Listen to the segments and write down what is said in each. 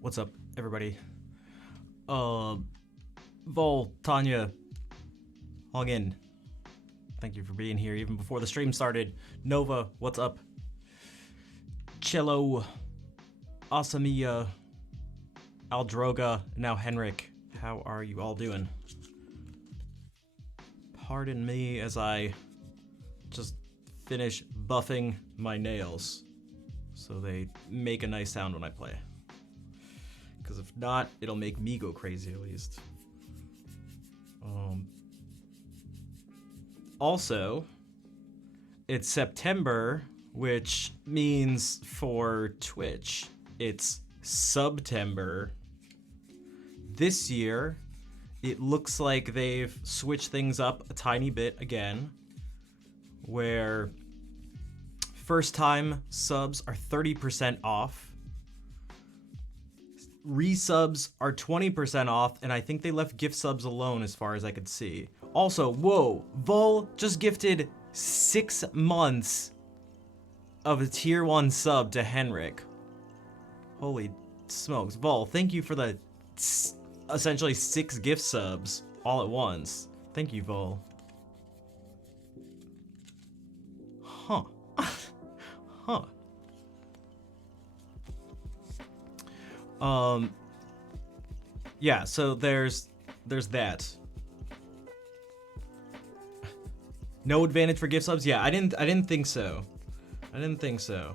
What's up, everybody? Vol, Tanya, hung in. Thank you for being here even before the stream started. Nova, what's up? Cello, Asamiya, Aldroga, now Henrik. How are you all doing? Pardon me as I just finish buffing my nails so they make a nice sound when I play. Because if not, it'll make me go crazy at least. Also, it's September, which means for Twitch, it's Subtember. This year, it looks like they've switched things up a tiny bit again, where first time subs are 30% off. Resubs are 20% off, and I think they left gift subs alone as far as I could see. Also, whoa, Vol just gifted 6 months of a tier 1 sub to Henrik. Holy smokes. Vol, thank you for the essentially 6 gift subs all at once. Thank you, Vol. Huh. Huh. Yeah, so there's that. No advantage for gift subs? Yeah, I didn't think so. I didn't think so.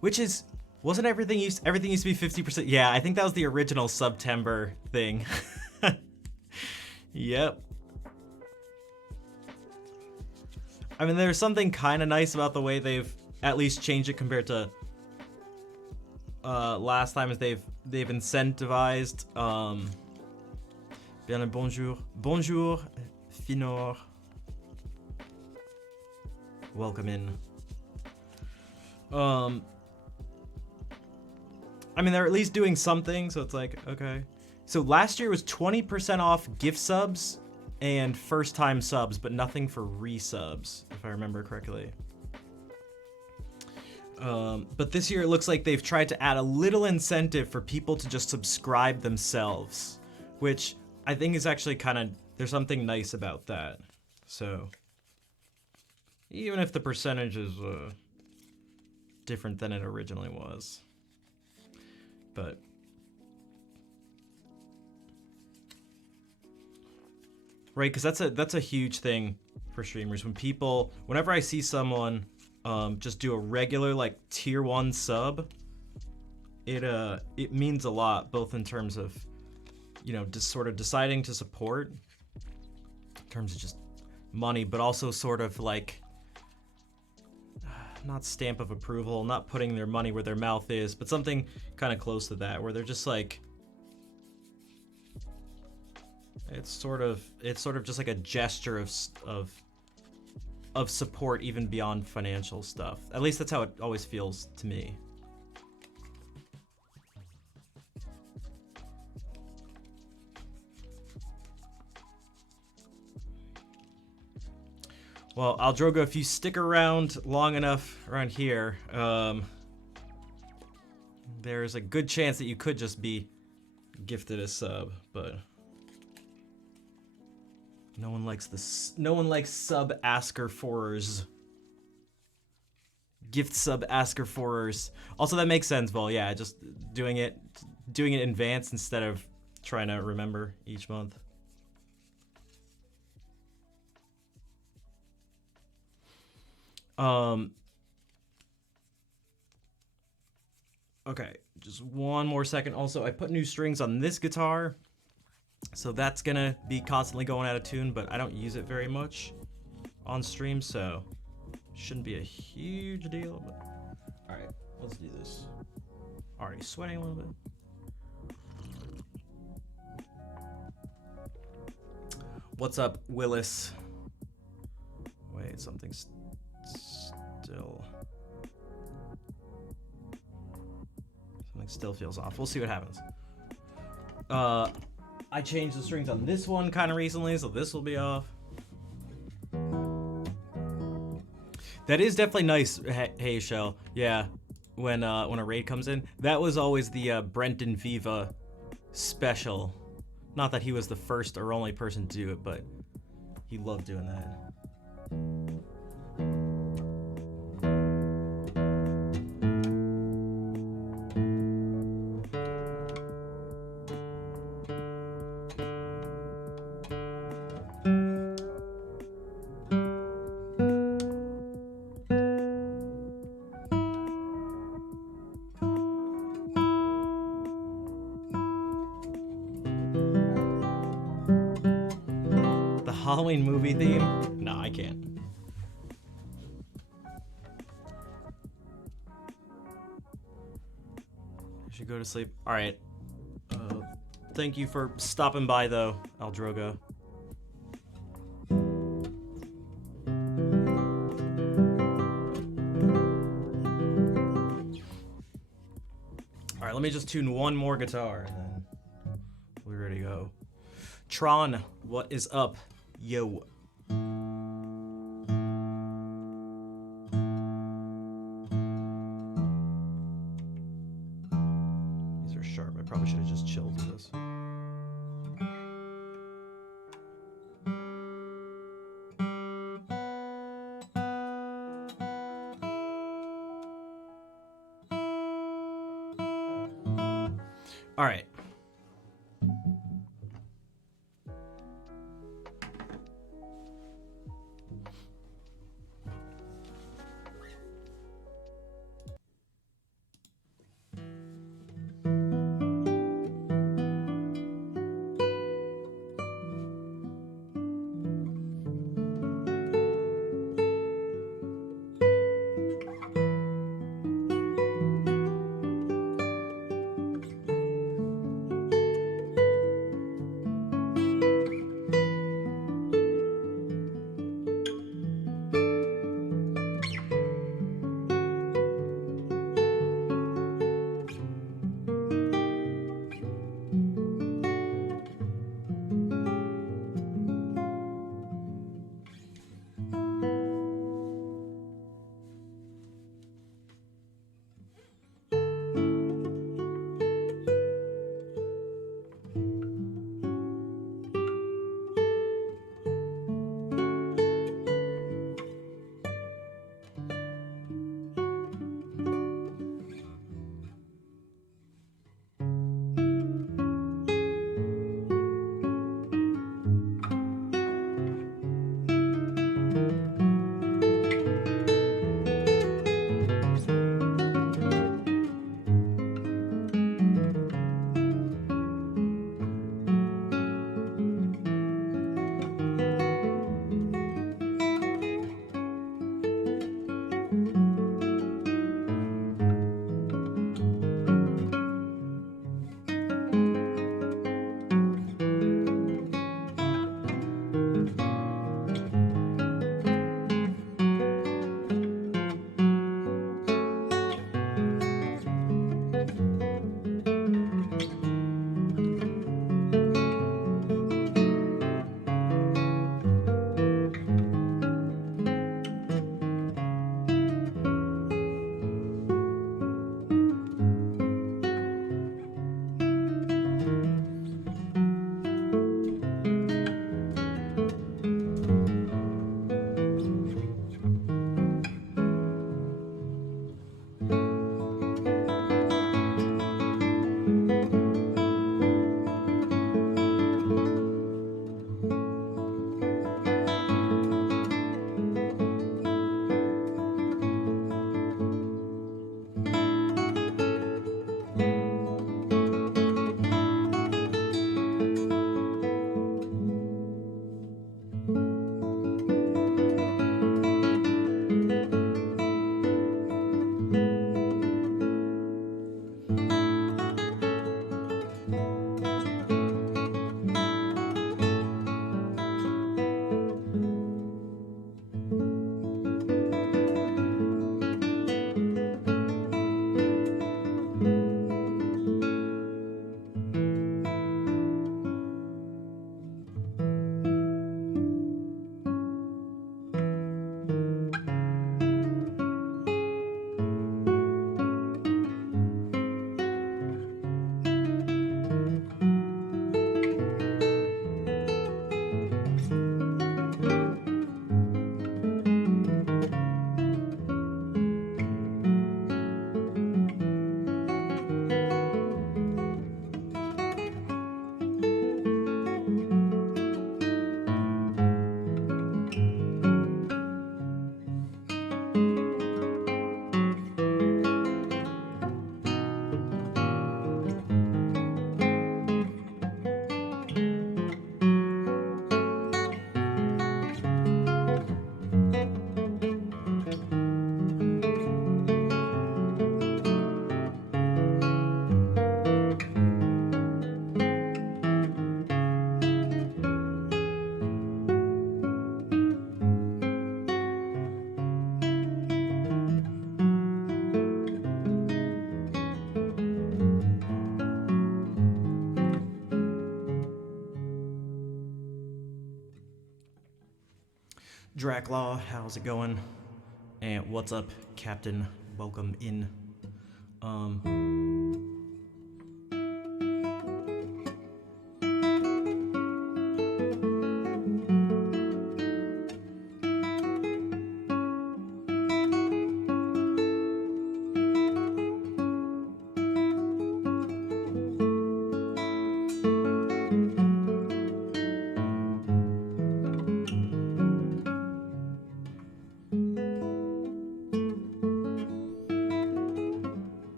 Which is, wasn't everything used to be 50%? Yeah, I think that was the original September thing. Yep. I mean, there's something kind of nice about the way they've at least changed it compared to last time, is they've incentivized bien le bonjour Finor, welcome in. I mean, they're at least doing something, so it's like, okay. So last year was 20% off gift subs and first time subs, but nothing for resubs, if I remember correctly. But this year it looks like they've tried to add a little incentive for people to just subscribe themselves, which I think is actually kind of, there's something nice about that. So even if the percentage is different than it originally was, but right, because that's a huge thing for streamers. Whenever I see someone just do a regular like tier 1 sub, it means a lot, both in terms of, you know, just sort of deciding to support in terms of just money, but also sort of like not stamp of approval, not putting their money where their mouth is, but something kind of close to that, where they're just like, it's sort of just like a gesture of support, even beyond financial stuff. At least that's how it always feels to me. Well, Aldroga, if you stick around long enough around here, there's a good chance that you could just be gifted a sub, but no one likes sub asker forers. Gift sub asker forers. Also, that makes sense, Vol. Yeah, just doing it in advance instead of trying to remember each month. Okay, just one more second. Also, I put new strings on this guitar, so that's gonna be constantly going out of tune, but I don't use it very much on stream, so shouldn't be a huge deal. But all right, let's do this. Already sweating a little bit. What's up, Willis? Wait, something's still... Something still feels off. We'll see what happens. I changed the strings on this one kind of recently, so this will be off. That is definitely nice, hey, Shell. Yeah. when a raid comes in. That was always the Brenton Viva special. Not that he was the first or only person to do it, but he loved doing that. Halloween movie theme? No, I can't. I should go to sleep. All right. Thank you for stopping by, though, Aldrogo. All right, let me just tune one more guitar, and then we're ready to go. Tron, what is up? Yo. These are sharp. I probably should have just chilled with this. All right. Draclaw, how's it going? And what's up, Captain? Welcome in.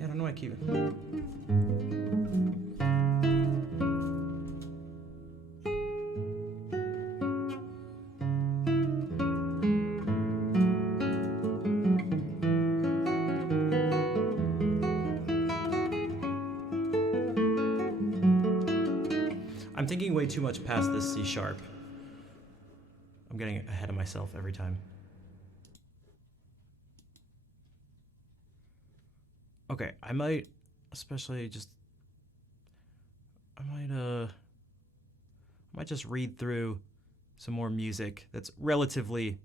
Yeah, I don't know why I keep it. I'm thinking way too much past this C sharp. I'm getting ahead of myself every time. Okay, I might especially just I might just read through some more music that's relatively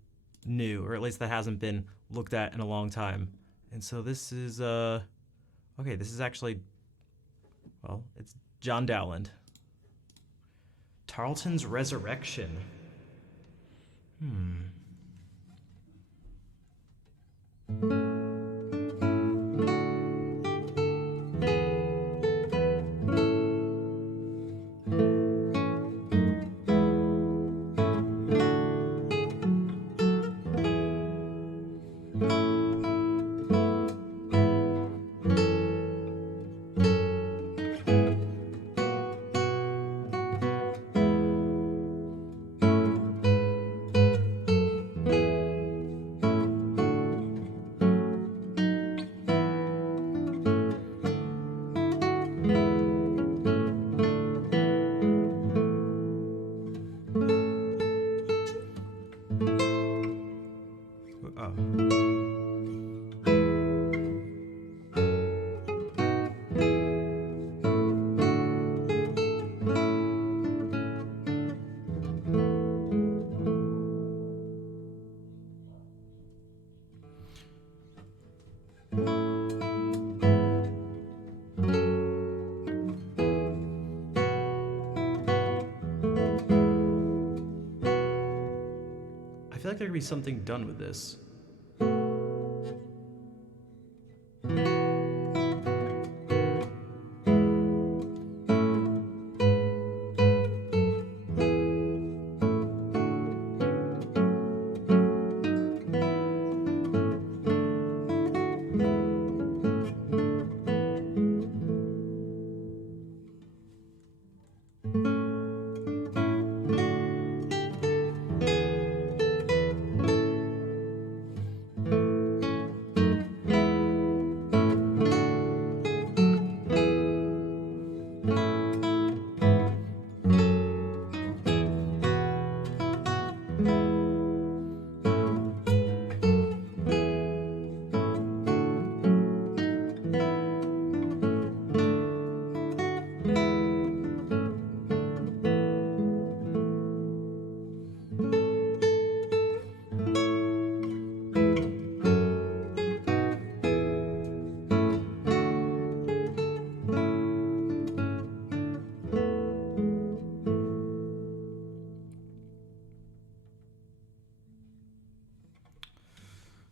new, or at least that hasn't been looked at in a long time. And so this is okay, this is actually, well, it's John Dowland. Tarleton's Resurrection. I feel like there could be something done with this.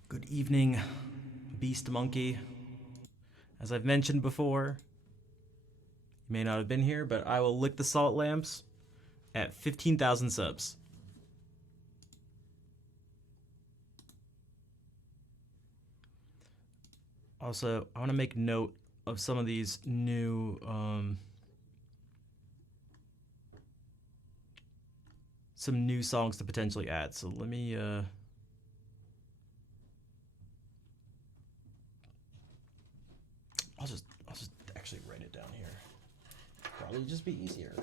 Good evening, Beast Monkey. As I've mentioned before, you may not have been here, but I will lick the salt lamps at 15,000 subs. Also, I want to make note of some of these new some new songs to potentially add. So let me I'll just actually write it down here. Probably just be easier.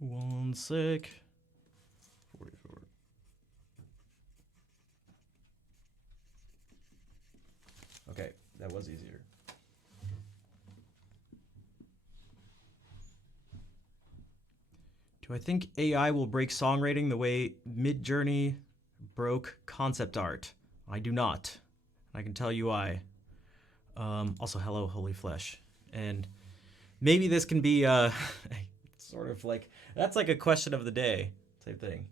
One 1 sec. 44. Okay, that was easier. Do I think AI will break songwriting the way Midjourney broke concept art? I do not. I can tell you why. Also, hello, Holy Flesh. And maybe this can be sort of like, that's like a question of the day type thing.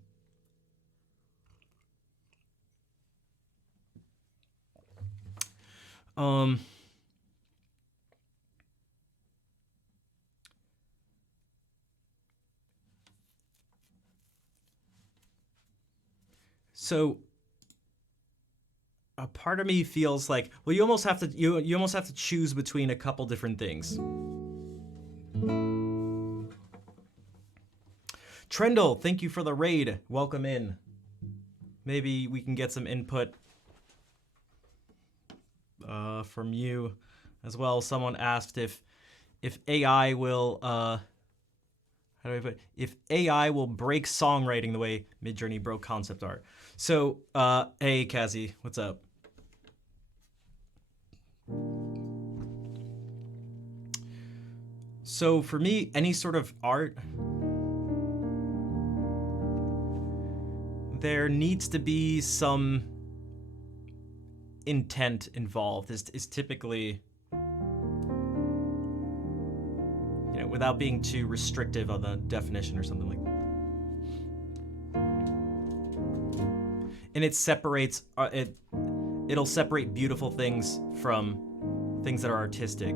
So a part of me feels like, well, you almost have to choose between a couple different things. Trendle, thank you for the raid. Welcome in. Maybe we can get some input from you as well. Someone asked if AI will how do I put it? If AI will break songwriting the way Midjourney broke concept art. So, hey, Kazi, what's up? So for me, any sort of art, there needs to be some intent involved. Is typically, you know, without being too restrictive on the definition or something like that. And it separates it'll separate beautiful things from things that are artistic.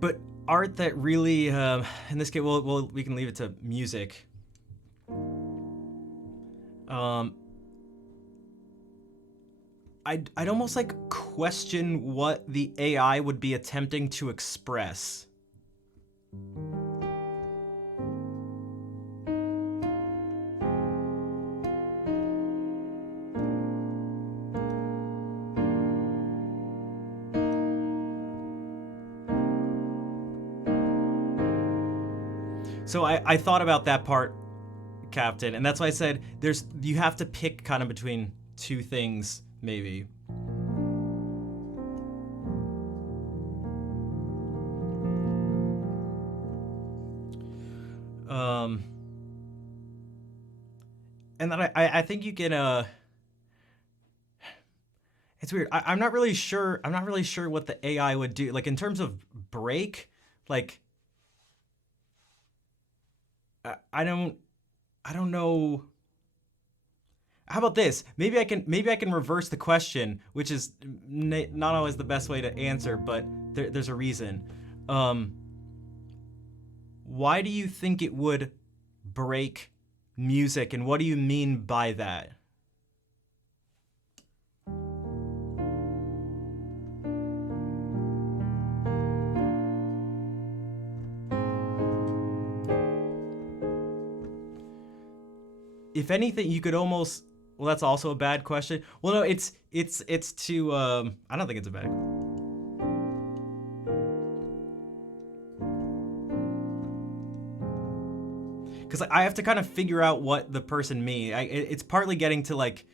But art that really, in this case, we can leave it to music. I'd almost like question what the AI would be attempting to express. So I thought about that part, Captain, and that's why I said you have to pick kind of between two things, maybe. And then I think you can it's weird. I'm not really sure what the AI would do. Like in terms of break, like I don't know. How about this? Maybe I can reverse the question, which is not always the best way to answer, but there's a reason. Why do you think it would break music, and what do you mean by that? If anything, you could almost. Well, that's also a bad question. Well, no, it's too. I don't think it's a bad. Because I have to kind of figure out what the person means. It's partly getting to like.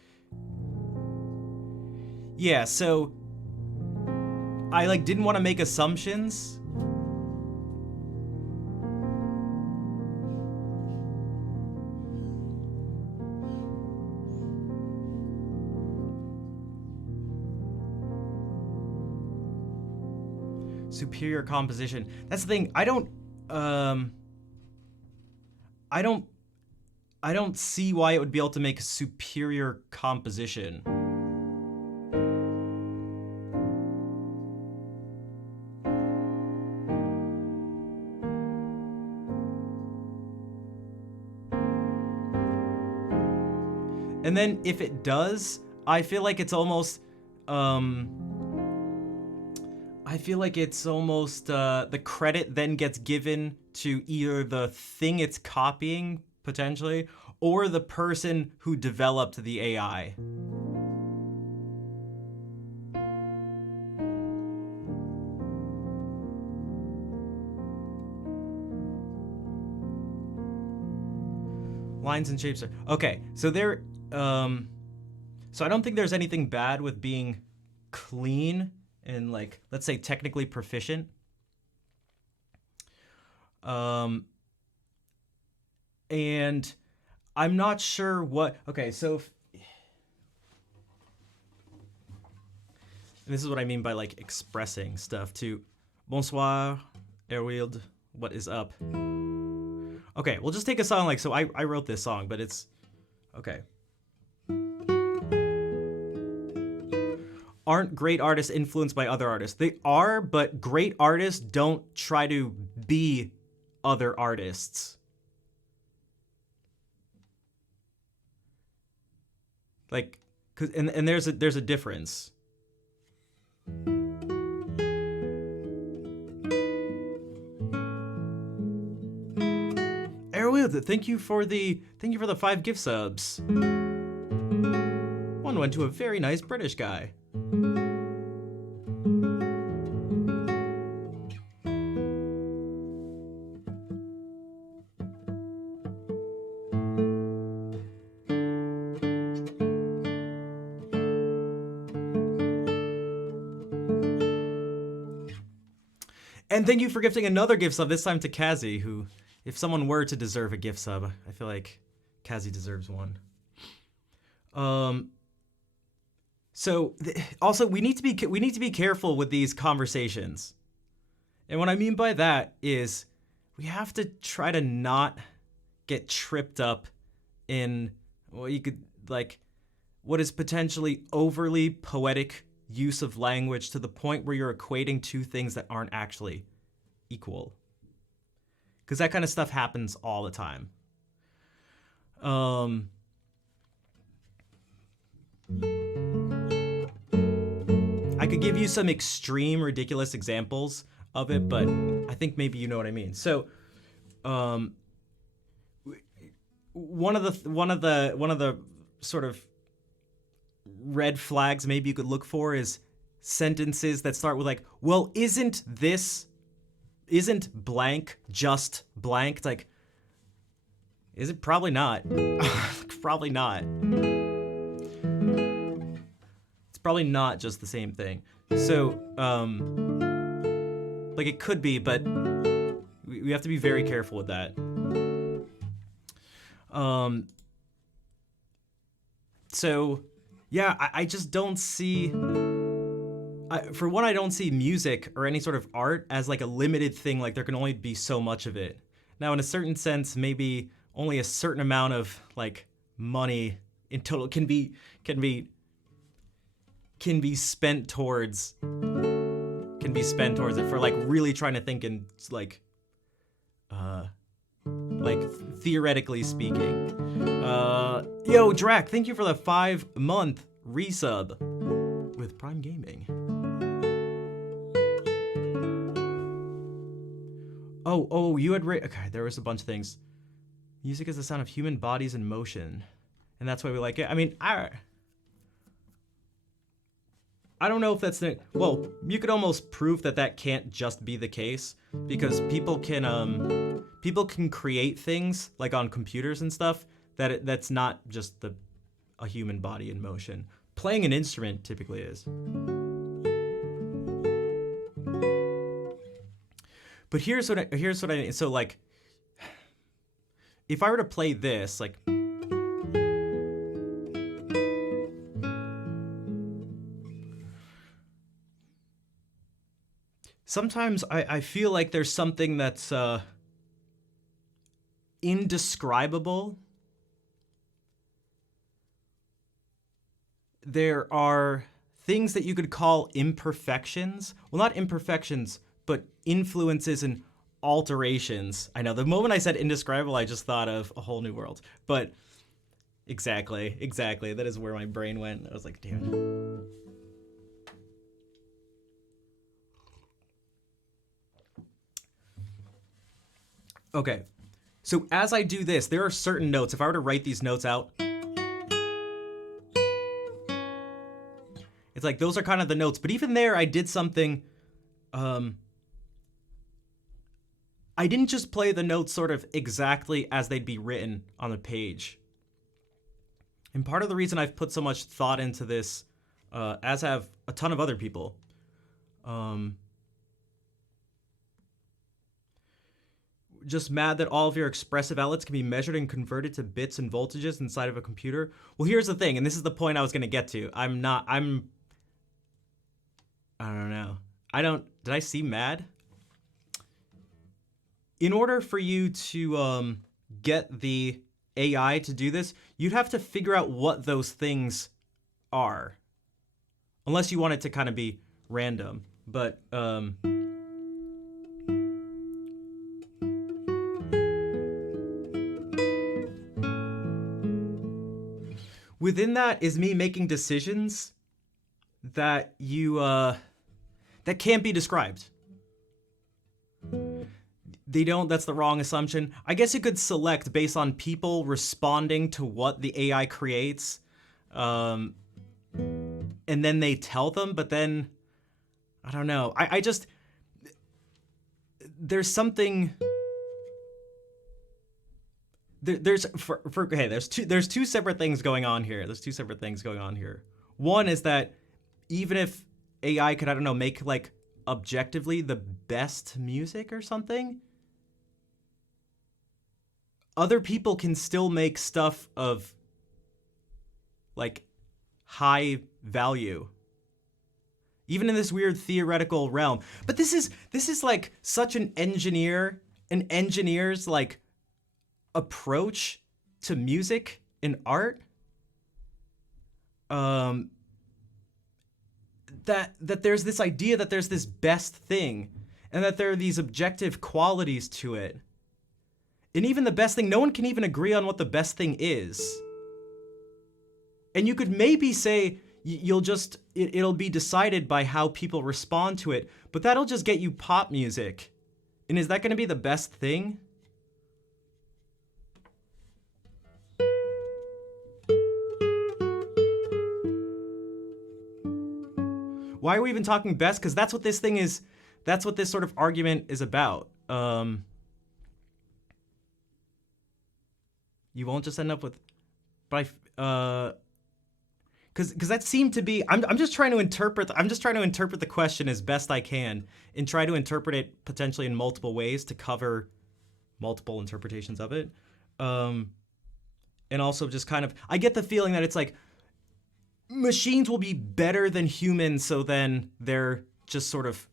Yeah, so I like didn't want to make assumptions. Superior composition. That's the thing. I don't see why it would be able to make superior composition. And then if it does, I feel like it's almost the credit then gets given to either the thing it's copying, potentially, or the person who developed the AI. Lines and shapes are okay. So there, so I don't think there's anything bad with being clean and like, let's say, technically proficient. And I'm not sure what. Okay, so this is what I mean by like expressing stuff too. Bonsoir, Erwild. What is up? Okay, we'll just take a song like, so I wrote this song, but it's okay. Aren't great artists influenced by other artists? They are, but great artists don't try to be other artists. Like, cause and there's a difference. Erwild, thank you for the 5 gift subs. One went to a very nice British guy. And thank you for gifting another gift sub, this time to Kazi, who, if someone were to deserve a gift sub, I feel like Kazi deserves one. So also we need to be careful with these conversations. And what I mean by that is we have to try to not get tripped up in what you could like what is potentially overly poetic use of language to the point where you're equating two things that aren't actually equal. Because that kind of stuff happens all the time. I could give you some extreme, ridiculous examples of it, but I think maybe you know what I mean. So, one of the sort of red flags maybe you could look for is sentences that start with like, well, isn't blank just blank? It's like, is it? Probably not. Probably not. It's probably not just the same thing. So, like it could be, but we have to be very careful with that. So, yeah, I just don't see... for one, I don't see music or any sort of art as like a limited thing, like there can only be so much of it. Now, in a certain sense, maybe only a certain amount of like money in total can be spent towards it for like really trying to think in like theoretically speaking. Yo, Drac, thank you for the 5-month resub with Prime Gaming. Oh, you had okay, there was a bunch of things. Music is the sound of human bodies in motion, and that's why we like it. I mean, I don't know if that's the... Well, you could almost prove that can't just be the case, because people can create things like on computers and stuff that's not just a human body in motion. Playing an instrument typically is. But here's what I so like, if I were to play this, like, sometimes I feel like there's something that's indescribable. There are things that you could call imperfections. Well, not imperfections, but influences and alterations. I know, the moment I said indescribable, I just thought of A Whole New World. But exactly. That is where my brain went. I was like, damn it. Okay, so as I do this, there are certain notes. If I were to write these notes out, it's like those are kind of the notes. But even there, I did something I didn't just play the notes sort of exactly as they'd be written on the page. And part of the reason I've put so much thought into this, as have a ton of other people, just mad that all of your expressive outlets can be measured and converted to bits and voltages inside of a computer. Well, here's the thing, and this is the point I was going to get to. I don't know. Did I seem mad? In order for you to get the AI to do this, you'd have to figure out what those things are. Unless you want it to kind of be random. But within that is me making decisions that that can't be described. That's the wrong assumption. I guess you could select based on people responding to what the AI creates, and then they tell them, but then, I don't know. I just, there's something, there's two separate things going on here. One is that even if AI could, I don't know, make like objectively the best music or something, other people can still make stuff of like high value, even in this weird theoretical realm. But this is like such an engineer's like approach to music and art, that there's this idea that there's this best thing and that there are these objective qualities to it. And even the best thing, no one can even agree on what the best thing is. And you could maybe say it'll be decided by how people respond to it, but that'll just get you pop music. And is that going to be the best thing? Why are we even talking best? Because that's what this thing is. That's what this sort of argument is about. You won't just end up with, but because that seemed to be. I'm just trying to interpret the question as best I can and try to interpret it potentially in multiple ways to cover multiple interpretations of it. And also just kind of, I get the feeling that it's like machines will be better than humans, so then they're just sort of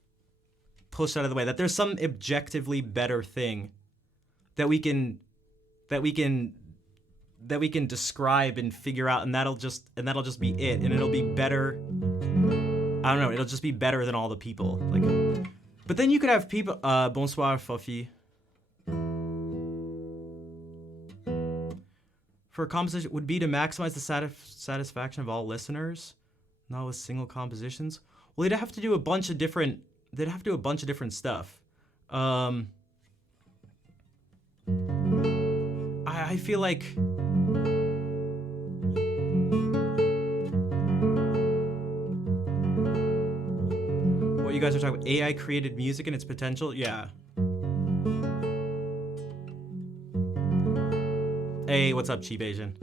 pushed out of the way. That there's some objectively better thing that we can describe and figure out, and that'll just be it, and it'll be better. I don't know. It'll just be better than all the people. Like, but then you could have people. Bonsoir, Fofi. For a composition would be to maximize the satisfaction of all listeners, not with single compositions. Well, they'd have to do a bunch of different stuff. I feel like what you guys are talking about, AI created music and its potential. Yeah. Hey, what's up, Cheap Asian?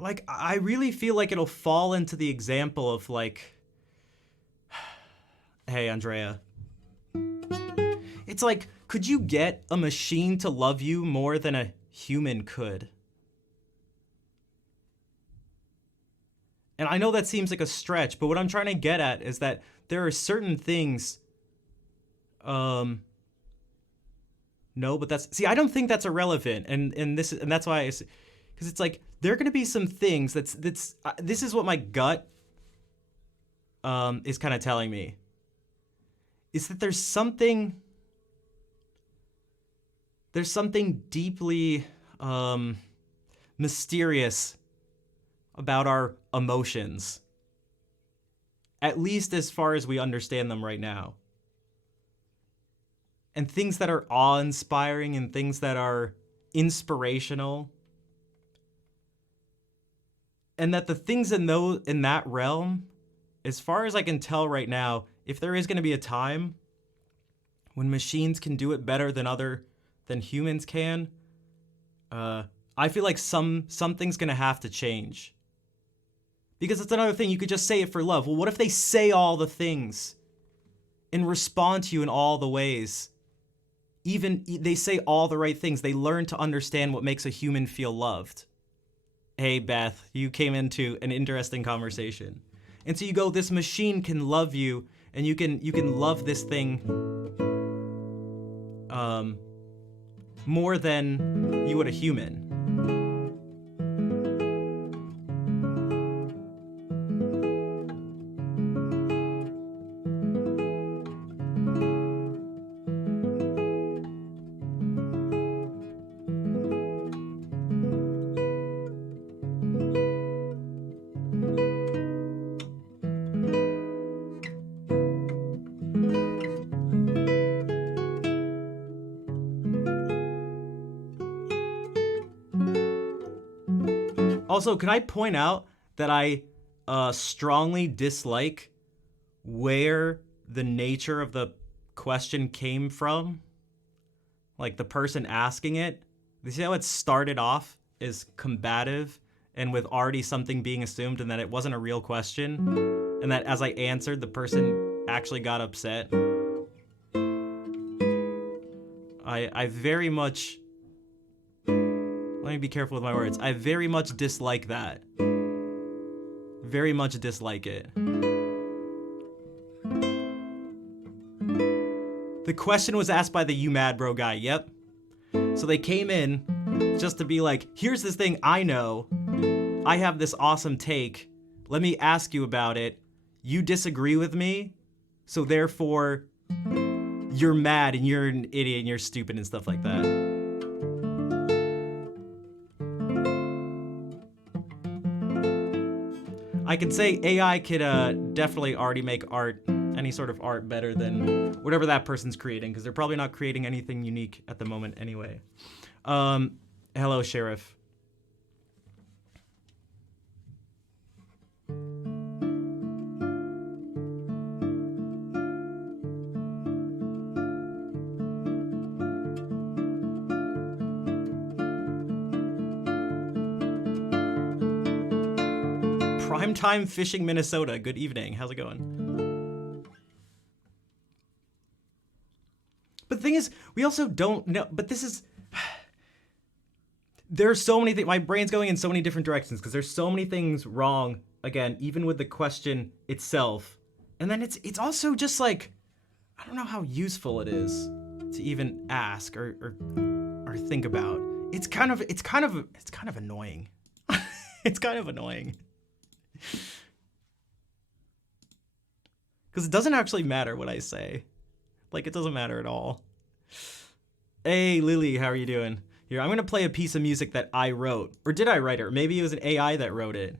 Like, I really feel like it'll fall into the example of like, hey, Andrea. It's like, could you get a machine to love you more than a human could? And I know that seems like a stretch, but what I'm trying to get at is that there are certain things. No, but I don't think that's irrelevant, and that's why because it's like there are going to be some things this is what my gut is kind of telling me, is that there's something deeply mysterious about our emotions, at least as far as we understand them right now. And things that are awe-inspiring and things that are inspirational. And that the things in that realm as far as I can tell right now, if there is going to be a time when machines can do it better than humans can, I feel like something's going to have to change. Because it's another thing, you could just say it for love. Well, what if they say all the things and respond to you in all the ways? Even they say all the right things. They learn to understand what makes a human feel loved. Hey, Beth, you came into an interesting conversation. And so you go, this machine can love you, and you can love this thing more than you would a human. Also, can I point out that I strongly dislike where the nature of the question came from? Like the person asking it. You see how it started off as combative and with already something being assumed, and that it wasn't a real question? And that as I answered, the person actually got upset? I very much... Let me be careful with my words. I very much dislike that. Very much dislike it. The question was asked by the You Mad Bro guy, yep. So they came in just to be like, here's this thing I know. I have this awesome take. Let me ask you about it. You disagree with me, so therefore you're mad and you're an idiot and you're stupid and stuff like that. I could say AI could definitely already make art, any sort of art, better than whatever that person's creating, because they're probably not creating anything unique at the moment anyway. Hello, Sheriff. Primetime Fishing Minnesota. Good evening. How's it going? But the thing is, we also don't know. But this is... There's so many things. My brain's going in so many different directions because there's so many things wrong, again, even with the question itself. And then it's also just like, I don't know how useful it is to even ask or think about. It's kind of annoying. It's kind of annoying. Because it doesn't actually matter what I say. Like, it doesn't matter at all. Hey, Lily, how are you doing? Here, I'm going to play a piece of music that I wrote. Or did I write it? Or maybe it was an AI that wrote it.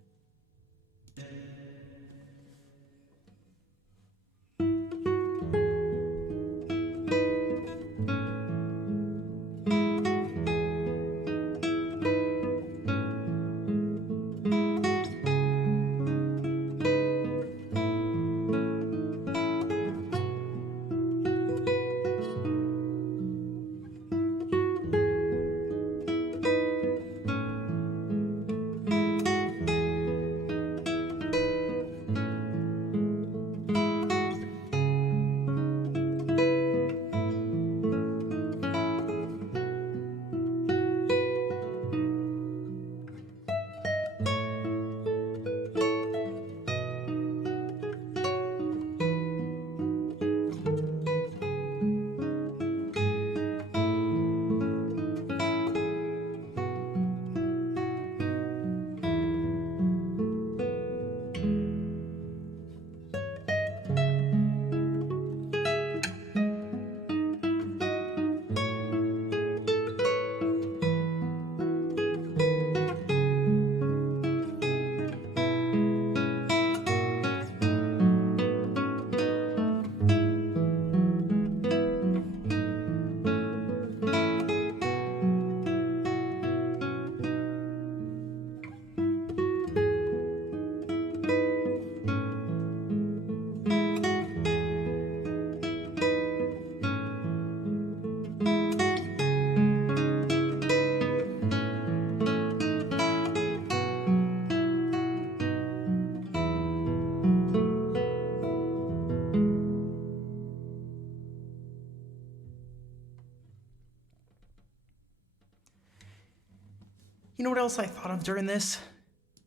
You know what else I thought of during this?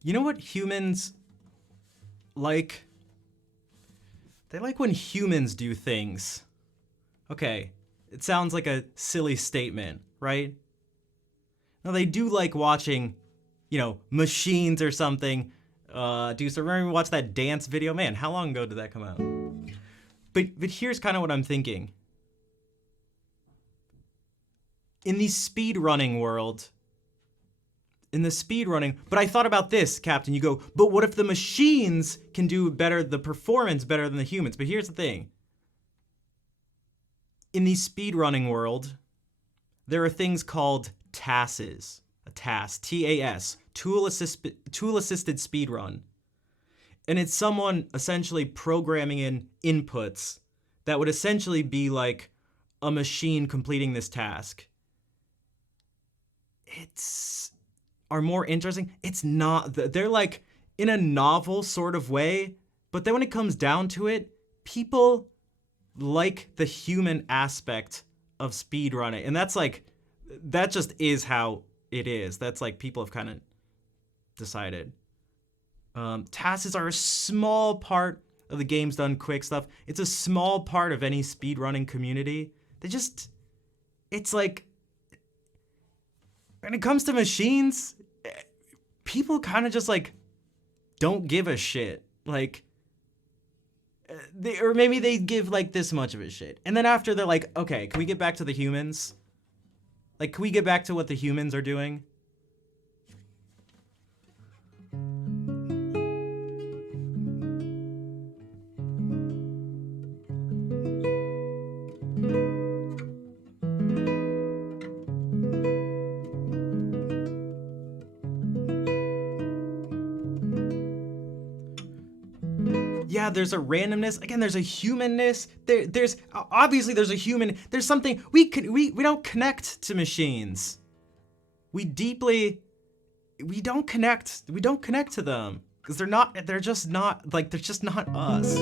You know what humans like? They like when humans do things. Okay, it sounds like a silly statement, right? Now they do like watching, machines or something. Do you remember we watched that dance video? Man, how long ago did that come out? But here's kind of what I'm thinking. In the speedrunning world, but I thought about this, Captain. You go, but what if the machines can do the performance better than the humans? But here's the thing. In the speedrunning world, there are things called TASes. A TAS, T-A-S, tool-assisted speedrun. And it's someone essentially programming in inputs that would essentially be like a machine completing this task. Are more interesting. It's not. They're like in a novel sort of way, but then when it comes down to it, people like the human aspect of speedrunning, and that just is how it is. That's like people have kind of decided. Tasks are a small part of the game's done quick stuff. It's a small part of any speedrunning community. It's like, when it comes to machines, people kind of just like don't give a shit. Like, or maybe they give like this much of a shit. And then after they're like, okay, can we get back to the humans? Like, can we get back to what the humans are doing? Yeah, there's a randomness. Again, there's a humanness. There's obviously there's a human. There's something we don't connect to machines. We don't connect to them because they're just not us.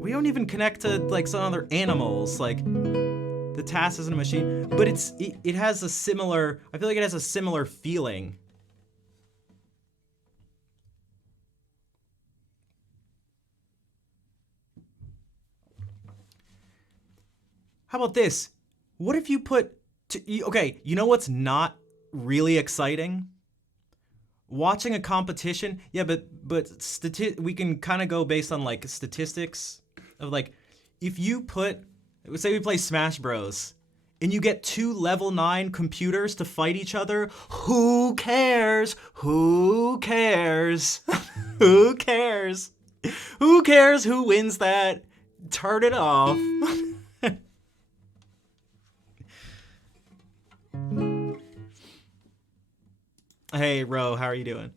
We don't even connect to like some other animals. Like, the TAS isn't a machine, but it has a similar, I feel like it has a similar feeling. How about this? What if you okay, you know what's not really exciting? Watching a competition, yeah, but we can kind of go based on like statistics of like, if you say we play Smash Bros, and you get 2 level 9 computers to fight each other, who cares? Who cares? Who cares? Who cares who wins that? Turn it off. Hey, Ro, how are you doing?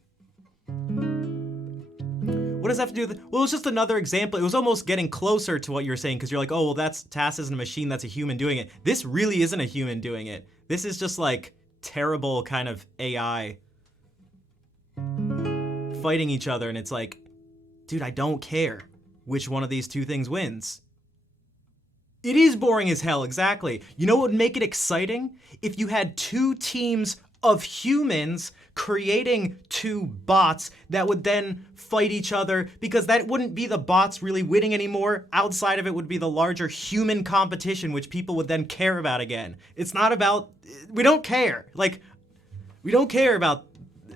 What does that have to do with it? Well, it's just another example. It was almost getting closer to what you're saying, because you're like, oh, well, TAS isn't a machine, that's a human doing it. This really isn't a human doing it. This is just like terrible kind of AI fighting each other, and it's like, dude, I don't care which one of these two things wins. It is boring as hell, exactly. You know what would make it exciting? If you had 2 teams of humans creating 2 bots that would then fight each other, because that wouldn't be the bots really winning anymore. Outside of it would be the larger human competition, which people would then care about again. It's not about, we don't care. Like, we don't care about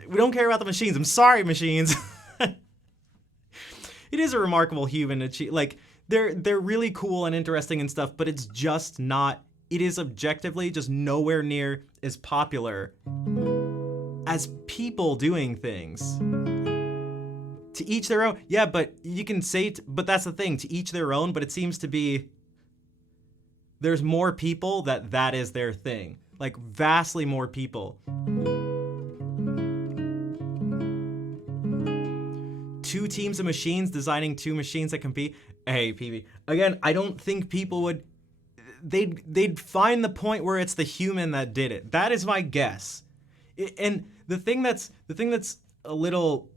the machines. I'm sorry, machines. It is a remarkable human achievement. Like, they're really cool and interesting and stuff, but it's just not, it is objectively just nowhere near as popular as people doing things. To each their own. Yeah, but you can say, but that's the thing, to each their own, but it seems to be, there's more people that is their thing. Like, vastly more people. 2 teams of machines designing 2 machines that compete. Hey, PB. Again, I don't think people would, they'd find the point where it's the human that did it. That is my guess. And the thing that's a little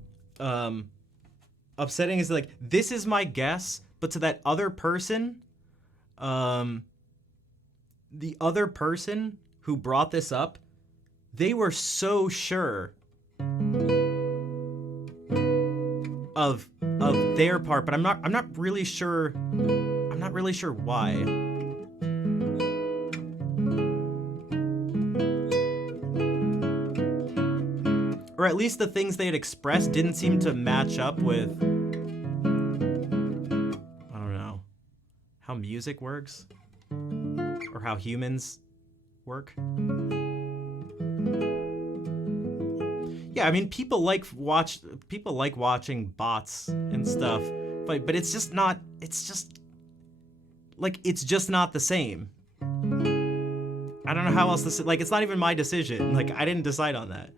upsetting is like, this is my guess, but to that other person, The other person who brought this up, they were so sure of their part, but I'm not really sure. I'm not really sure why. Or at least the things they had expressed didn't seem to match up with, I don't know, how music works or how humans work. Yeah, I mean, people like watching bots and stuff, but it's just not. It's just not the same. I don't know how else to say. Like, it's not even my decision. Like, I didn't decide on that.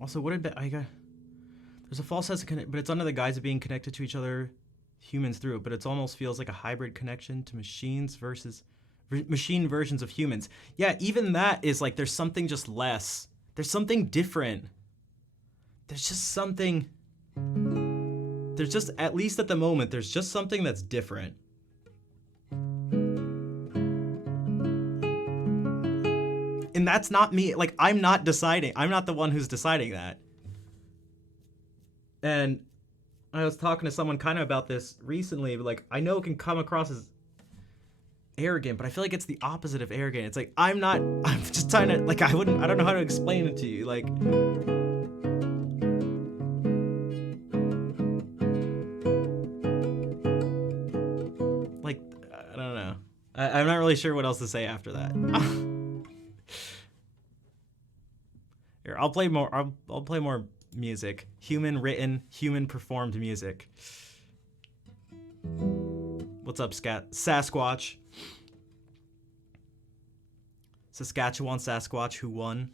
Also, what did I got? There's a false sense of connection, but it's under the guise of being connected to each other, humans through it. But it almost feels like a hybrid connection to machines versus machine versions of humans. Yeah, even that is like there's something just less. There's something different. There's just something. There's just, at least at the moment, there's just something that's different. And that's not me. Like, I'm not deciding. I'm not the one who's deciding that. And I was talking to someone kind of about this recently. Like, I know it can come across as arrogant, but I feel like it's the opposite of arrogant. It's like, I'm just trying to, like, I don't know how to explain it to you. Like, I don't know. I'm not really sure what else to say after that. Here, I'll play more. I'll play more music. Human written, human performed music. What's up, Sasquatch? Saskatchewan Sasquatch, who won?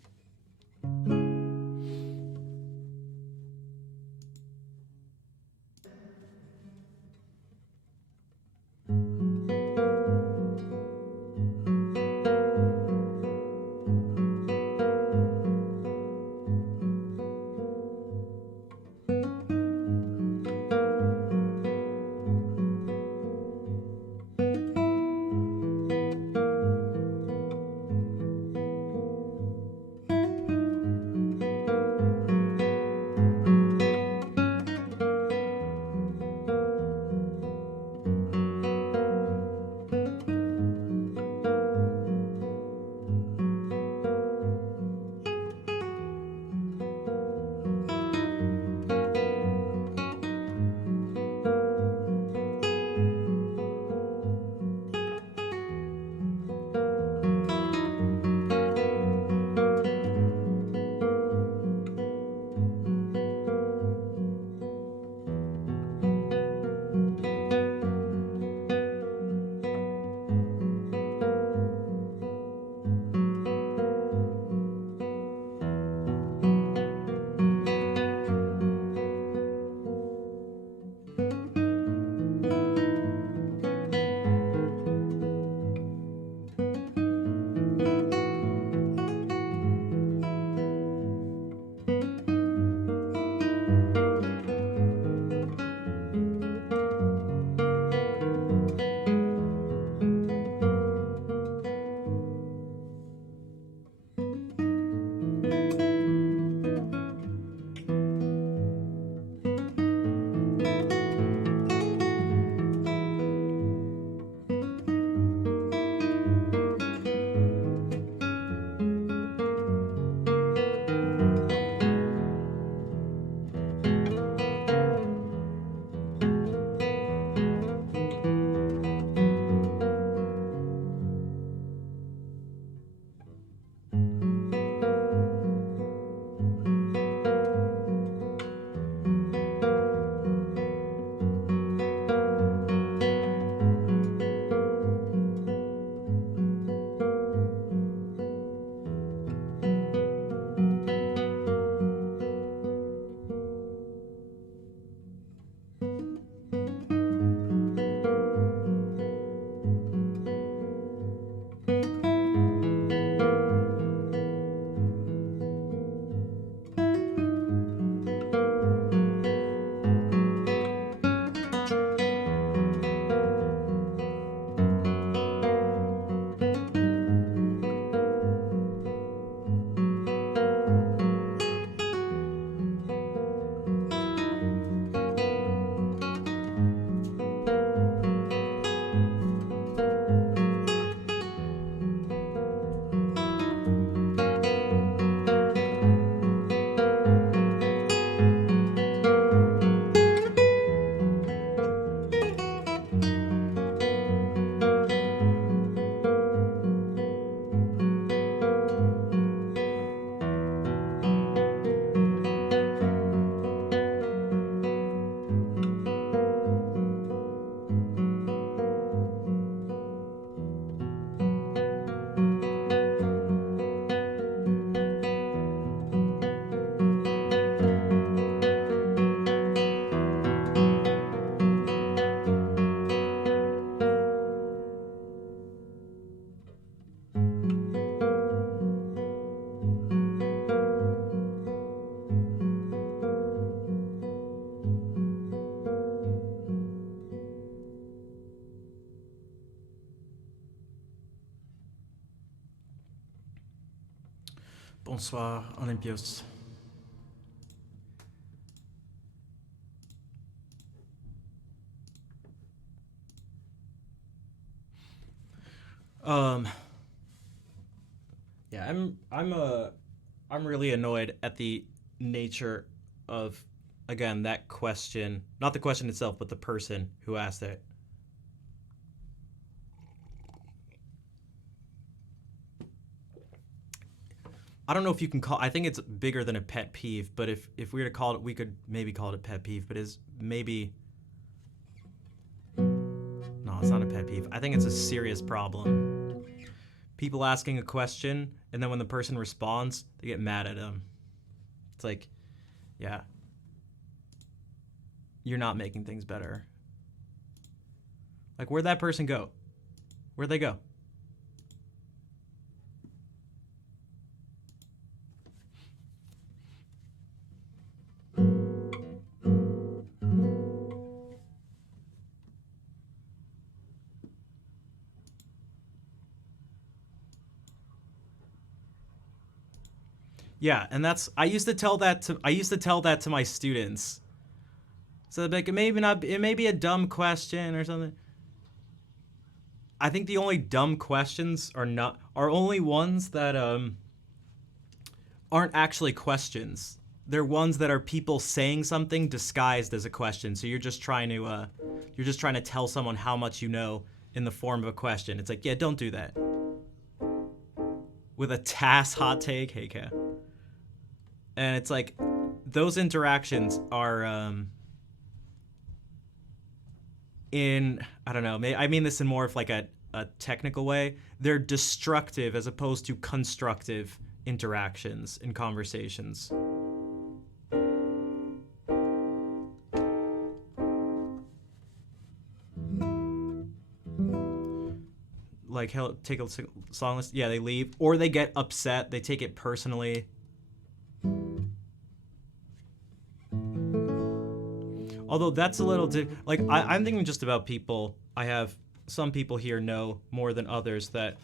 Bonsoir, Olympios. Yeah, I'm really annoyed at the nature of, again, that question. Not the question itself, but the person who asked it. I don't know if you can call. I think it's bigger than a pet peeve. But if we were to call it, we could maybe call it a pet peeve. But is maybe no, it's not a pet peeve. I think it's a serious problem. People asking a question, and then when the person responds, they get mad at them. It's like, yeah, you're not making things better. Like, where'd that person go? Where'd they go? Yeah, and that's I used to tell that to my students. So like it may be a dumb question or something. I think the only dumb questions are only ones that aren't actually questions. They're ones that are people saying something disguised as a question. So you're just trying to tell someone how much you know in the form of a question. It's like, yeah, don't do that. With a TAS hot take, hey Kat. And it's like, those interactions are I don't know, I mean this in more of like a technical way. They're destructive as opposed to constructive interactions in conversations. Like, he'll take a song list, yeah, they leave, or they get upset, they take it personally. Although that's a little like I'm thinking just about people. I have some people here know more than others that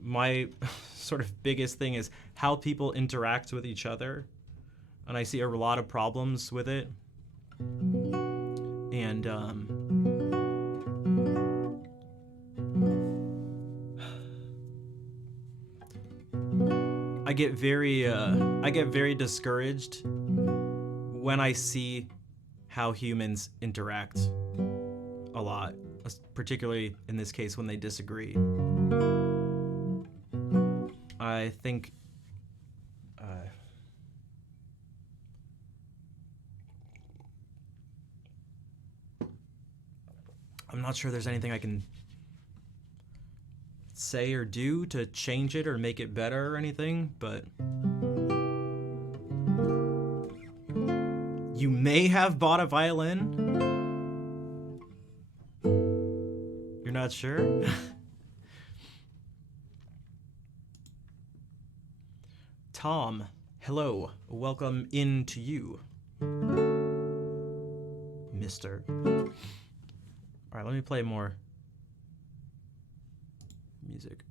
my sort of biggest thing is how people interact with each other, and I see a lot of problems with it. And I get very discouraged when I see how humans interact a lot, particularly in this case when they disagree. I think I'm not sure there's anything I can say or do to change it or make it better or anything, but you may have bought a violin. You're not sure? Tom, hello. Welcome in to you, mister. All right, let me play more music.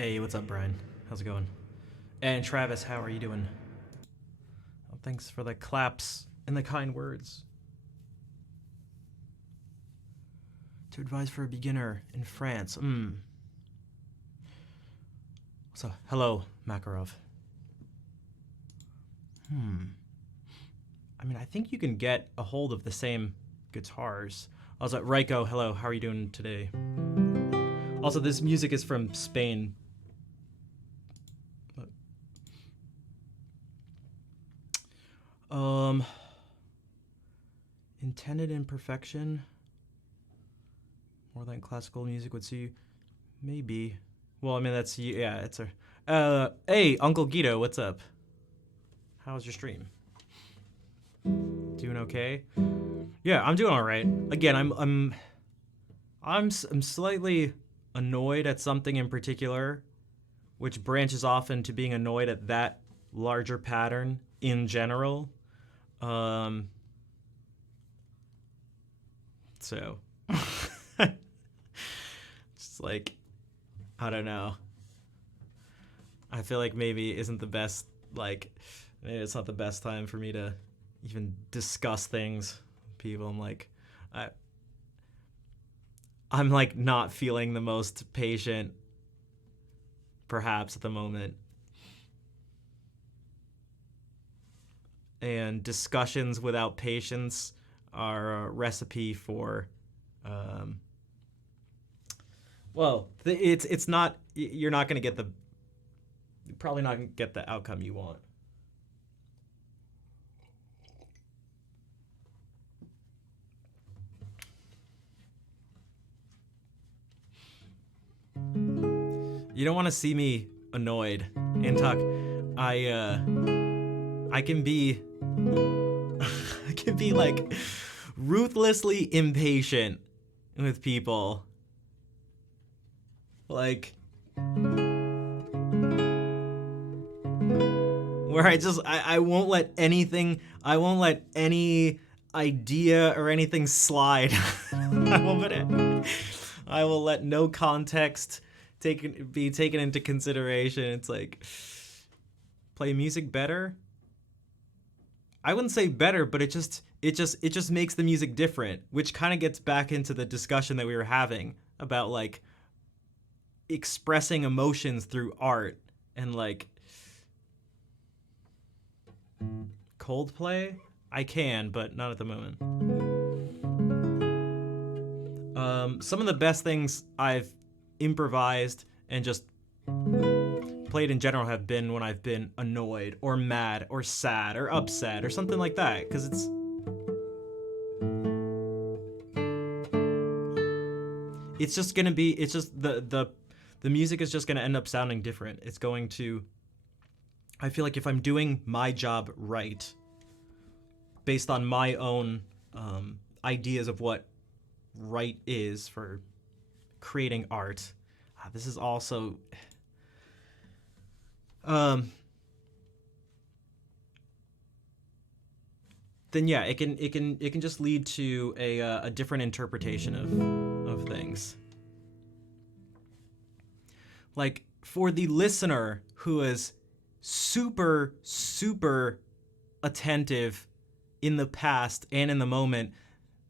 Hey, what's up, Brian? How's it going? And Travis, how are you doing? Oh, thanks for the claps and the kind words. To advise for a beginner in France. So, hello, Makarov. I mean, I think you can get a hold of the same guitars. Also, Raiko, hello, how are you doing today? Also, this music is from Spain. Intended imperfection. More than classical music would see. Maybe. Well, I mean, that's, yeah, it's a... hey, Uncle Guido, what's up? How's your stream? Doing okay? Yeah, I'm doing all right. Again, I'm slightly annoyed at something in particular, which branches off into being annoyed at that larger pattern in general. So, just like, I don't know. I feel like maybe isn't the best, like, maybe it's not the best time for me to even discuss things with people. I'm like not feeling the most patient, perhaps, at the moment. And discussions without patience are a recipe for, well, it's not, you're not going to get probably not going to get the outcome you want. You don't want to see me annoyed and talk. I can be I can be like ruthlessly impatient with people. Like where I won't let anything, I won't let any idea or anything slide. I will let no context be taken into consideration. It's like, play music better? I wouldn't say better, but it just makes the music different, which kind of gets back into the discussion that we were having about like expressing emotions through art and like Coldplay. I can, but not at the moment. Some of the best things I've improvised and just played in general have been when I've been annoyed or mad or sad or upset or something like that, because it's just gonna be, it's just the music is just gonna end up sounding different. It's going to, I feel like if I'm doing my job right, based on my own ideas of what right is for creating art, this is also then yeah, it can just lead to a different interpretation of things. Like for the listener who is super attentive in the past and in the moment,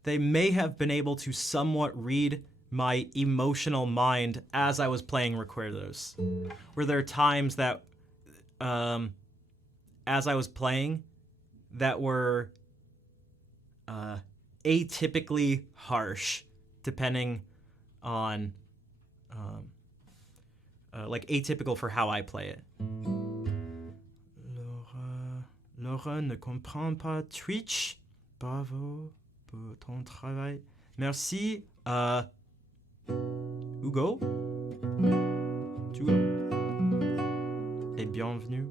they may have been able to somewhat read my emotional mind as I was playing Recuerdos. Were there times that, as I was playing, that were atypically harsh, depending on, like atypical for how I play it. Laura ne comprend pas Twitch. Bravo pour ton travail. Merci. Hugo. Et bienvenue.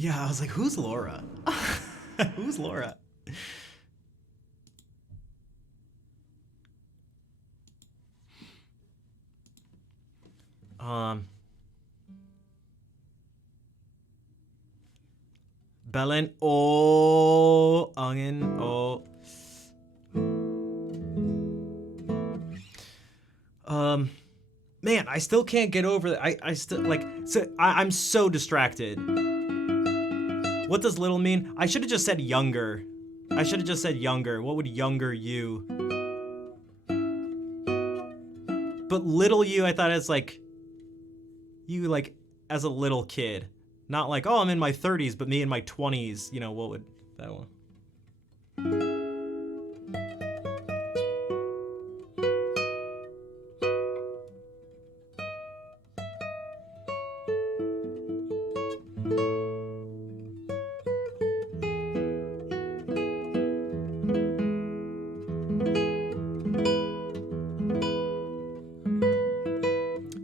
Yeah, I was like, who's Laura? Who's Laura? Belen oh angin oh man, I still can't get over that. I still like so I'm so distracted. What does little mean? I should have just said younger. I should have just said younger. What would younger you? But little you, I thought as like you like as a little kid. Not like, oh, I'm in my 30s, but me in my 20s. You know, what would that one?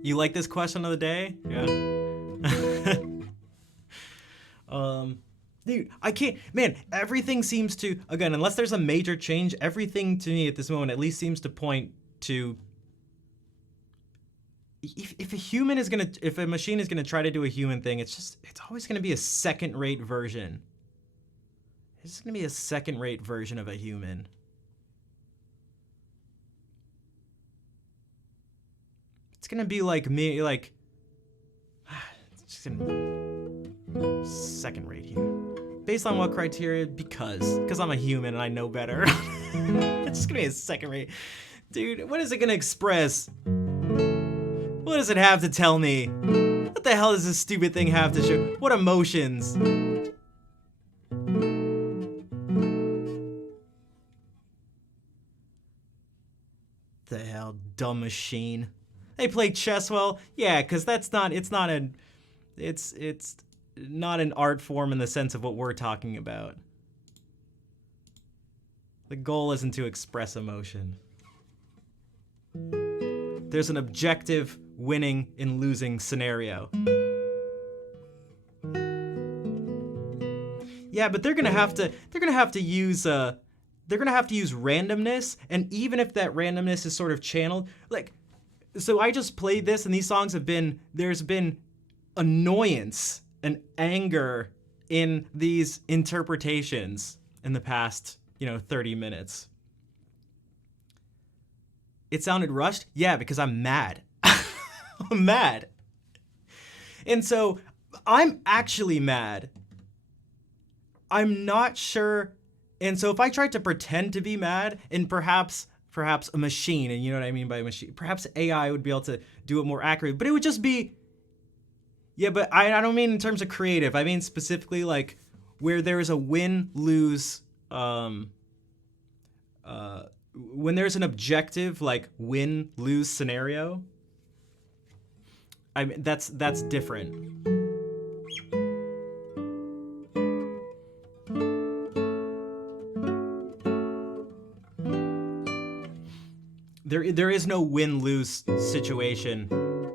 You like this question of the day? Yeah. Dude, I can't, man, everything seems to, again, unless there's a major change, everything to me at this moment at least seems to point to, if a human is gonna, if a machine is gonna try to do a human thing, it's always gonna be a second-rate version. It's gonna be a second-rate version of a human. It's gonna be like me, like, it's just gonna, second-rate human. Based on what criteria? Because I'm a human and I know better. It's just gonna be a second rate. Dude, what is it gonna express? What does it have to tell me? What the hell does this stupid thing have to show? What emotions? The hell, dumb machine. They play chess well? Yeah, because it's not an art form in the sense of what we're talking about. The goal isn't to express emotion. There's an objective winning and losing scenario. Yeah, but they're gonna have to use randomness, and even if that randomness is sort of channeled, like, so I just played this and these songs there's been annoyance and anger in these interpretations in the past, 30 minutes. It sounded rushed? Yeah, because I'm mad. I'm mad. And so I'm actually mad. I'm not sure. And so if I tried to pretend to be mad, and perhaps a machine, and you know what I mean by a machine, perhaps AI would be able to do it more accurately, but it would just be, yeah, but I don't mean in terms of creative. I mean specifically like where there is a win-lose, when there's an objective like win-lose scenario. I mean that's different. There is no win-lose situation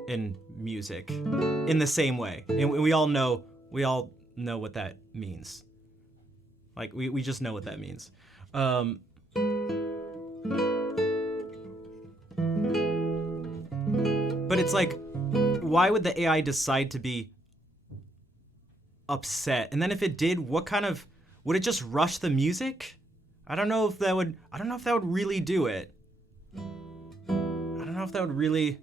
in music in the same way, and we all know what that means. Like we just know what that means. But it's like, why would the AI decide to be upset? And then if it did, would it just rush the music? I don't know if that would really do it. I don't know if that would really.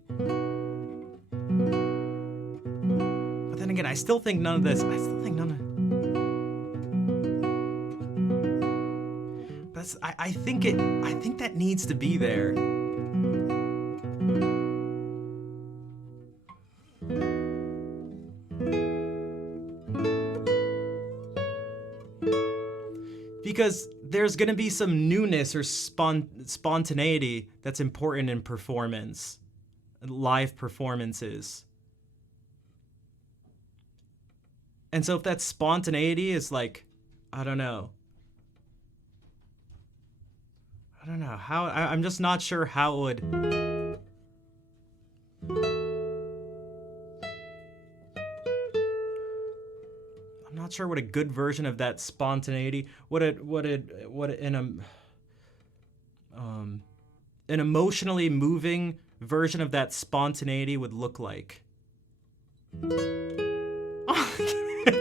But then again, I still think none of this. I think that needs to be there. Because there's going to be some newness or spontaneity that's important in performance, live performances. And so if that spontaneity is like, I don't know how, I'm just not sure how it would. I'm not sure what a good version of that spontaneity, an emotionally moving version of that spontaneity would look like.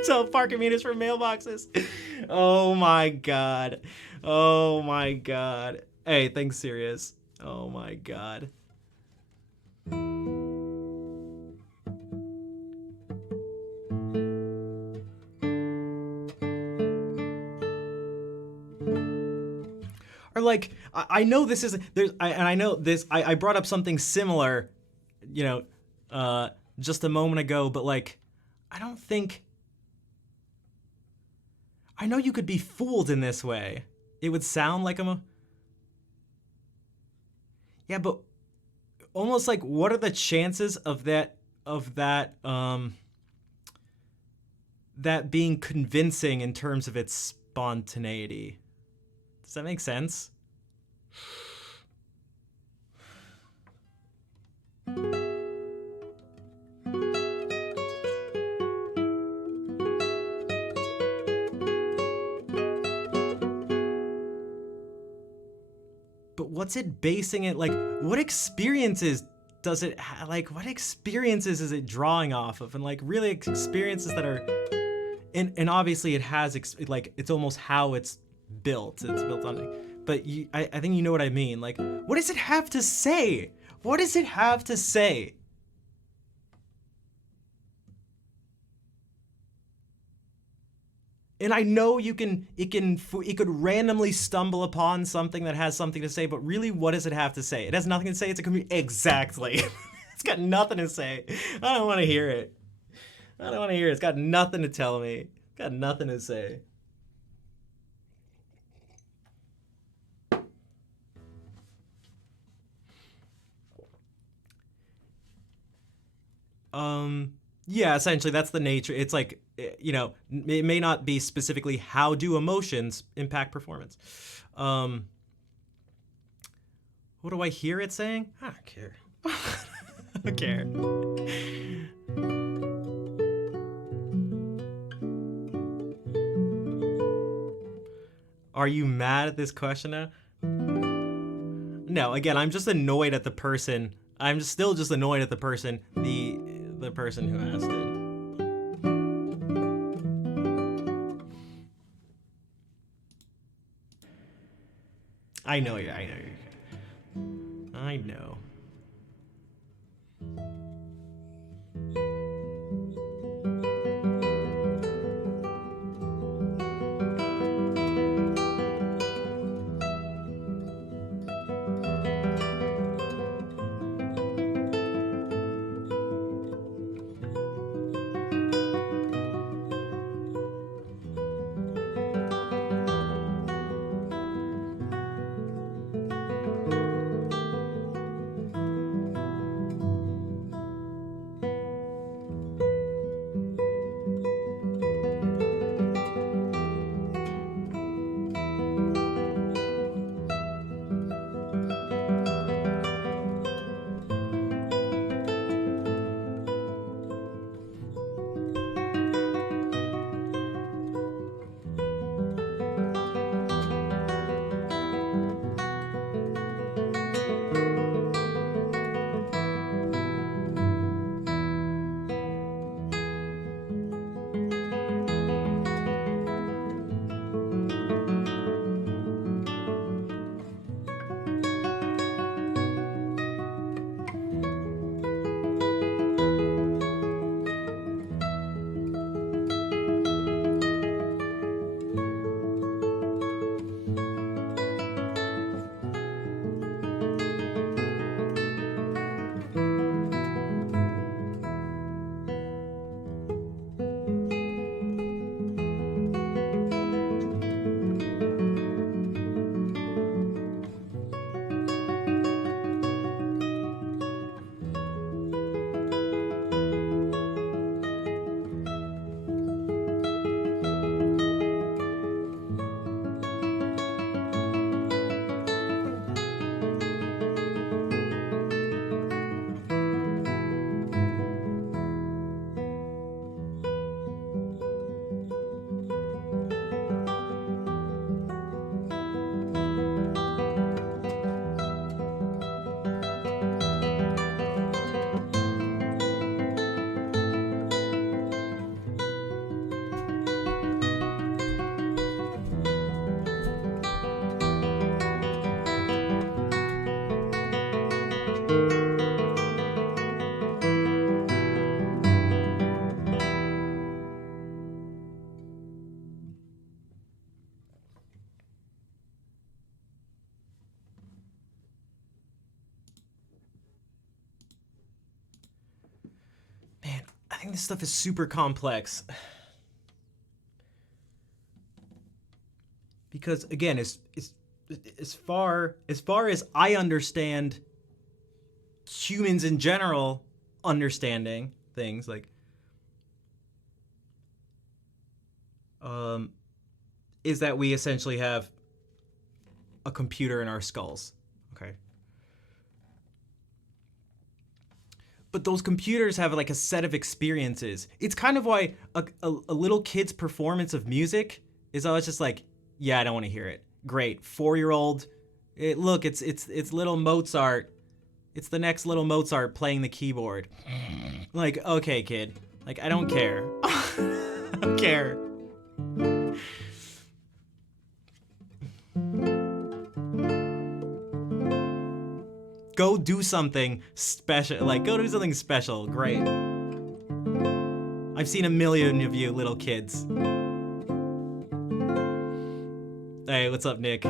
Tell parking meters for mailboxes. Oh my god. Oh my god. Hey, thanks, Sirius. Oh my god. Or like, I know this is I know this. I brought up something similar, you know, just a moment ago. But like, I don't think. I know you could be fooled in this way. It would sound like I'm a. Yeah, but almost like, what are the chances of that that being convincing in terms of its spontaneity? Does that make sense? But what's it basing it, like, what experiences does it like, what experiences is it drawing off of? And like, really experiences that are, and obviously it has like, it's almost how it's built on it. But I think you know what I mean. Like, what does it have to say? What does it have to say? And I know it could randomly stumble upon something that has something to say, but really, what does it have to say? It has nothing to say. It's a computer. Exactly. It's got nothing to say. I don't want to hear it. I don't want to hear it. It's got nothing to tell me. It's got nothing to say. Yeah, essentially that's the nature. It's like, you know, it may not be specifically how do emotions impact performance. What do I hear it saying? I don't care. I don't care. Are you mad at this question now? No, again, I'm just annoyed at the person. I'm still just annoyed at the person, the person who asked it. I know. I know. think this stuff is super complex. Because again, as far as I understand humans in general understanding things, like is that we essentially have a computer in our skulls. Okay. But those computers have like a set of experiences. It's kind of why a little kid's performance of music is always just like, yeah, I don't want to hear it. Great. 4-year-old. Look, it's little Mozart. It's the next little Mozart playing the keyboard. Like, okay, kid. Like, I don't care. I don't care. Go do something special. Like, go do something special. Great. I've seen a million of you little kids. Hey, what's up, Nick?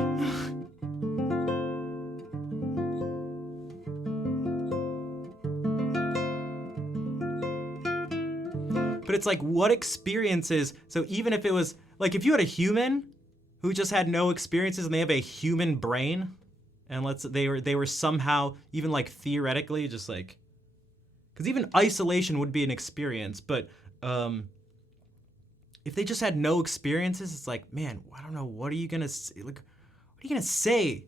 But it's like, what experiences? So even if it was, like, if you had a human who just had no experiences and they have a human brain, and they were somehow, even like theoretically, just like, because even isolation would be an experience, but if they just had no experiences, it's like, man, I don't know, what are you gonna say? Like, what are you gonna say?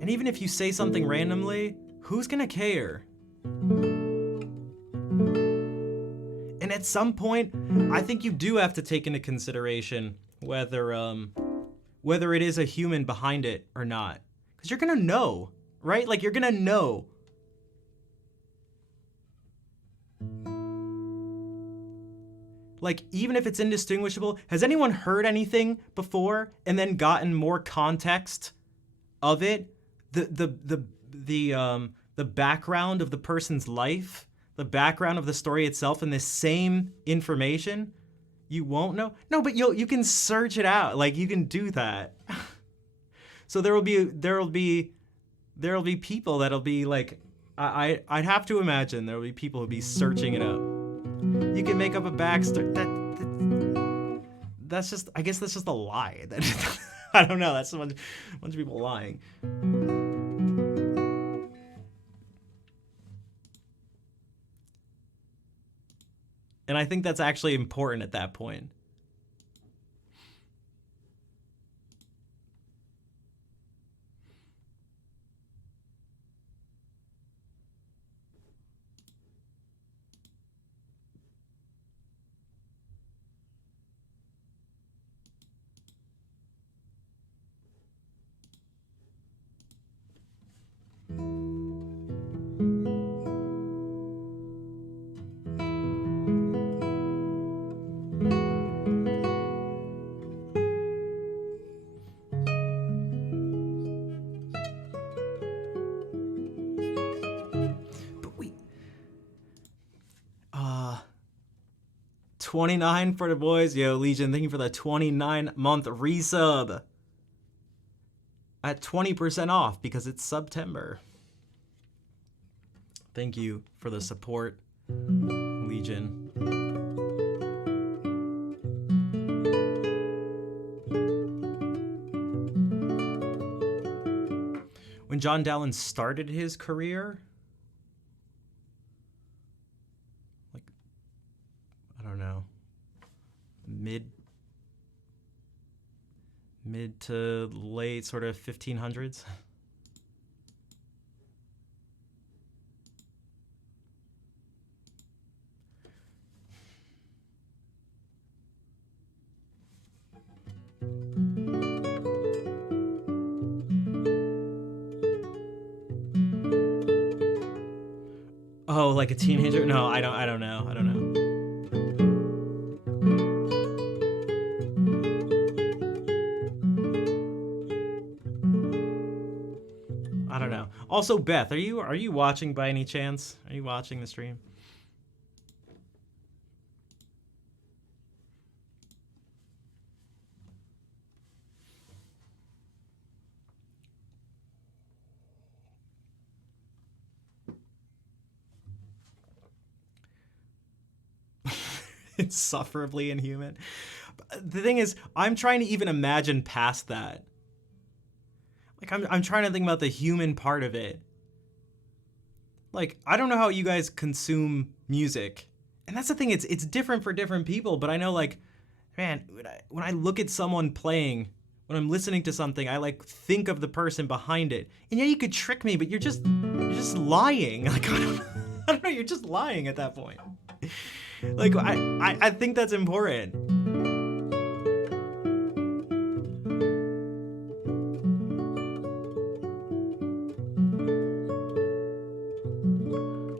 And even if you say something randomly, who's gonna care? And at some point, I think you do have to take into consideration whether it is a human behind it or not. Because you're gonna know, right? Like, you're gonna know. Like, even if it's indistinguishable, has anyone heard anything before and then gotten more context of it? The background of the person's life, the background of the story itself, and the same information, you won't know. No, but you can search it out. Like, you can do that. So there will be people that'll be like, I'd have to imagine there will be people who'll be searching it up. You can make up a backstory. That's just, I guess that's just a lie. I don't know. That's a bunch of people lying. And I think that's actually important at that point. But 29 for the boys. Yo, Legion, thank you for the 29-month resub. At 20% off because it's September. Thank you for the support, Legion. When John Dallin started his career, like, I don't know, mid to late sort of 1500s. Oh, like a teenager? No, I don't know. I don't know. I don't know. Also, Beth, are you watching by any chance? Are you watching the stream? insufferably inhuman. But the thing is, I'm trying to even imagine past that. Like, I'm trying to think about the human part of it. Like, I don't know how you guys consume music. And that's the thing, it's different for different people, but I know, like, man, when I look at someone playing, when I'm listening to something, I like think of the person behind it. And yeah, you could trick me, but you're just lying. Like, I don't know, you're just lying at that point. Like, I think that's important.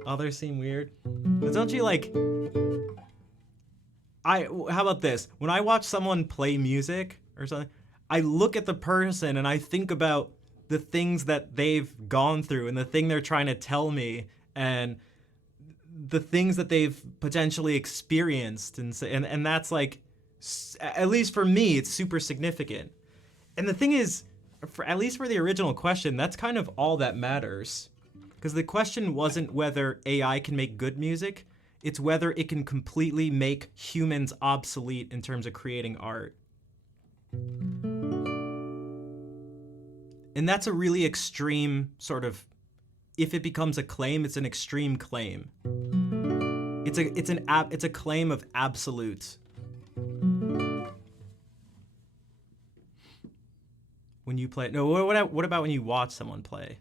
Others seem weird. But don't you like... How about this? When I watch someone play music or something, I look at the person and I think about the things that they've gone through and the thing they're trying to tell me and the things that they've potentially experienced. And that's like, at least for me, it's super significant. And the thing is, at least for the original question, that's kind of all that matters. Because the question wasn't whether AI can make good music, it's whether it can completely make humans obsolete in terms of creating art. And that's a really extreme sort of, if it becomes a claim, it's an extreme claim. It's a claim of absolute. When you play, no, what about when you watch someone play?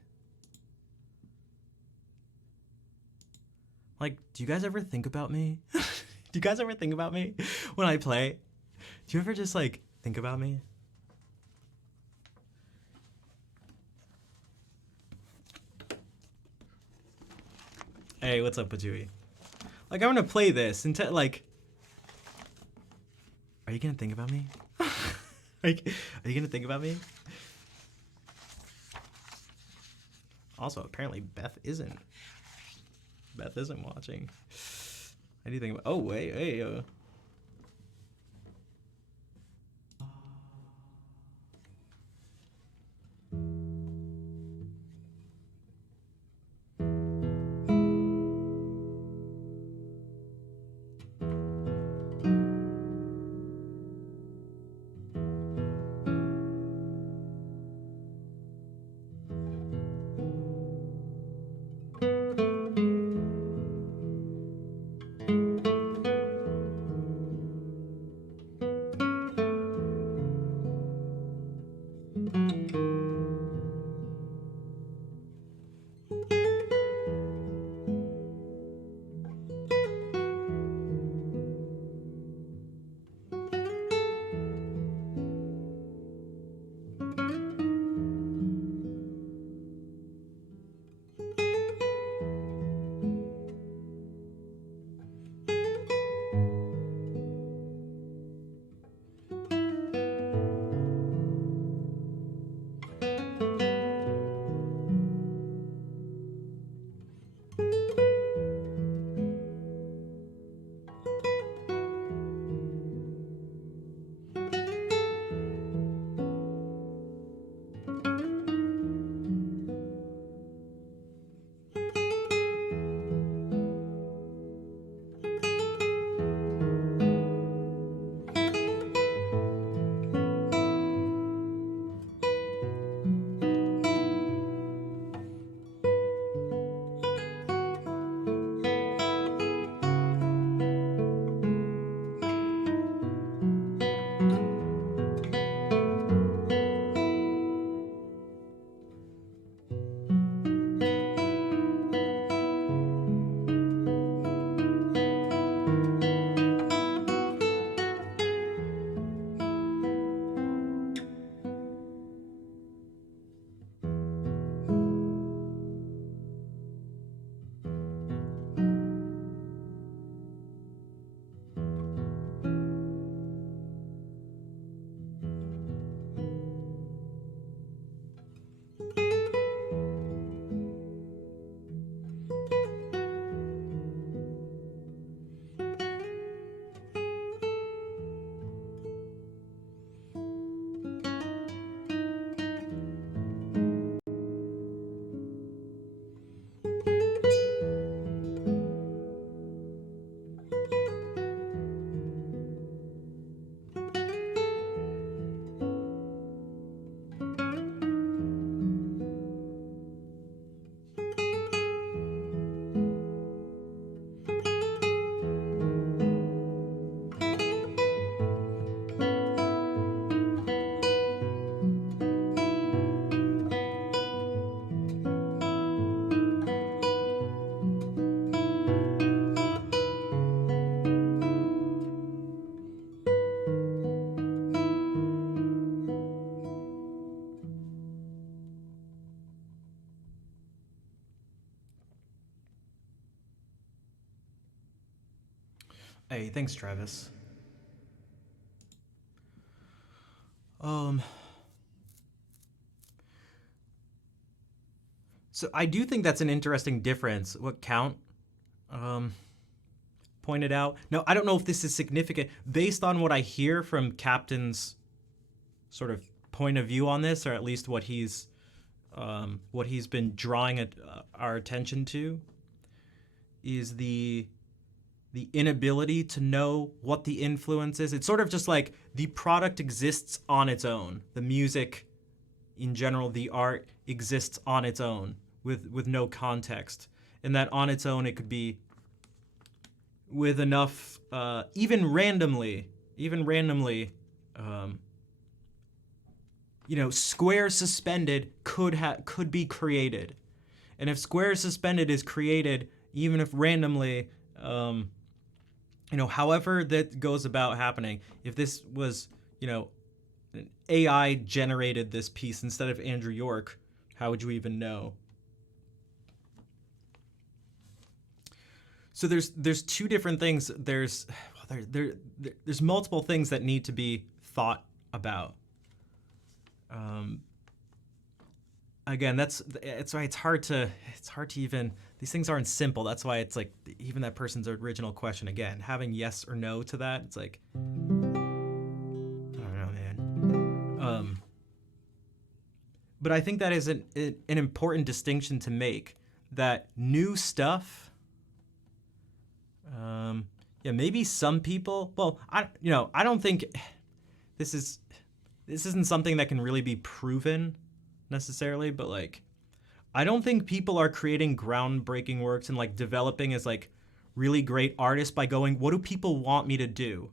Like, do you guys ever think about me? Do you guys ever think about me when I play? Do you ever just like think about me? Hey, what's up, Pajui? Like, I'm gonna play this and like, are you gonna think about me? Like, are you gonna think about me? Also, apparently Beth isn't. Beth isn't watching. How do you think about? Oh wait, hey. thanks, Travis. So I do think that's an interesting difference. What Count pointed out. Now, I don't know if this is significant based on what I hear from Captain's sort of point of view on this, or at least what he's been drawing our attention to, is the inability to know what the influence is. It's sort of just like the product exists on its own. The music, in general, the art exists on its own with no context. And that on its own, it could be with enough, even randomly, Square Suspended could be created. And if Square Suspended is created, even if randomly, however that goes about happening, if this was, an AI generated this piece instead of Andrew York, how would you even know? So there's two different things. There's multiple things that need to be thought about. Again, it's why it's hard to even, these things aren't simple. That's why it's like even that person's original question again, having yes or no to that, it's like, I don't know, man. But I think that is an important distinction to make, that new stuff, maybe some people, well, I don't think this isn't something that can really be proven necessarily, but like, I don't think people are creating groundbreaking works and like developing as like really great artists by going, what do people want me to do?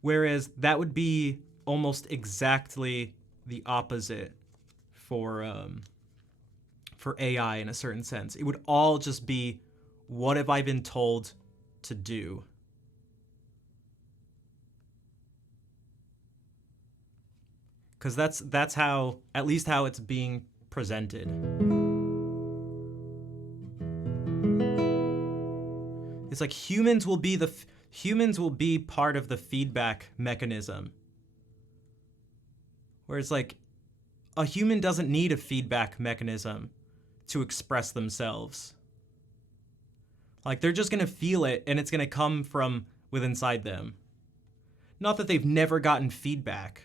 Whereas that would be almost exactly the opposite for AI in a certain sense. It would all just be, what have I been told to do? Because that's how, at least how it's being presented. It's like humans will be part of the feedback mechanism. Whereas like a human doesn't need a feedback mechanism to express themselves. Like they're just gonna feel it and it's gonna come from within inside them. Not that they've never gotten feedback,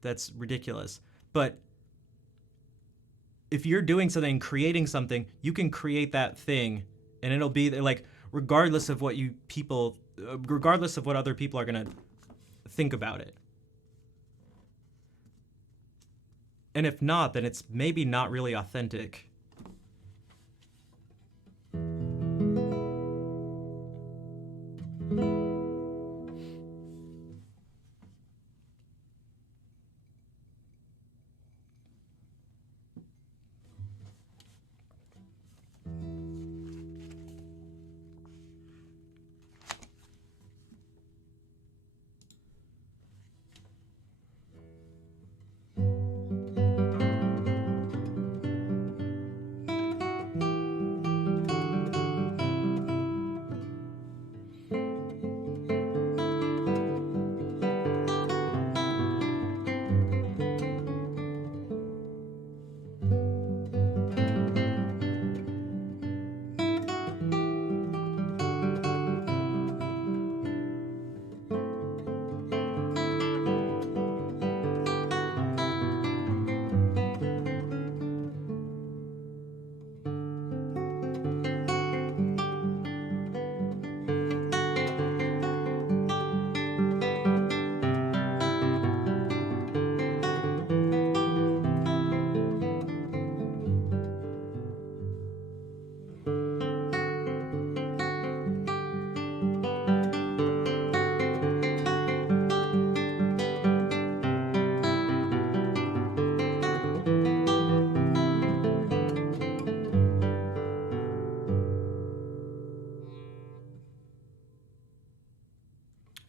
that's ridiculous. But if you're doing something, creating something, you can create that thing and it'll be like, regardless of what other people are going to think about it. And if not, then it's maybe not really authentic.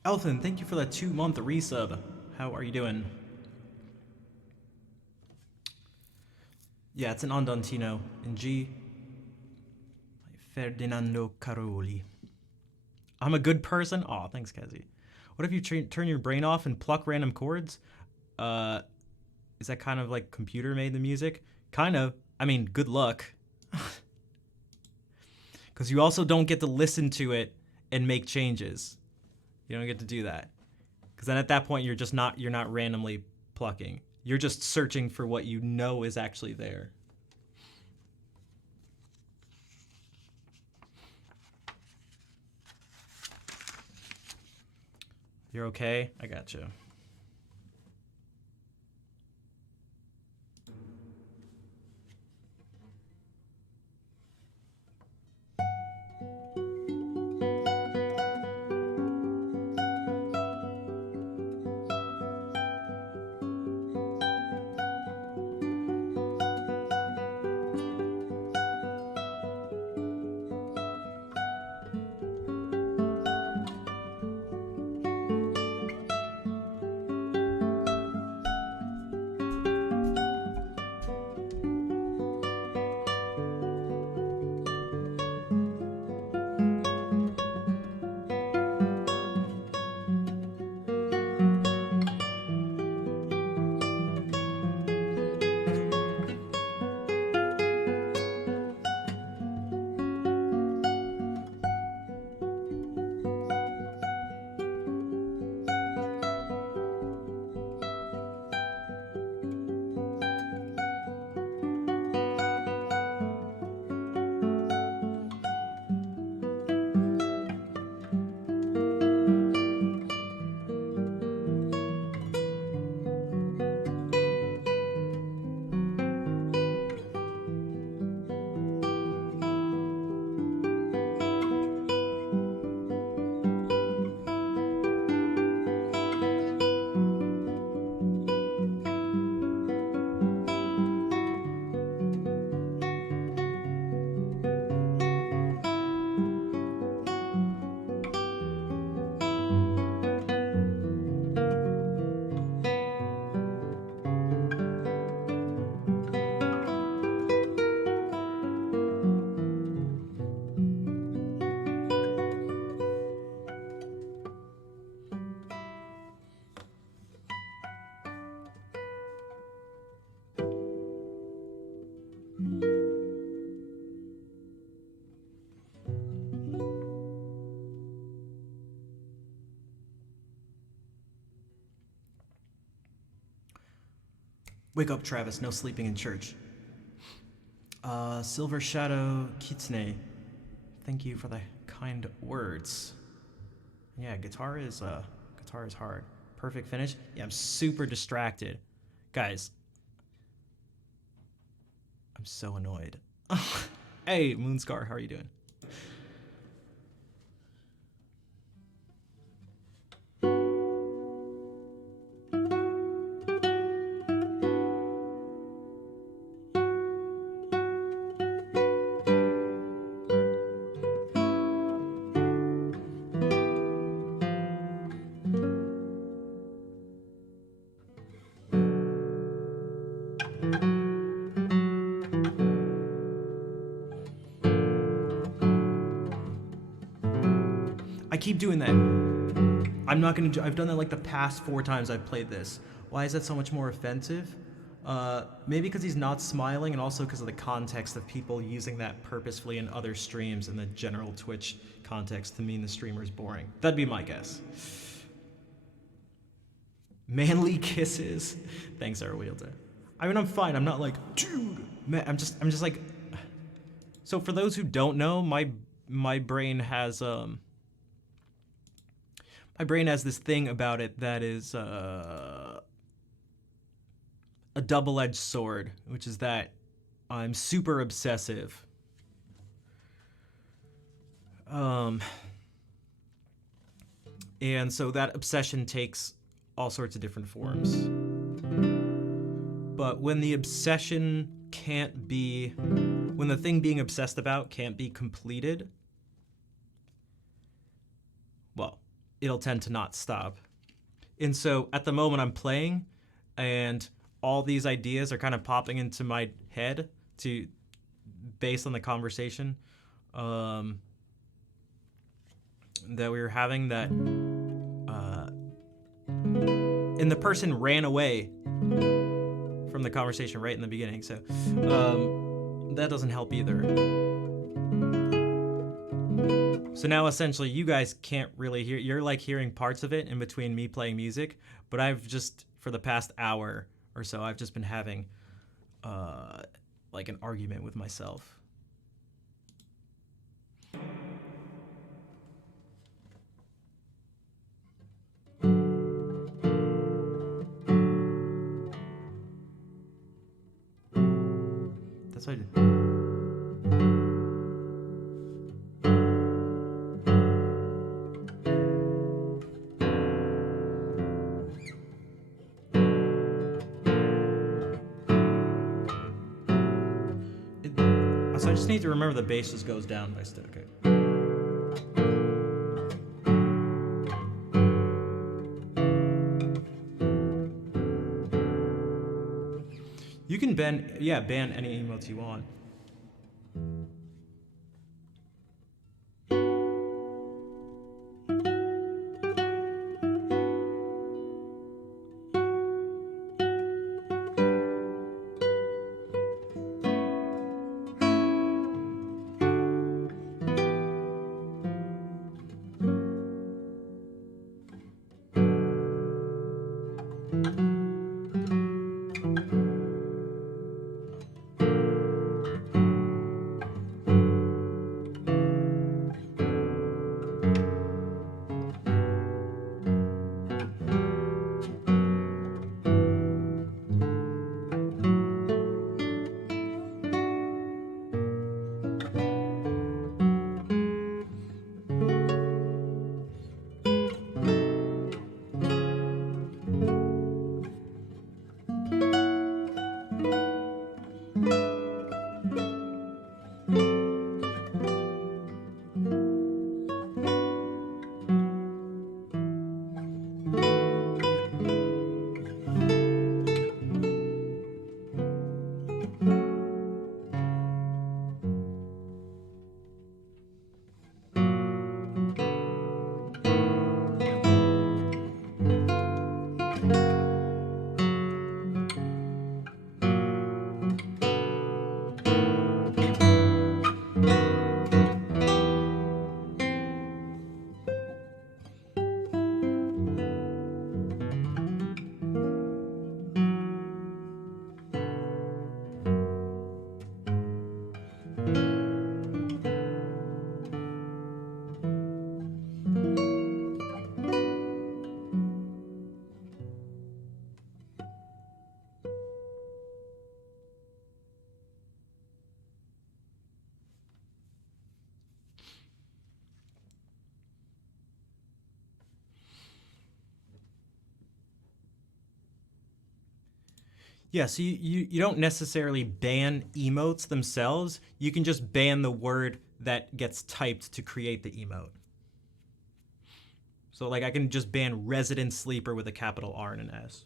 Elfin, thank you for that 2-month resub. How are you doing? Yeah, it's an andantino in G by Ferdinando Caroli. I'm a good person. Aw, thanks, Kezi. What if you turn your brain off and pluck random chords? Is that kind of like computer made the music? Kind of. I mean, good luck. Because you also don't get to listen to it and make changes. You don't get to do that. Because then at that point, you're not randomly plucking. You're just searching for what you know is actually there. You're okay? I gotcha. Wake up, Travis. No sleeping in church. Silver Shadow Kitsune. Thank you for the kind words. Yeah, guitar is hard. Perfect finish. Yeah, I'm super distracted. Guys, I'm so annoyed. Hey, Moonscar, how are you doing? I keep doing that. I'm not gonna. I've done that like the past 4 times I've played this. Why is that so much more offensive? Maybe because he's not smiling, and also because of the context of people using that purposefully in other streams in the general Twitch context to mean the streamer's boring. That'd be my guess. Manly kisses. Thanks, Arwielder. I mean, I'm fine. I'm not like, dude. Man, I'm just like. So for those who don't know, my brain has my brain has this thing about it that is a double-edged sword, which is that I'm super obsessive. And so that obsession takes all sorts of different forms. But when the obsession can't be, when the thing being obsessed about can't be completed, well, it'll tend to not stop. And so at the moment I'm playing, and all these ideas are kind of popping into my head based on the conversation. that we were having that, and the person ran away from the conversation right in the beginning. So that doesn't help either. So now essentially you guys can't really hear, you're like hearing parts of it in between me playing music, but I've just, for the past hour or so, I've just been having like an argument with myself. That's what I did. So I just need to remember the bass just goes down by step. Okay. You can ban any emotes you want. Yeah, so you don't necessarily ban emotes themselves. You can just ban the word that gets typed to create the emote. So like I can just ban resident sleeper with a capital R and an S.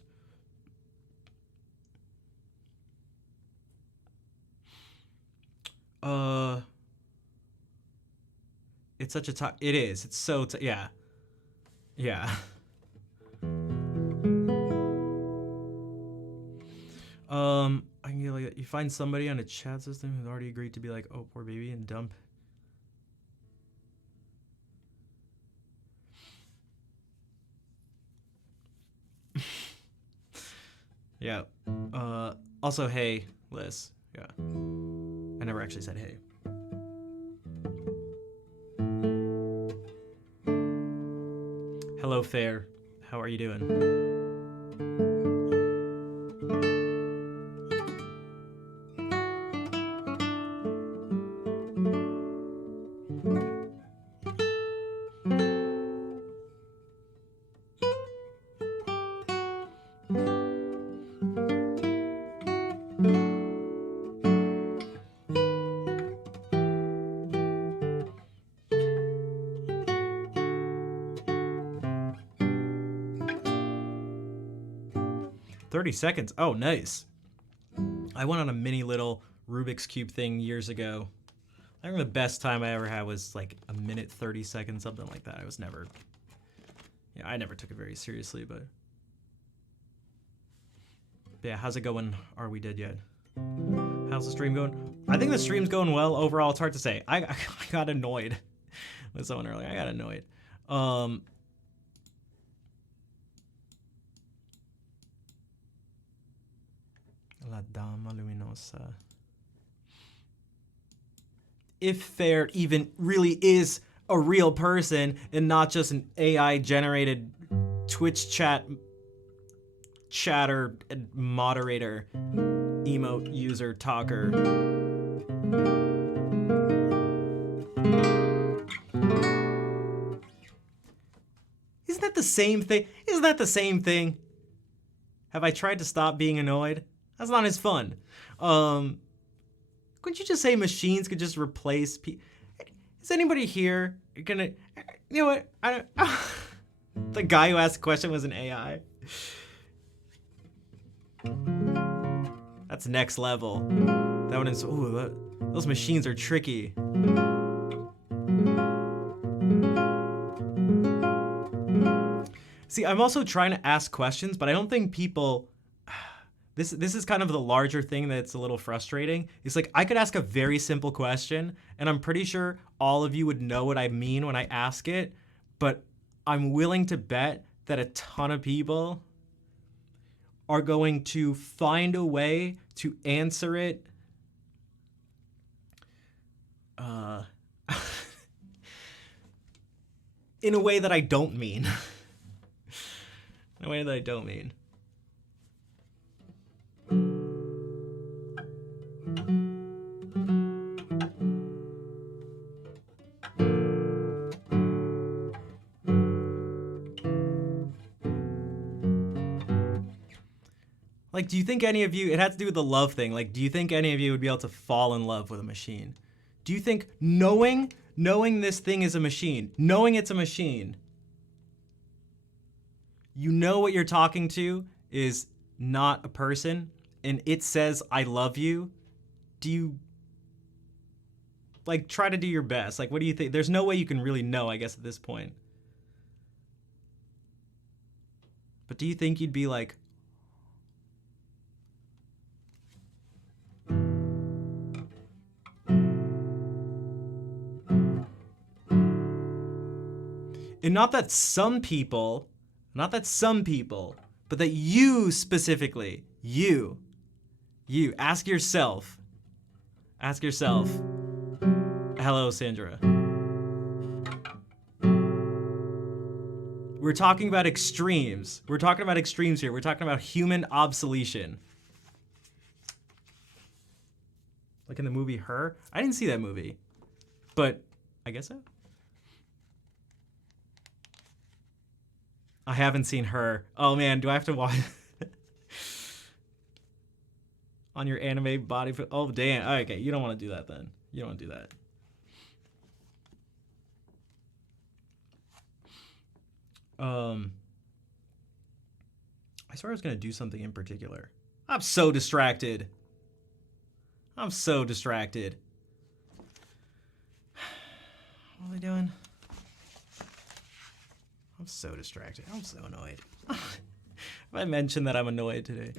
It's such a it is. It's so yeah. Yeah. I can get like you find somebody on a chat system who's already agreed to be like, oh poor baby, and dump. Yeah. Also, hey, Liz. Yeah. I never actually said hey. Hello, Fair. How are you doing? 30 seconds. Oh, nice. I went on a mini little Rubik's Cube thing years ago. I think the best time I ever had was like a minute 30 seconds, something like that. I was never, yeah, I never took it very seriously, but yeah, how's it going? Are we dead yet? How's the stream going? I think the stream's going well overall. It's hard to say. I got annoyed with someone earlier. I got annoyed. La Dama Luminosa. If Fair even really is a real person and not just an AI generated Twitch chatter moderator, emote user talker. Isn't that the same thing? Isn't that the same thing? Have I tried to stop being annoyed? That's not as fun. Couldn't you just say machines could just replace people? Is anybody here gonna, you know what? I don't, the guy who asked the question was an AI. That's next level. That one is, ooh, those machines are tricky. See, I'm also trying to ask questions, but I don't think people, this is kind of the larger thing that's a little frustrating. It's like I could ask a very simple question and I'm pretty sure all of you would know what I mean when I ask it, but I'm willing to bet that a ton of people are going to find a way to answer it in a way that I don't mean. In a way that I don't mean. Like, do you think any of you, it had to do with the love thing, like, do you think any of you would be able to fall in love with a machine? Do you think knowing this thing is a machine, knowing it's a machine, you know what you're talking to is not a person, and it says, I love you, do you, like, try to do your best? Like, what do you think? There's no way you can really know, I guess, at this point. But do you think you'd be like, and not that some people, but that you specifically, you, ask yourself, hello, Sandra. We're talking about extremes. We're talking about extremes here. We're talking about human obsolescence. Like in the movie Her? I didn't see that movie, but I guess so. I haven't seen Her. Oh man, do I have to watch on your anime body? Oh damn. Okay, you don't want to do that then. You don't want to do that. I swear I was gonna do something in particular. I'm so distracted. What am I doing? I'm so distracted. I'm so annoyed. Have I mentioned that I'm annoyed today?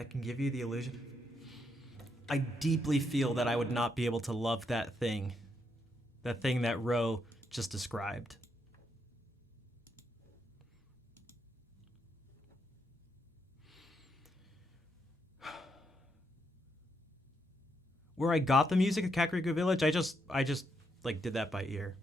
that can give you the illusion. I deeply feel that I would not be able to love that thing that Ro just described. Where I got the music at Kakariko Village, I just like did that by ear.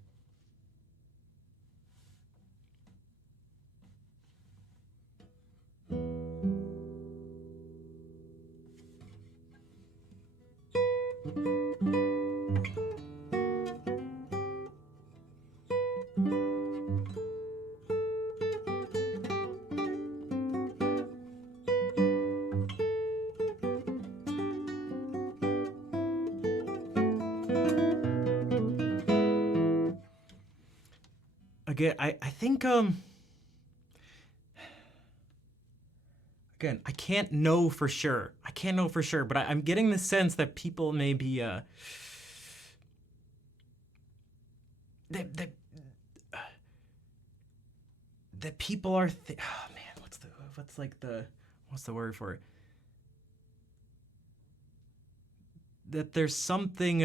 Again, I think again, I can't know for sure. But I'm getting the sense that people may be that people are oh man, what's the word for it? That there's something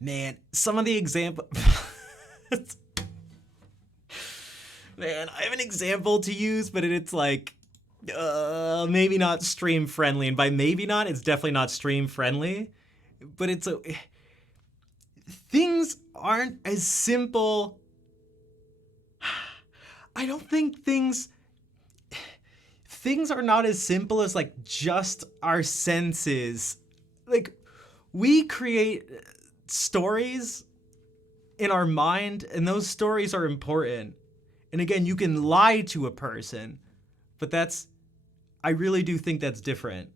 man, some of the example man, I have an example to use, but it's like maybe not stream friendly, and by maybe not, it's definitely not stream friendly. But it's things aren't as simple. I don't think things are not as simple as like just our senses. Like we create stories in our mind, and those stories are important. And again, you can lie to a person, but I really do think that's different.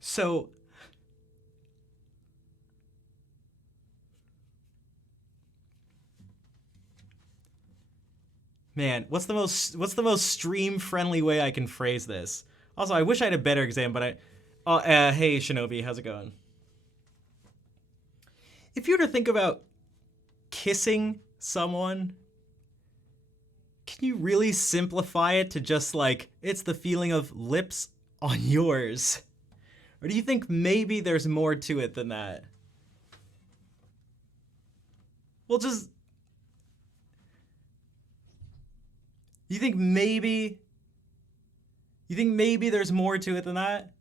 So, man, what's the most stream friendly way I can phrase this? Also, I wish I had a better example, but hey Shinobi, how's it going? If you were to think about kissing someone, can you really simplify it to just like it's the feeling of lips on yours? Or do you think maybe there's more to it than that? Well, you think maybe there's more to it than that?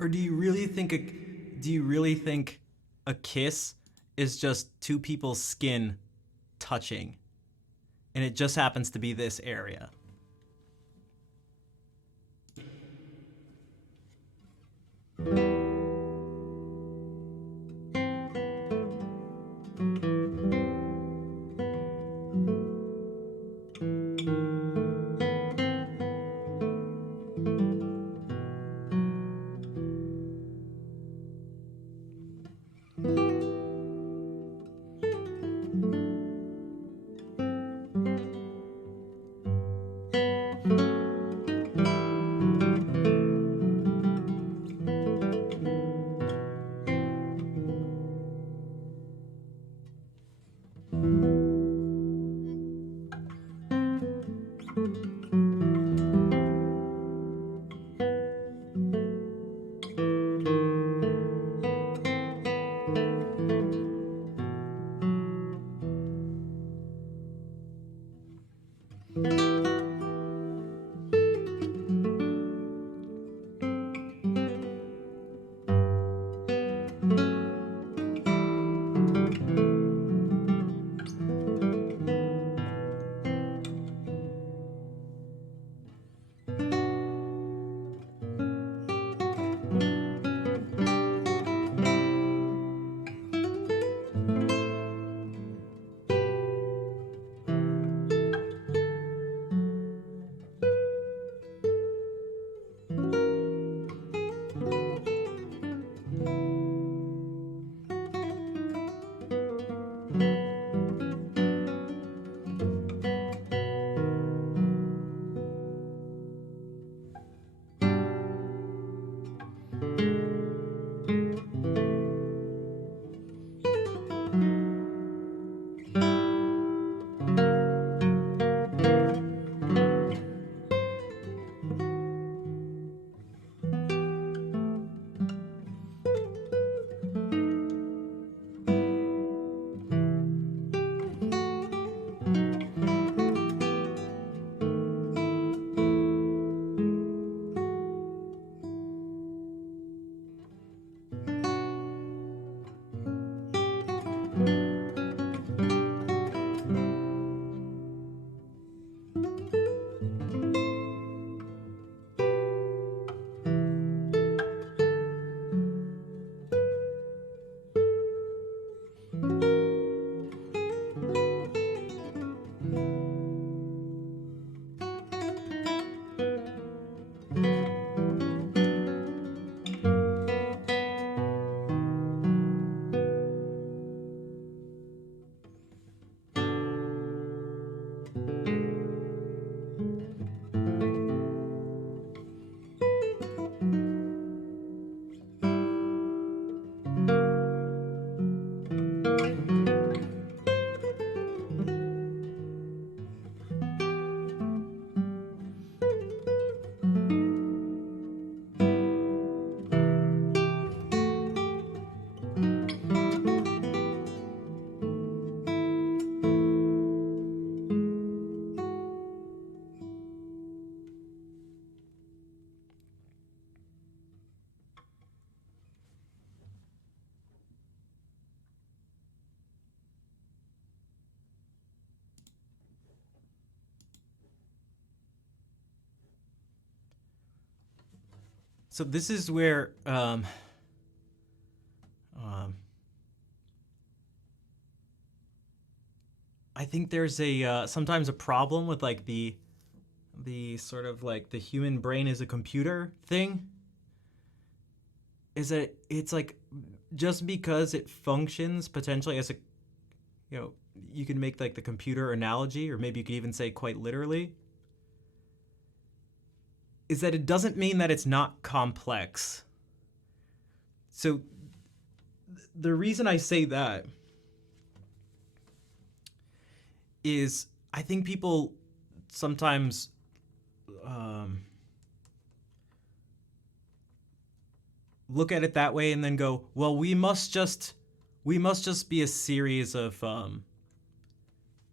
Or do you really think a kiss is just two people's skin touching, and it just happens to be this area? So this is where I think there's a sometimes a problem with like the sort of like the human brain is a computer thing. Is that it's like just because it functions potentially as a, you know, you can make like the computer analogy, or maybe you could even say quite literally, is that it doesn't mean that it's not complex. So the reason I say that is I think people sometimes look at it that way and then go, well, we must just be a series of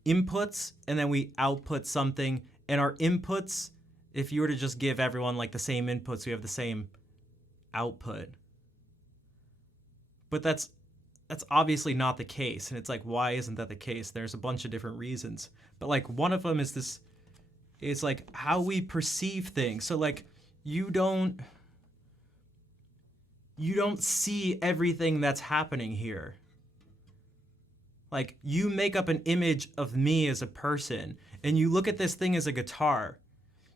inputs, and then we output something, and our inputs, if you were to just give everyone like the same inputs, we have the same output. But that's obviously not the case. And it's like, why isn't that the case? There's a bunch of different reasons. But like one of them is like how we perceive things. So like you don't see everything that's happening here. Like you make up an image of me as a person, and you look at this thing as a guitar.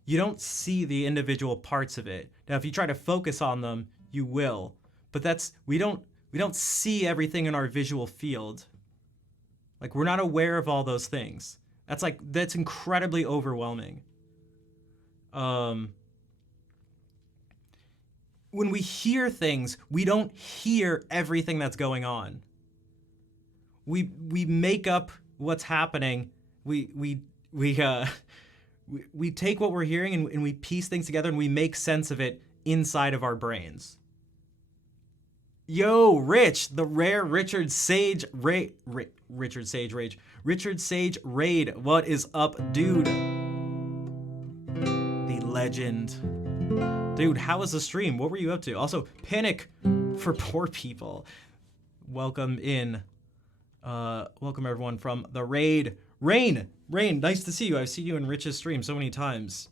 You don't see the individual parts of it. Now, if you try to focus on them, you will. But we don't see everything in our visual field. Like we're not aware of all those things. That's incredibly overwhelming. When we hear things, we don't hear everything that's going on. We make up what's happening. We take what we're hearing and we piece things together and we make sense of it inside of our brains. Yo, Rich, the rare Richard Sage Raid. Richard Sage Raid. What is up, dude? The legend. Dude, how was the stream? What were you up to? Also, Panic for Poor People. Welcome in. Welcome everyone from the raid. Rain, nice to see you. I've seen you in Rich's stream so many times.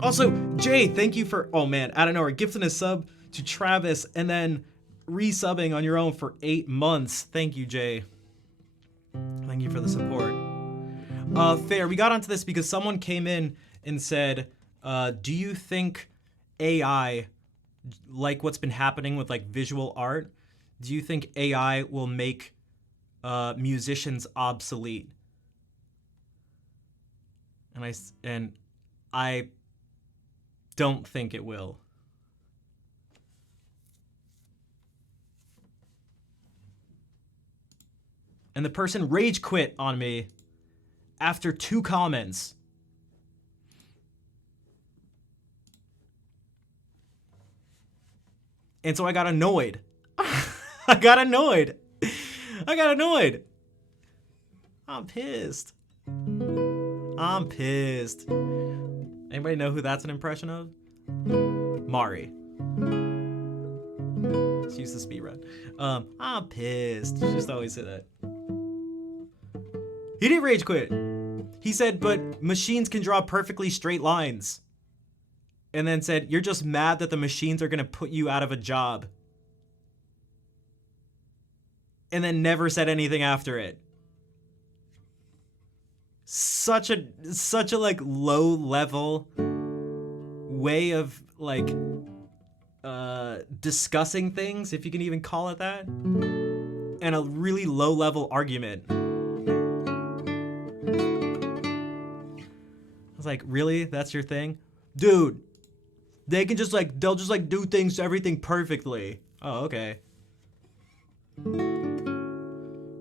Also, Jay, thank you for, oh man, I don't know, gifting a sub to Travis and then resubbing on your own for 8 months. Thank you, Jay. Thank you for the support. Fair, we got onto this because someone came in and said, do you think AI, like what's been happening with like visual art, do you think AI will make musicians obsolete? And I don't think it will. And the person rage quit on me after 2 comments. And so I got annoyed. I got annoyed. I'm pissed. Anybody know who that's an impression of? Mari. Let's use the speed run. I'm pissed. She just always say that. He didn't rage quit. He said, but machines can draw perfectly straight lines. And then said, you're just mad that the machines are going to put you out of a job. And then never said anything after it. Such a like low level way of like discussing things, if you can even call it that, and a really low level argument. I was like, really? That's your thing? Dude, they'll just do everything perfectly. Oh, okay.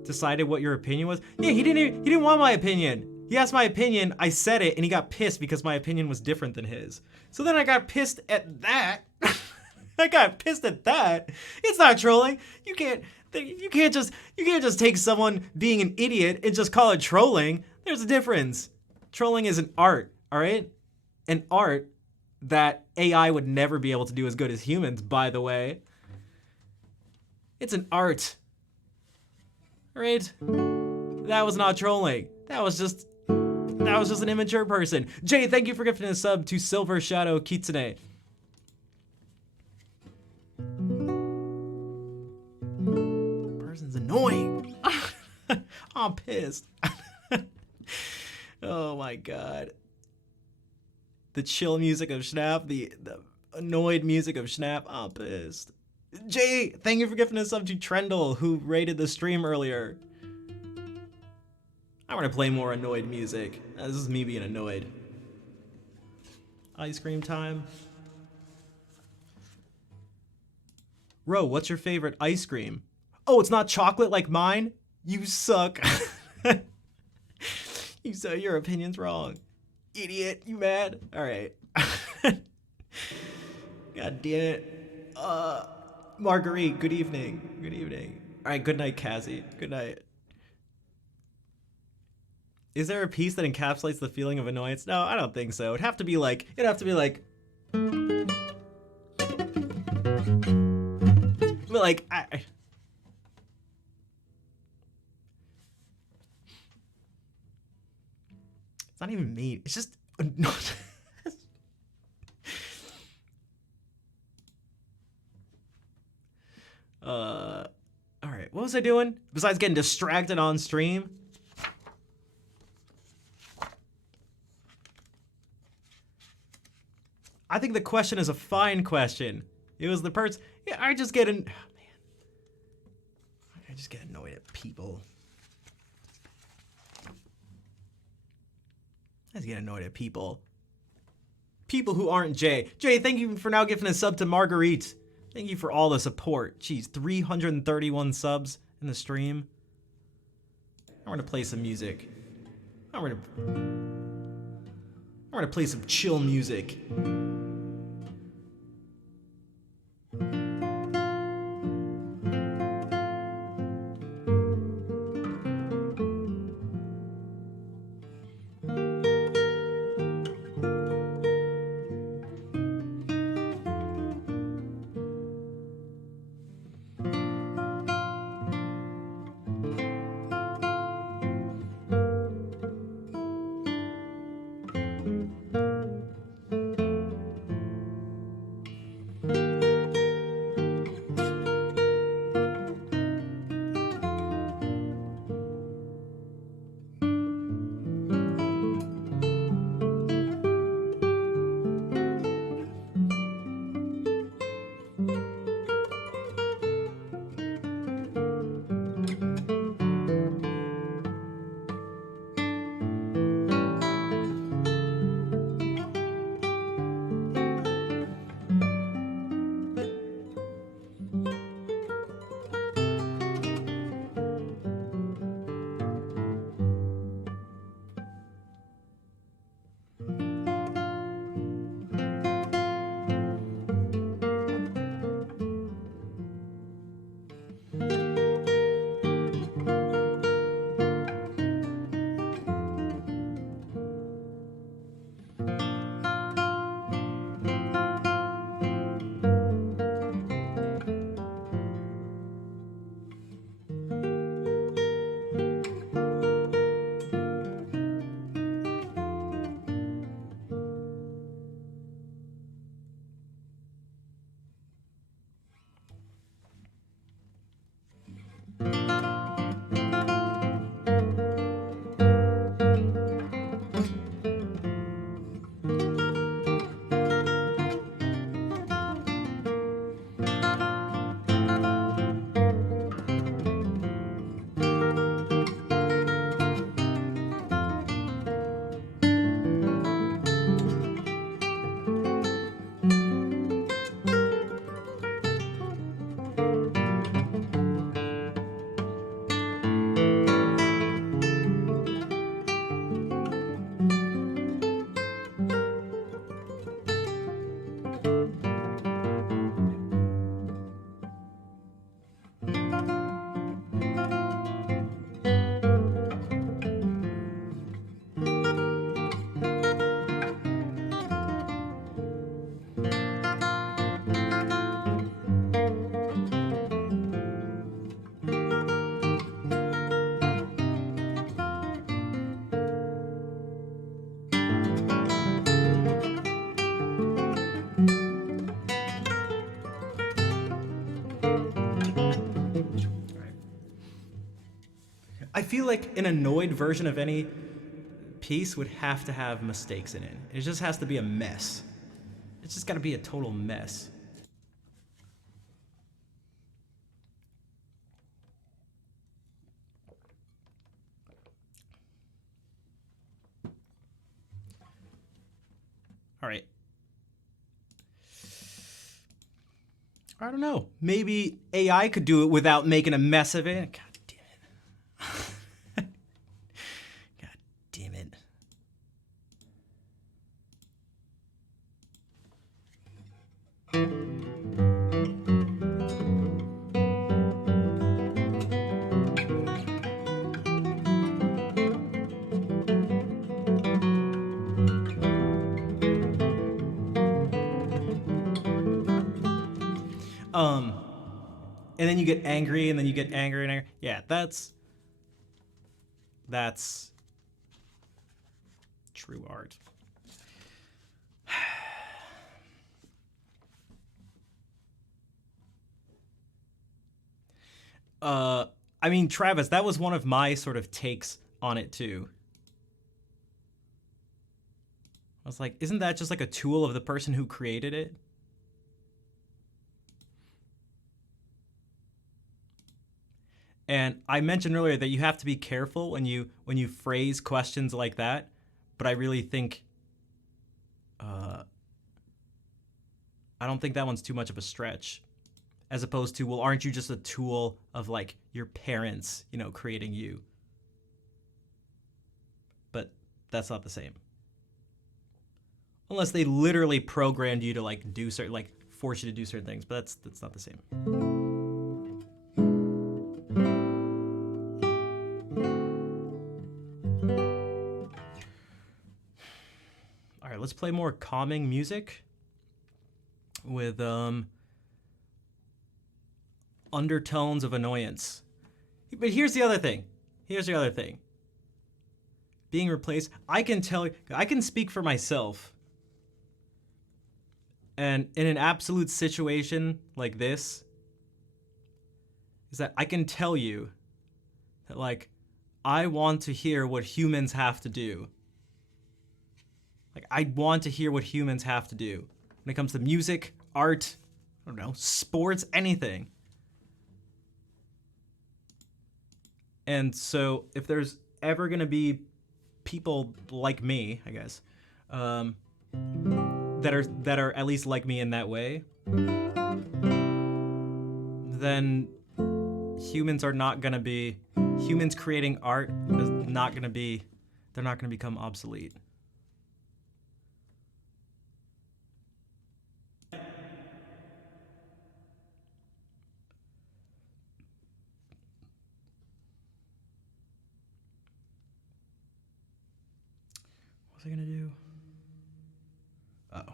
Decided what your opinion was? Yeah, he didn't want my opinion. He asked my opinion, I said it, and he got pissed because my opinion was different than his. So then I got pissed at that. It's not trolling. You can't just take someone being an idiot and just call it trolling. There's a difference. Trolling is an art, all right? An art that AI would never be able to do as good as humans, by the way. It's an art. All right? That was not trolling. That was just an immature person. Jay, thank you for gifting a sub to Silver Shadow Kitsune. annoying. I'm pissed. Oh my god. The chill music of Schnapp, the annoyed music of Schnapp, I'm pissed. Jay, thank you for gifting us up to Trendle, who rated the stream earlier. I want to play more annoyed music. This is me being annoyed. Ice cream time. Ro, what's your favorite ice cream? Oh, it's not chocolate like mine? You suck. You said your opinion's wrong. Idiot, you mad? Alright. God damn it. Marguerite, good evening. Good evening. Alright, good night, Cassie. Good night. Is there a piece that encapsulates the feeling of annoyance? No, I don't think so. It'd have to be like. But like, it's not even me. It's just all right. What was I doing besides getting distracted on stream? I think the question is a fine question. It was the person. Yeah, I just get I just get annoyed at people. I just get annoyed at people. People who aren't Jay. Jay, thank you for now giving a sub to Marguerite. Thank you for all the support. Jeez, 331 subs in the stream. I'm gonna play some music. I'm gonna play some chill music. feel like an annoyed version of any piece would have to have mistakes in it. It just has to be a mess. It's just gotta be a total mess. All right. I don't know. Maybe AI could do it without making a mess of it. God damn it. God damn it. And then you get angry, and then you get angry and angry. Yeah, that's true art. I mean, Travis, that was one of my sort of takes on it too. I was like, isn't that just like a tool of the person who created it? And I mentioned earlier that you have to be careful when you phrase questions like that, but I really think I don't think that one's too much of a stretch. As opposed to, well, aren't you just a tool of like your parents, you know, creating you? But that's not the same. Unless they literally programmed you to like do certain, like force you to do certain things, but that's not the same. All right, let's play more calming music with undertones of annoyance. But here's the other thing. Being replaced, I can speak for myself. And in an absolute situation like this, is that I can tell you that, like, I want to hear what humans have to do. Like, I want to hear what humans have to do when it comes to music, art, I don't know, sports, anything. And so if there's ever going to be people like me, I guess, that are at least like me in that way, then humans creating art is not going to be, they're not going to become obsolete. What's I going to do? Uh-oh.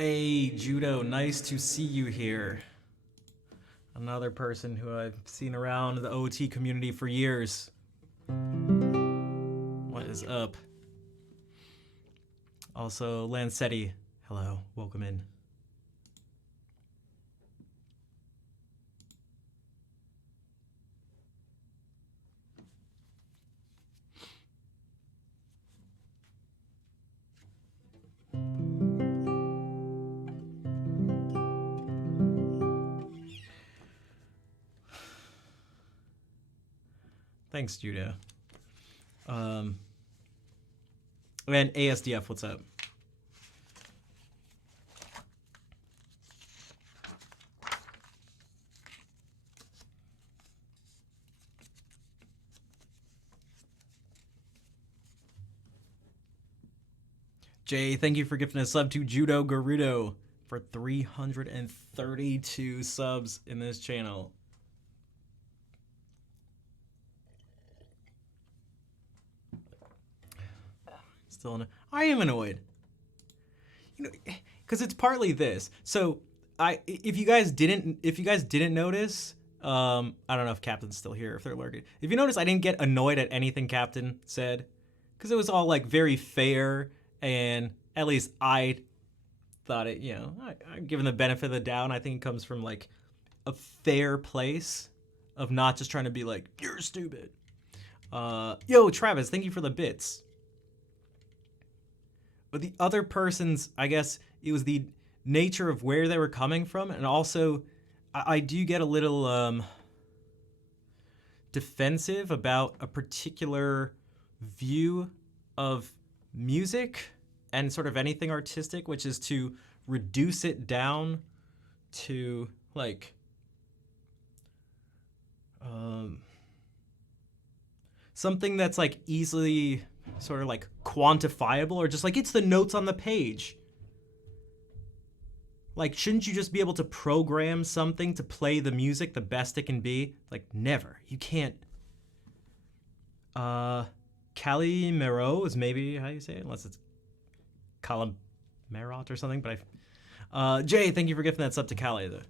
Hey, Judo, nice to see you here. Another person who I've seen around the OT community for years. What is up? Also, Lancetti, hello, welcome in. Thanks, Judo. And ASDF, what's up? Jay, thank you for gifting a sub to Judo Garudo for 332 subs in this channel. Still, I am annoyed. You know, because it's partly this. So if you guys didn't notice, I don't know if Captain's still here, if they're lurking. If you notice, I didn't get annoyed at anything Captain said, because it was all like very fair, and at least I thought it. You know, I'm given the benefit of the doubt. I think it comes from like a fair place of not just trying to be like, you're stupid. Yo, Travis, thank you for the bits. But the other person's, I guess it was the nature of where they were coming from, and also I do get a little defensive about a particular view of music and sort of anything artistic, which is to reduce it down to like something that's like easily sort of like quantifiable, or just like it's the notes on the page. Like, shouldn't you just be able to program something to play the music the best it can be? Like, never. You can't. Calimero is maybe how you say it, unless it's Calimerot or something. But Jay, thank you for gifting that sub to Cali though.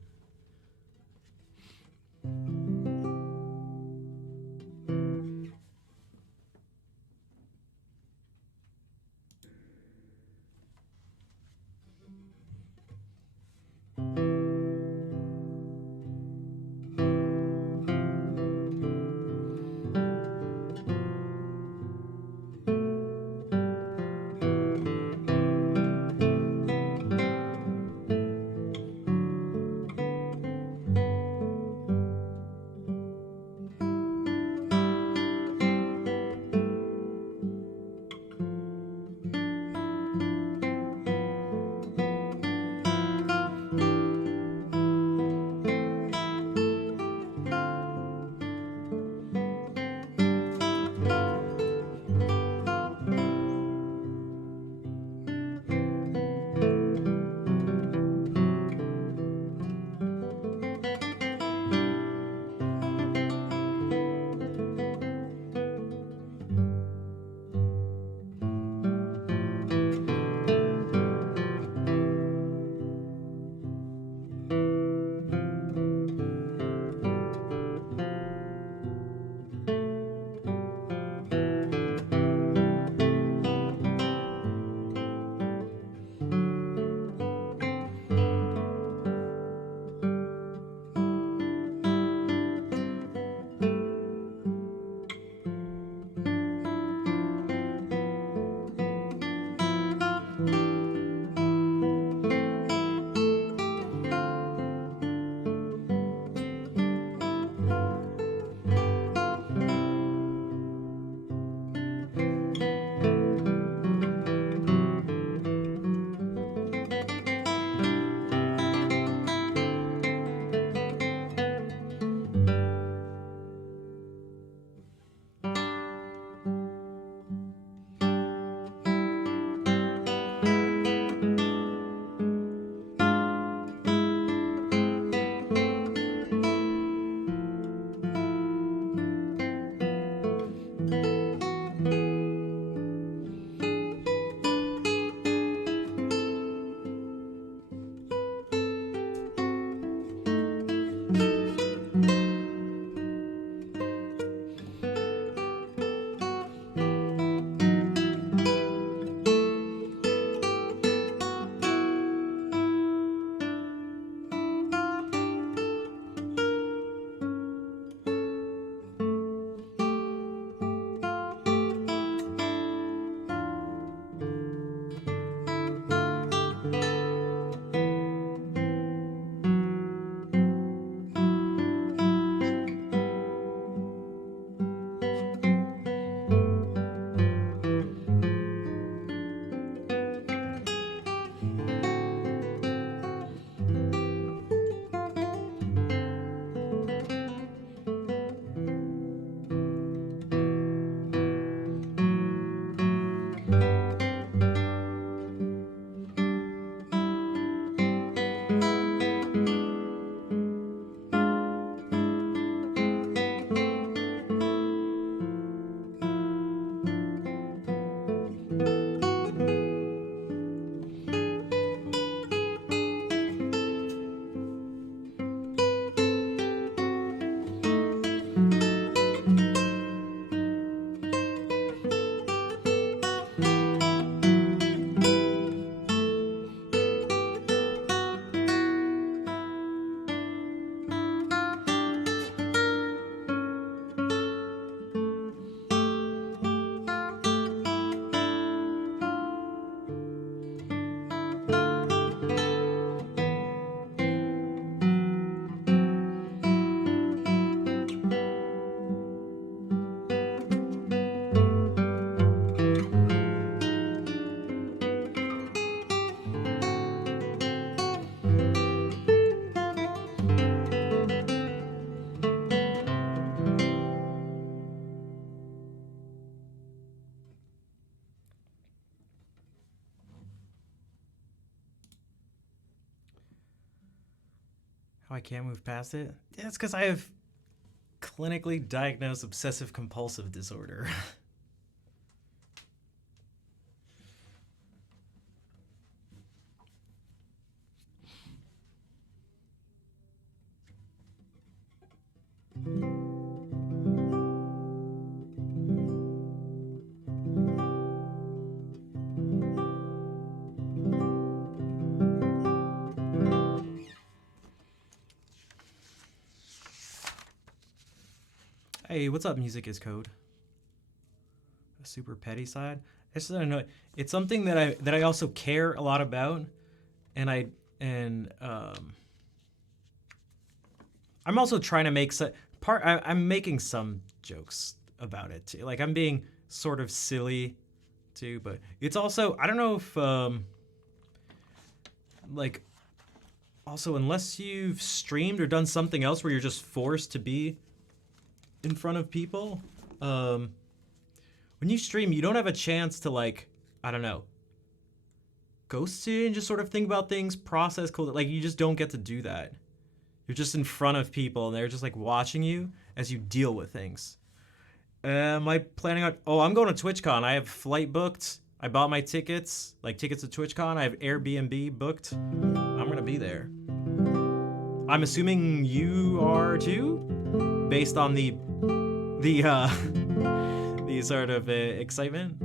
How I can't move past it? Yeah, it's because I have clinically diagnosed obsessive compulsive disorder. Hey, what's up, Music is Code? A super petty side? I just don't know. It's something that I also care a lot about, and I'm also trying to make I'm making some jokes about it too. Like I'm being sort of silly too, but it's also I don't know if like also unless you've streamed or done something else where you're just forced to be in front of people, when you stream you don't have a chance to like I don't know go sit and just sort of think about things, process cool, like you just don't get to do that. You're just in front of people and they're just like watching you as you deal with things. Am I planning on I'm going to TwitchCon. I have flight booked. I bought my tickets, like tickets to TwitchCon. I have Airbnb booked. I'm gonna be there. I'm assuming you are too, based on the the sort of excitement.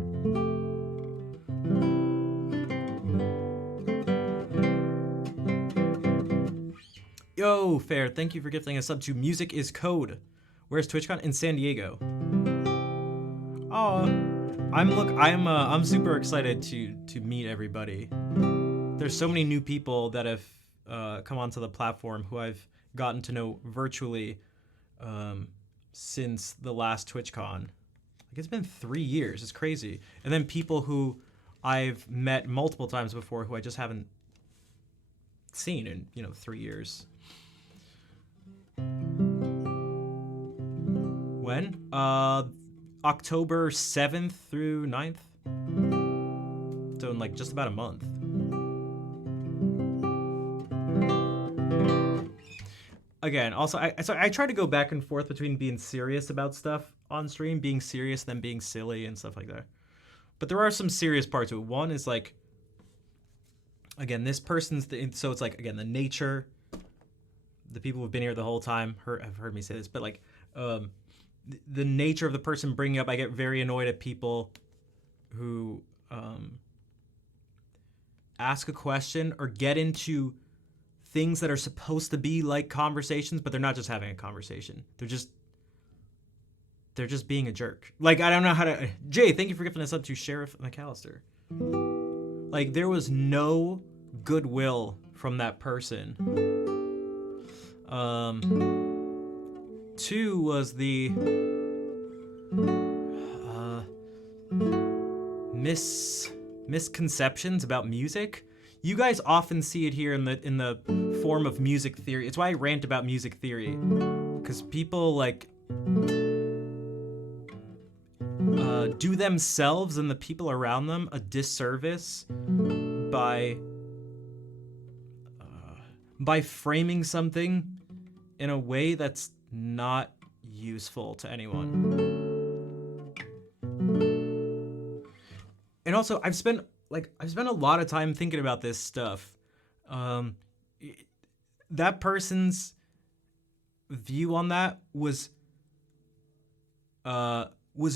Yo, Fair, thank you for gifting a sub to Music is Code. Where's TwitchCon? In San Diego. Oh, I'm super excited to meet everybody. There's so many new people that have come onto the platform who I've gotten to know virtually since the last TwitchCon. Like it's been 3 years. It's crazy. And then people who I've met multiple times before who I just haven't seen in 3 years. When? October 7th through 9th. So in like just about a month. Again, also, I try to go back and forth between being serious about stuff on stream, being serious, then being silly and stuff like that. But there are some serious parts to it. One is like, again, this person's, so it's like, again, the nature, the people who've been here the whole time have heard me say this, but like, the nature of the person bringing up, I get very annoyed at people who ask a question or get into things that are supposed to be like conversations, but they're not just having a conversation. They're just being a jerk. Like, I don't know how to... Jay, thank you for gifting us up to Sheriff McAllister. Like, there was no goodwill from that person. 2 was the misconceptions about music. You guys often see it here in the form of music theory. It's why I rant about music theory, because people like do themselves and the people around them a disservice by framing something in a way that's not useful to anyone. And also, I've spent a lot of time thinking about this stuff. That person's view on that was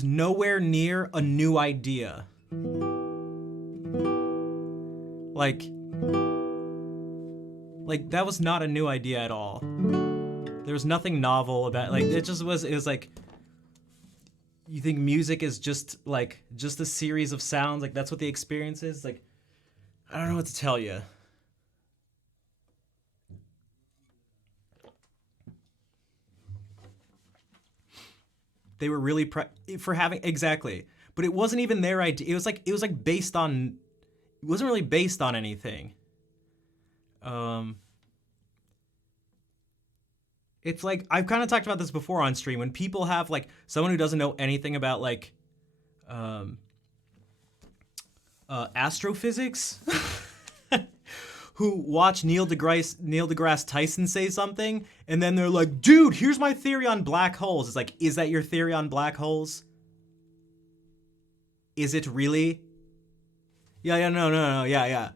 nowhere near a new idea. Like that was not a new idea at all. There was nothing novel about it was like, you think music is just a series of sounds, like that's what the experience is? Like, I don't know what to tell you. They were really for having exactly, but it wasn't even their idea. It was like based on, it wasn't really based on anything. It's like, I've kind of talked about this before on stream, when people have like someone who doesn't know anything about like astrophysics who watch Neil deGrasse Tyson say something, and then they're like, dude, here's my theory on black holes. It's like, is that your theory on black holes? Is it really? Yeah, no, yeah.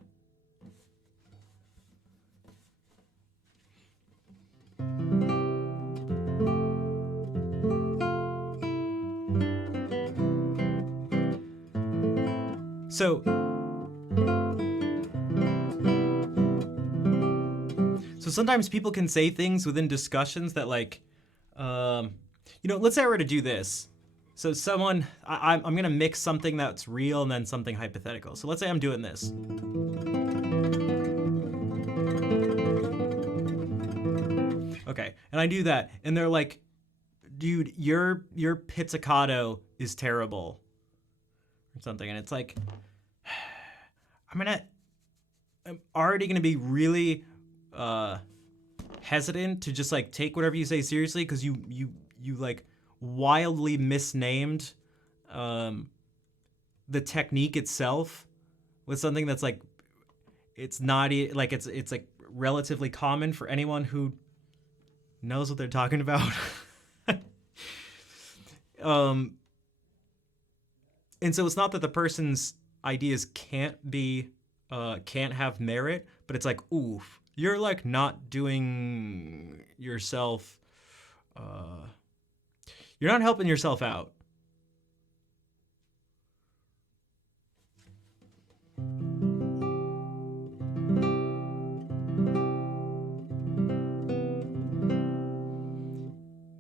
So sometimes people can say things within discussions that like, let's say I were to do this. So someone, I'm going to mix something that's real and then something hypothetical. So let's say I'm doing this. Okay, and I do that, and they're like, dude, your pizzicato is terrible. Or something, and it's like, I'm already gonna be really hesitant to just like take whatever you say seriously because you like wildly misnamed the technique itself with something that's like it's not like it's like relatively common for anyone who knows what they're talking about. And so it's not that the person's ideas can't have merit, but it's like, oof, you're like not doing yourself, you're not helping yourself out.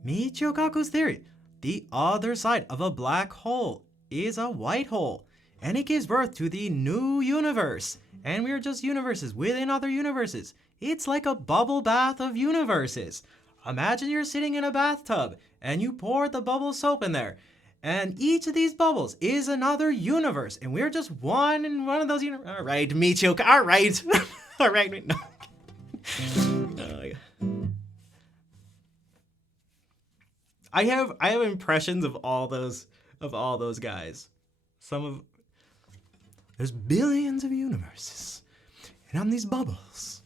Michio Kaku's theory. The other side of a black hole is a white hole, and it gives birth to the new universe. And we are just universes within other universes. It's like a bubble bath of universes. Imagine you're sitting in a bathtub, and you pour the bubble soap in there. And each of these bubbles is another universe, and we're just one in one of those universes. All right, Michio, all right. All right, no. I have impressions of all those guys. There's billions of universes, and on these bubbles,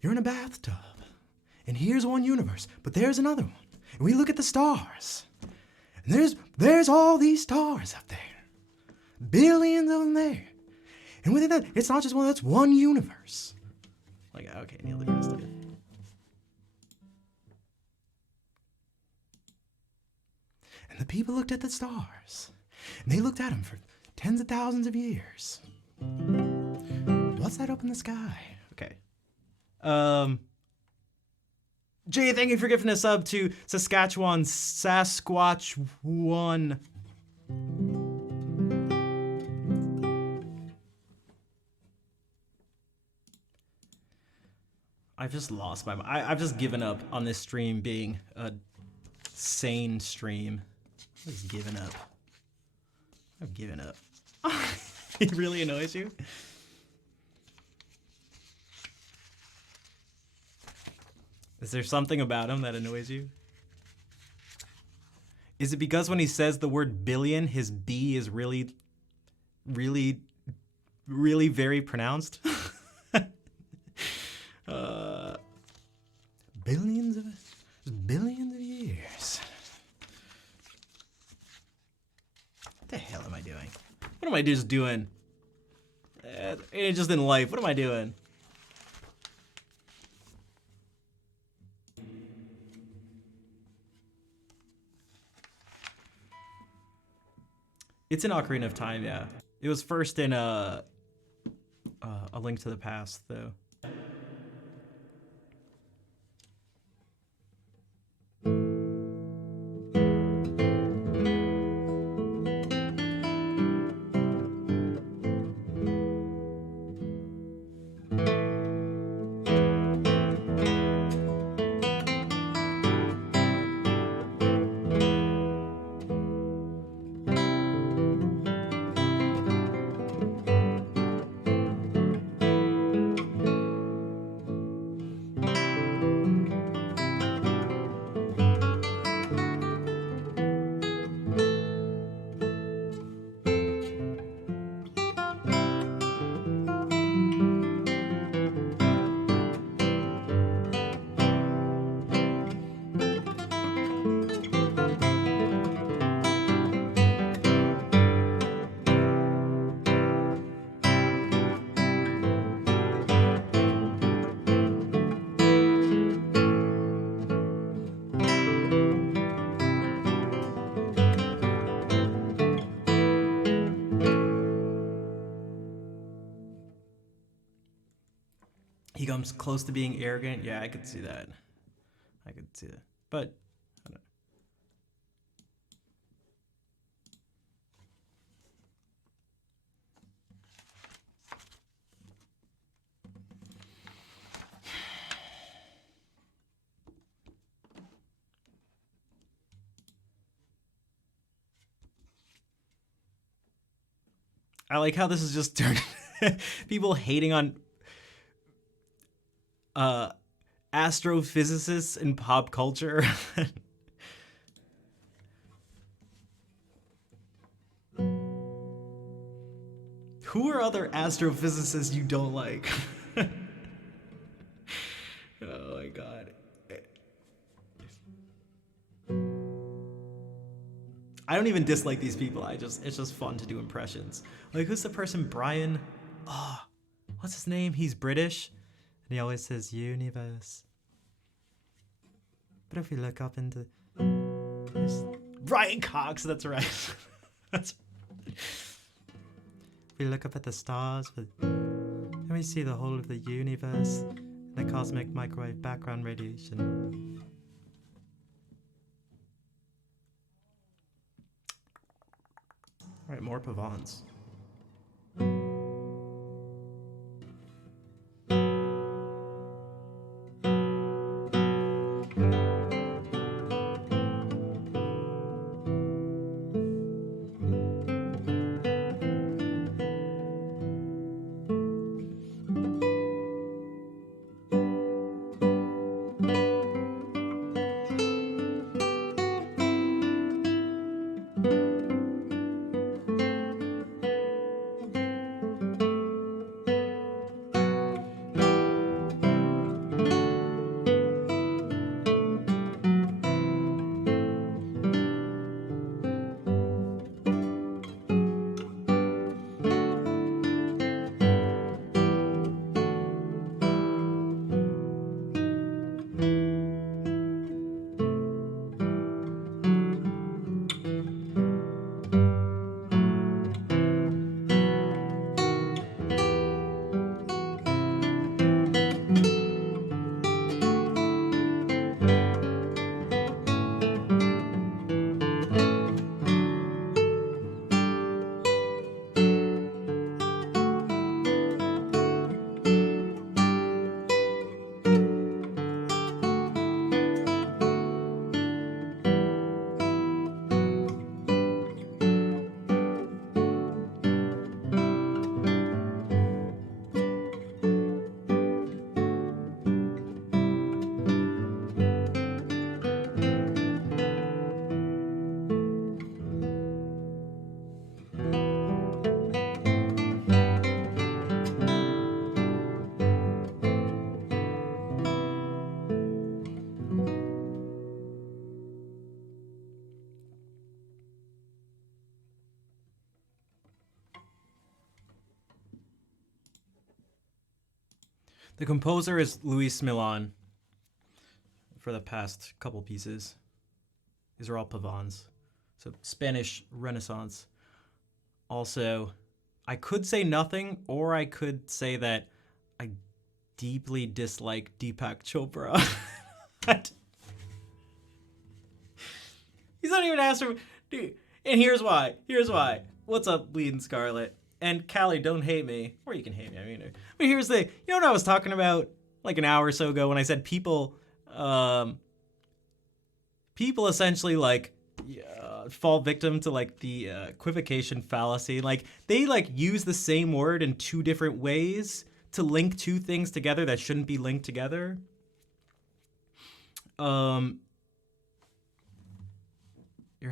you're in a bathtub, and here's one universe, but there's another one, and we look at the stars, and there's all these stars up there, billions of them there, and within that, it's not just one. That's one universe. Like, okay, Neil deGrasse Tyson. The people looked at the stars, and they looked at them for tens of thousands of years. What's that up in the sky? Okay. Jay, thank you for giving a sub to Saskatchewan Sasquatch 1. I've just lost my mind. I've just given up on this stream being a sane stream. I've just given up. I've given up. He really annoys you? Is there something about him that annoys you? Is it because when he says the word billion, his B is really, really, really very pronounced? Billions of years. What the hell am I doing? What am I just doing? Just in life, what am I doing? It's in Ocarina of Time, yeah. It was first in A Link to the Past, though. comes close to being arrogant. Yeah, I could see that. I could see that. But I don't I like how this is just turned people hating on astrophysicists in pop culture. Who are other astrophysicists you don't like? Oh my god. I don't even dislike these people. It's just fun to do impressions. Like, who's the person? Brian? Oh, what's his name? He's British. And he always says universe. But if we look up into Brian Cox, that's right. That's we look up at the stars, and we see the whole of the universe, the cosmic microwave background radiation. All right, more pavans. The composer is Luis Milan for the past couple pieces. These are all pavans. So Spanish Renaissance. Also, I could say nothing, or I could say that I deeply dislike Deepak Chopra. He's not even astro. Dude. And here's why. Here's why. What's up, Bleeding Scarlet? And Callie, don't hate me. Or you can hate me. I mean, but here's the. You know what I was talking about like an hour or so ago when I said people essentially like fall victim to like the equivocation fallacy. Like they like use the same word in two different ways to link two things together that shouldn't be linked together. You're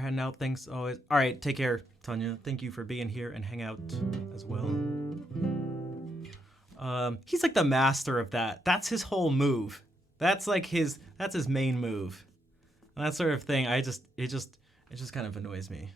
heading out. Thanks always. All right, take care, Tanya. Thank you for being here and hang out as well. He's like the master of that. That's his whole move. That's like that's his main move. And that sort of thing, it just kind of annoys me.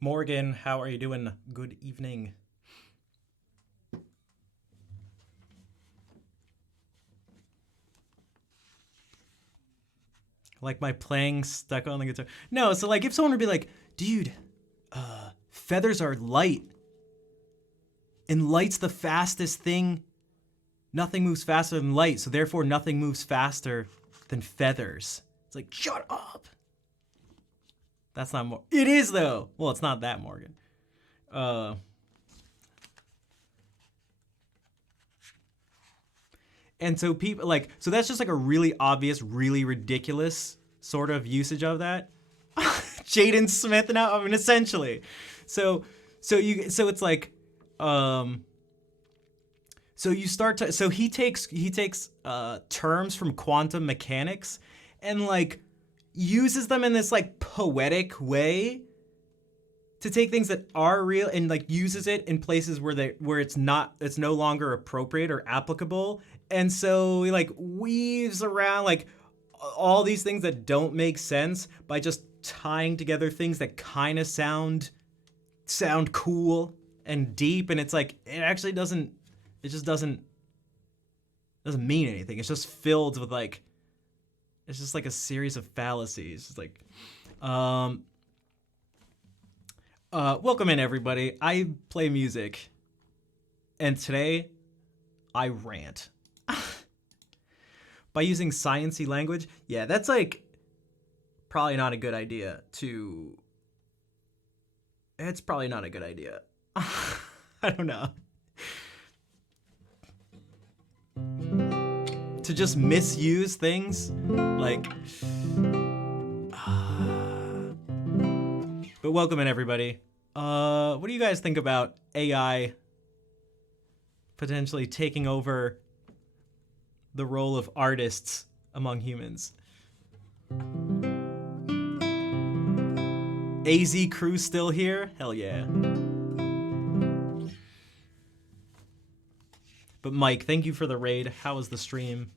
Morgan, how are you doing? Good evening. Like my playing stuck on the guitar. No, so like if someone would be like, dude, feathers are light. And light's the fastest thing. Nothing moves faster than light, so therefore nothing moves faster than feathers. It's like, shut up. That's not more. It is though. Well, it's not that, Morgan. And so people like, so that's just like a really obvious, really ridiculous sort of usage of that. Jaden Smith now, I mean, essentially. So it's like, so you start to, so he takes terms from quantum mechanics and like uses them in this like poetic way to take things that are real and like uses it in places where it's no longer appropriate or applicable. And so he like weaves around like all these things that don't make sense by just tying together things that kind of sound cool and deep. And it's like, it actually doesn't mean anything. It's just filled with like, it's just like a series of fallacies. It's like, welcome in everybody. I play music and today I rant. By using sciencey language, yeah, that's like probably not a good idea it's probably not a good idea. I don't know. To just misuse things, like, but welcome in everybody. What do you guys think about AI potentially taking over the role of artists among humans? AZ crew still here? Hell yeah. But Mike, thank you for the raid. How was the stream?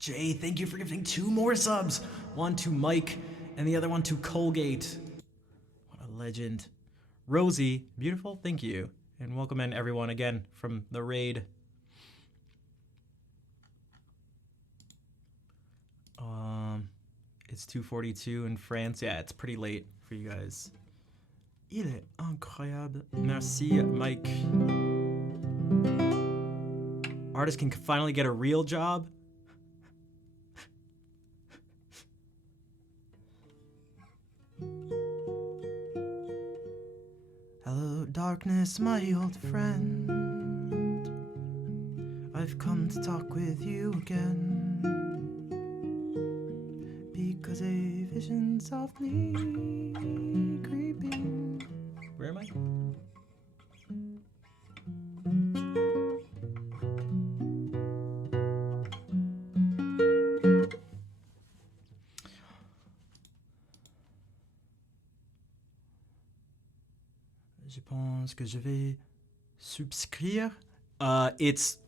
Jay, thank you for giving 2 more subs. One to Mike and the other one to Colgate. What a legend. Rosie, beautiful, thank you. And welcome in everyone again from the raid. It's 2:42 in France. Yeah, it's pretty late for you guys. Il est incroyable. Merci, Mike. Artists can finally get a real job. Hello, darkness, my old friend. I've come to talk with you again. Because a vision softly creeping. Where am I? Je pense que je vais subscrire. It's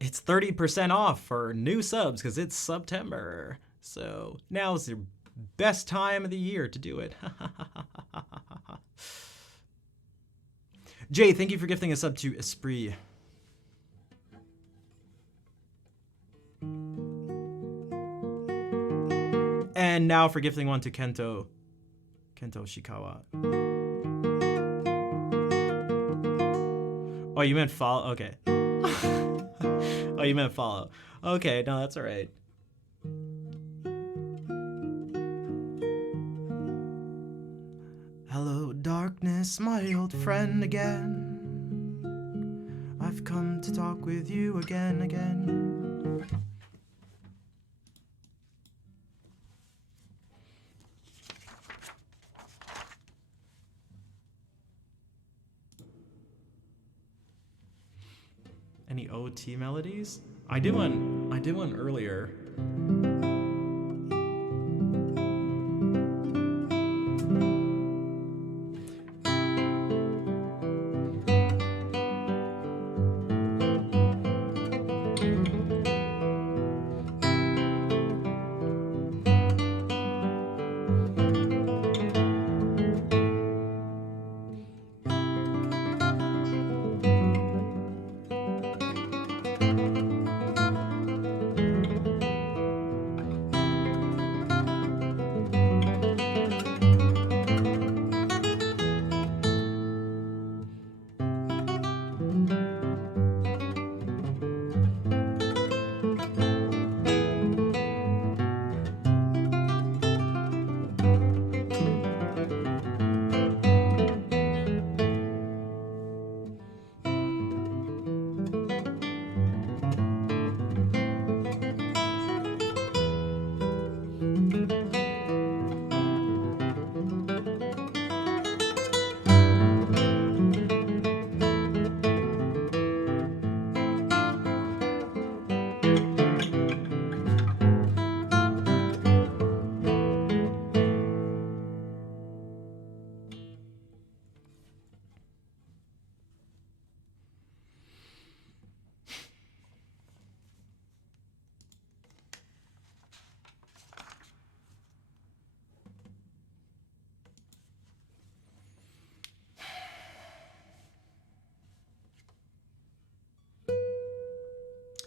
30% off for new subs because it's September. So now's your Best time of the year to do it. Jay, thank you for gifting a sub to Esprit. And now for gifting one to Kento Shikawa. Oh, you meant follow? Okay. Oh, you meant follow. Okay, no, that's all right. Hello, darkness, my old friend again. I've come to talk with you again. Any OT melodies? I did one earlier.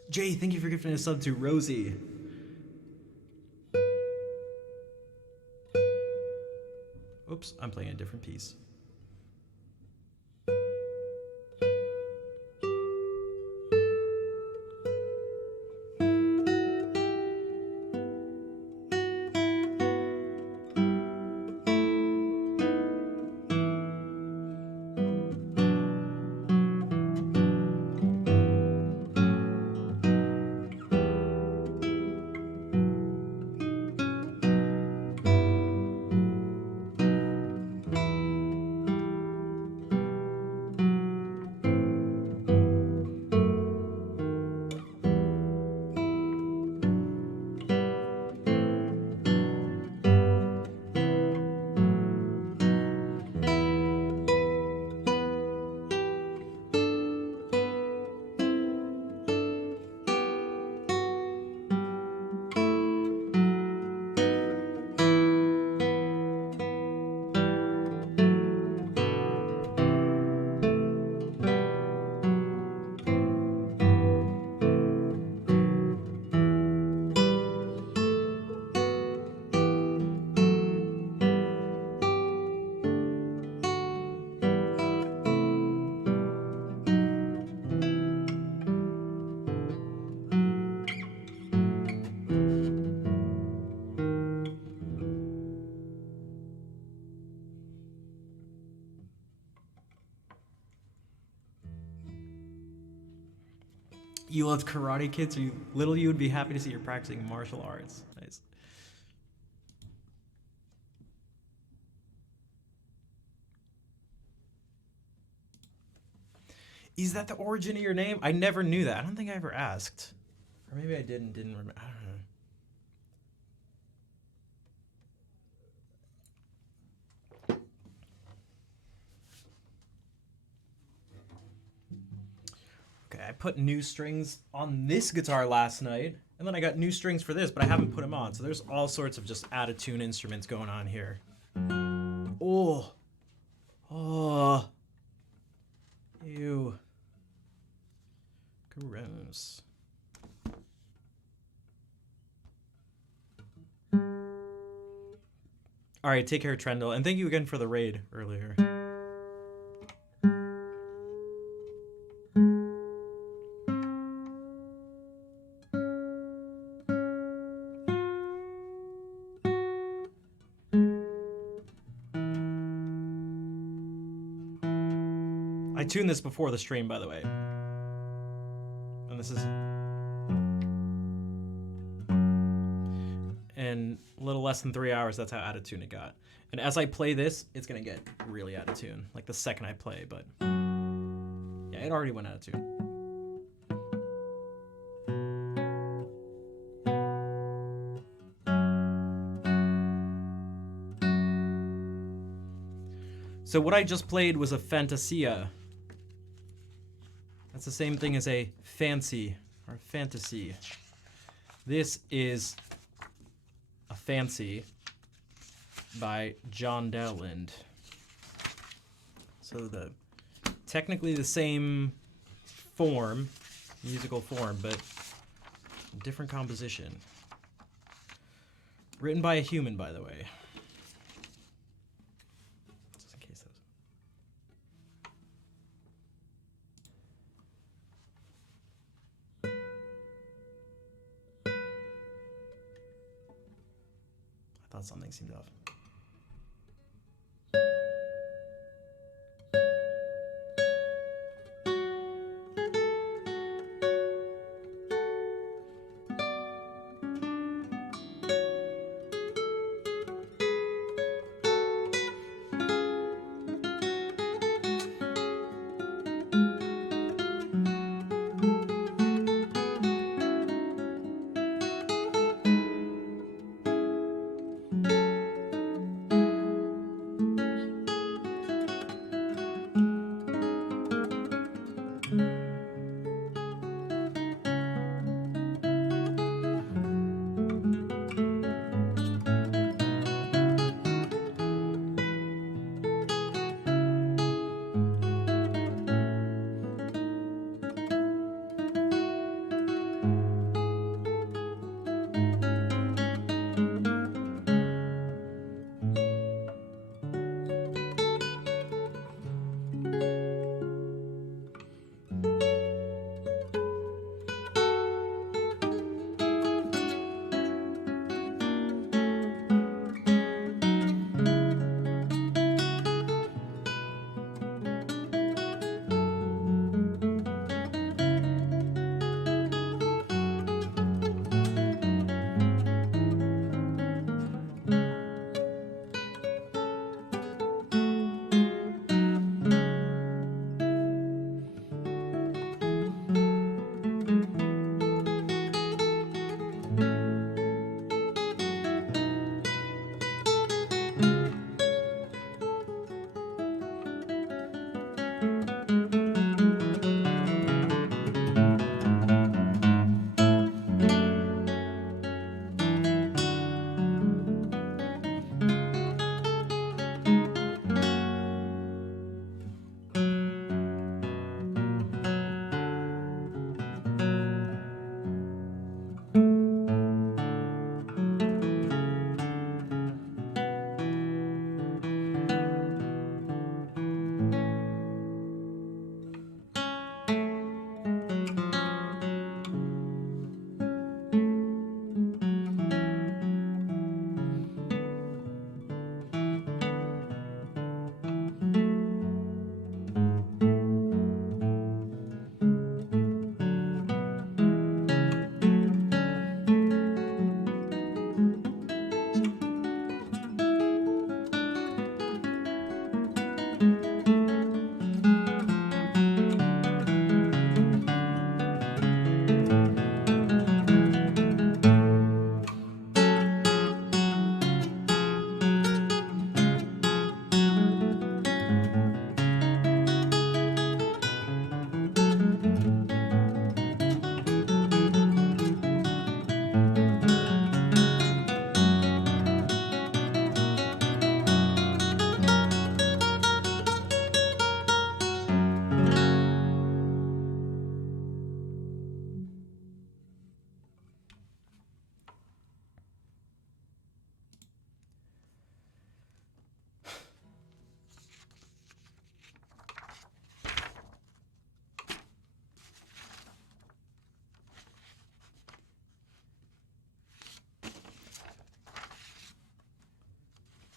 Jay, thank you for gifting a sub to Rosie. Oops, I'm playing a different piece. You love Karate Kid, so you would be happy to see you're practicing martial arts. Nice. Is that the origin of your name? I never knew that. I don't think I ever asked. Or maybe I didn't remember. I don't know. Okay, I put new strings on this guitar last night. And then I got new strings for this, but I haven't put them on. So there's all sorts of just out-of-tune instruments going on here. Oh. Oh. Ew. Gross. All right, take care, Trendle. And thank you again for the raid earlier. I tuned this before the stream, by the way. And this is... in a little less than 3 hours, that's how out of tune it got. And as I play this, it's gonna get really out of tune, like the second I play, but yeah, it already went out of tune. So what I just played was a Fantasia. That's the same thing as a fancy or fantasy. This is a fancy by John Dowland. So technically the same form, musical form, but different composition. Written by a human, by the way. Just in case I thought something seemed off.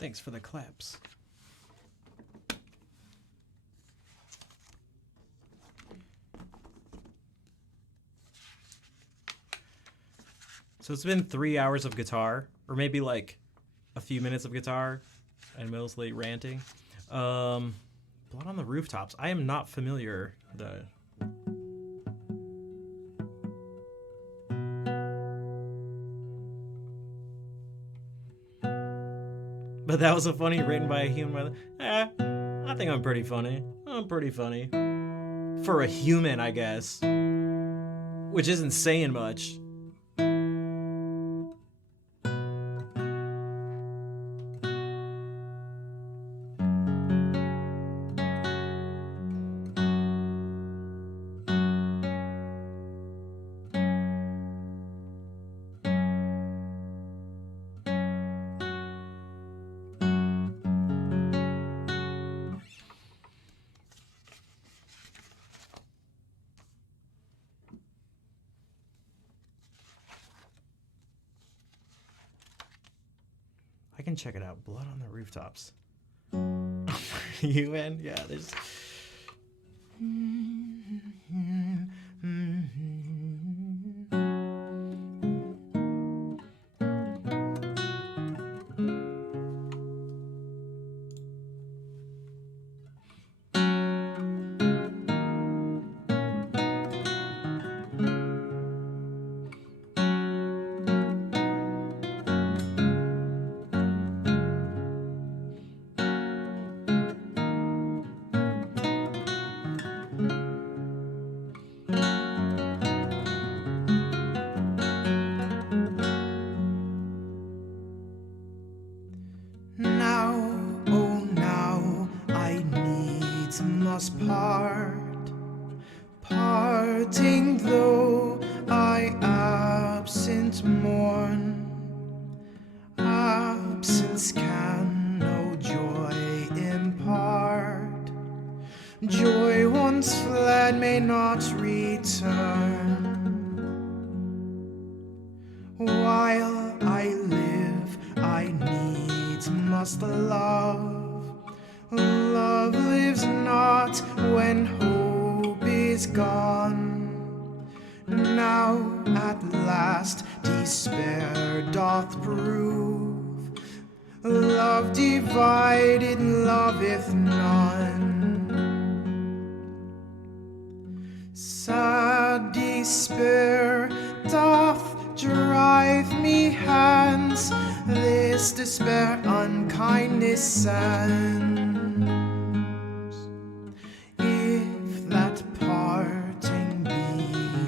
Thanks for the claps. So it's been 3 hours of guitar, or maybe like a few minutes of guitar, and mostly ranting. Blood on the Rooftops. I am not familiar with that. But that was a funny written by a human. I think I'm pretty funny. I'm pretty funny. For a human, I guess. Which isn't saying much. I can check it out. Blood on the Rooftops. You in? Yeah, there's... must part, parting though I absent mourn. Absence can no joy impart. Joy once fled may not return. While I live, I needs must love. Love lives not when hope is gone. Now at last despair doth prove. Love divided loveth none. Sad despair doth drive me hence. This despair unkindness sends. If that parting be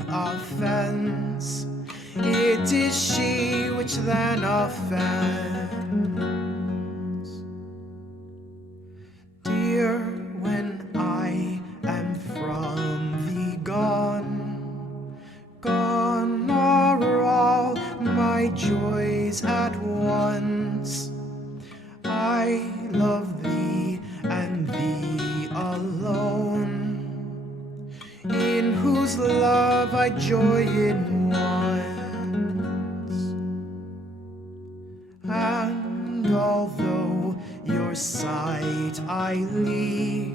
offense, it is she which then offends. Dear, when I am from thee gone, gone are all my joys at once. I love thee and thee alone, in whose love I joy in once. And although your sight I leave,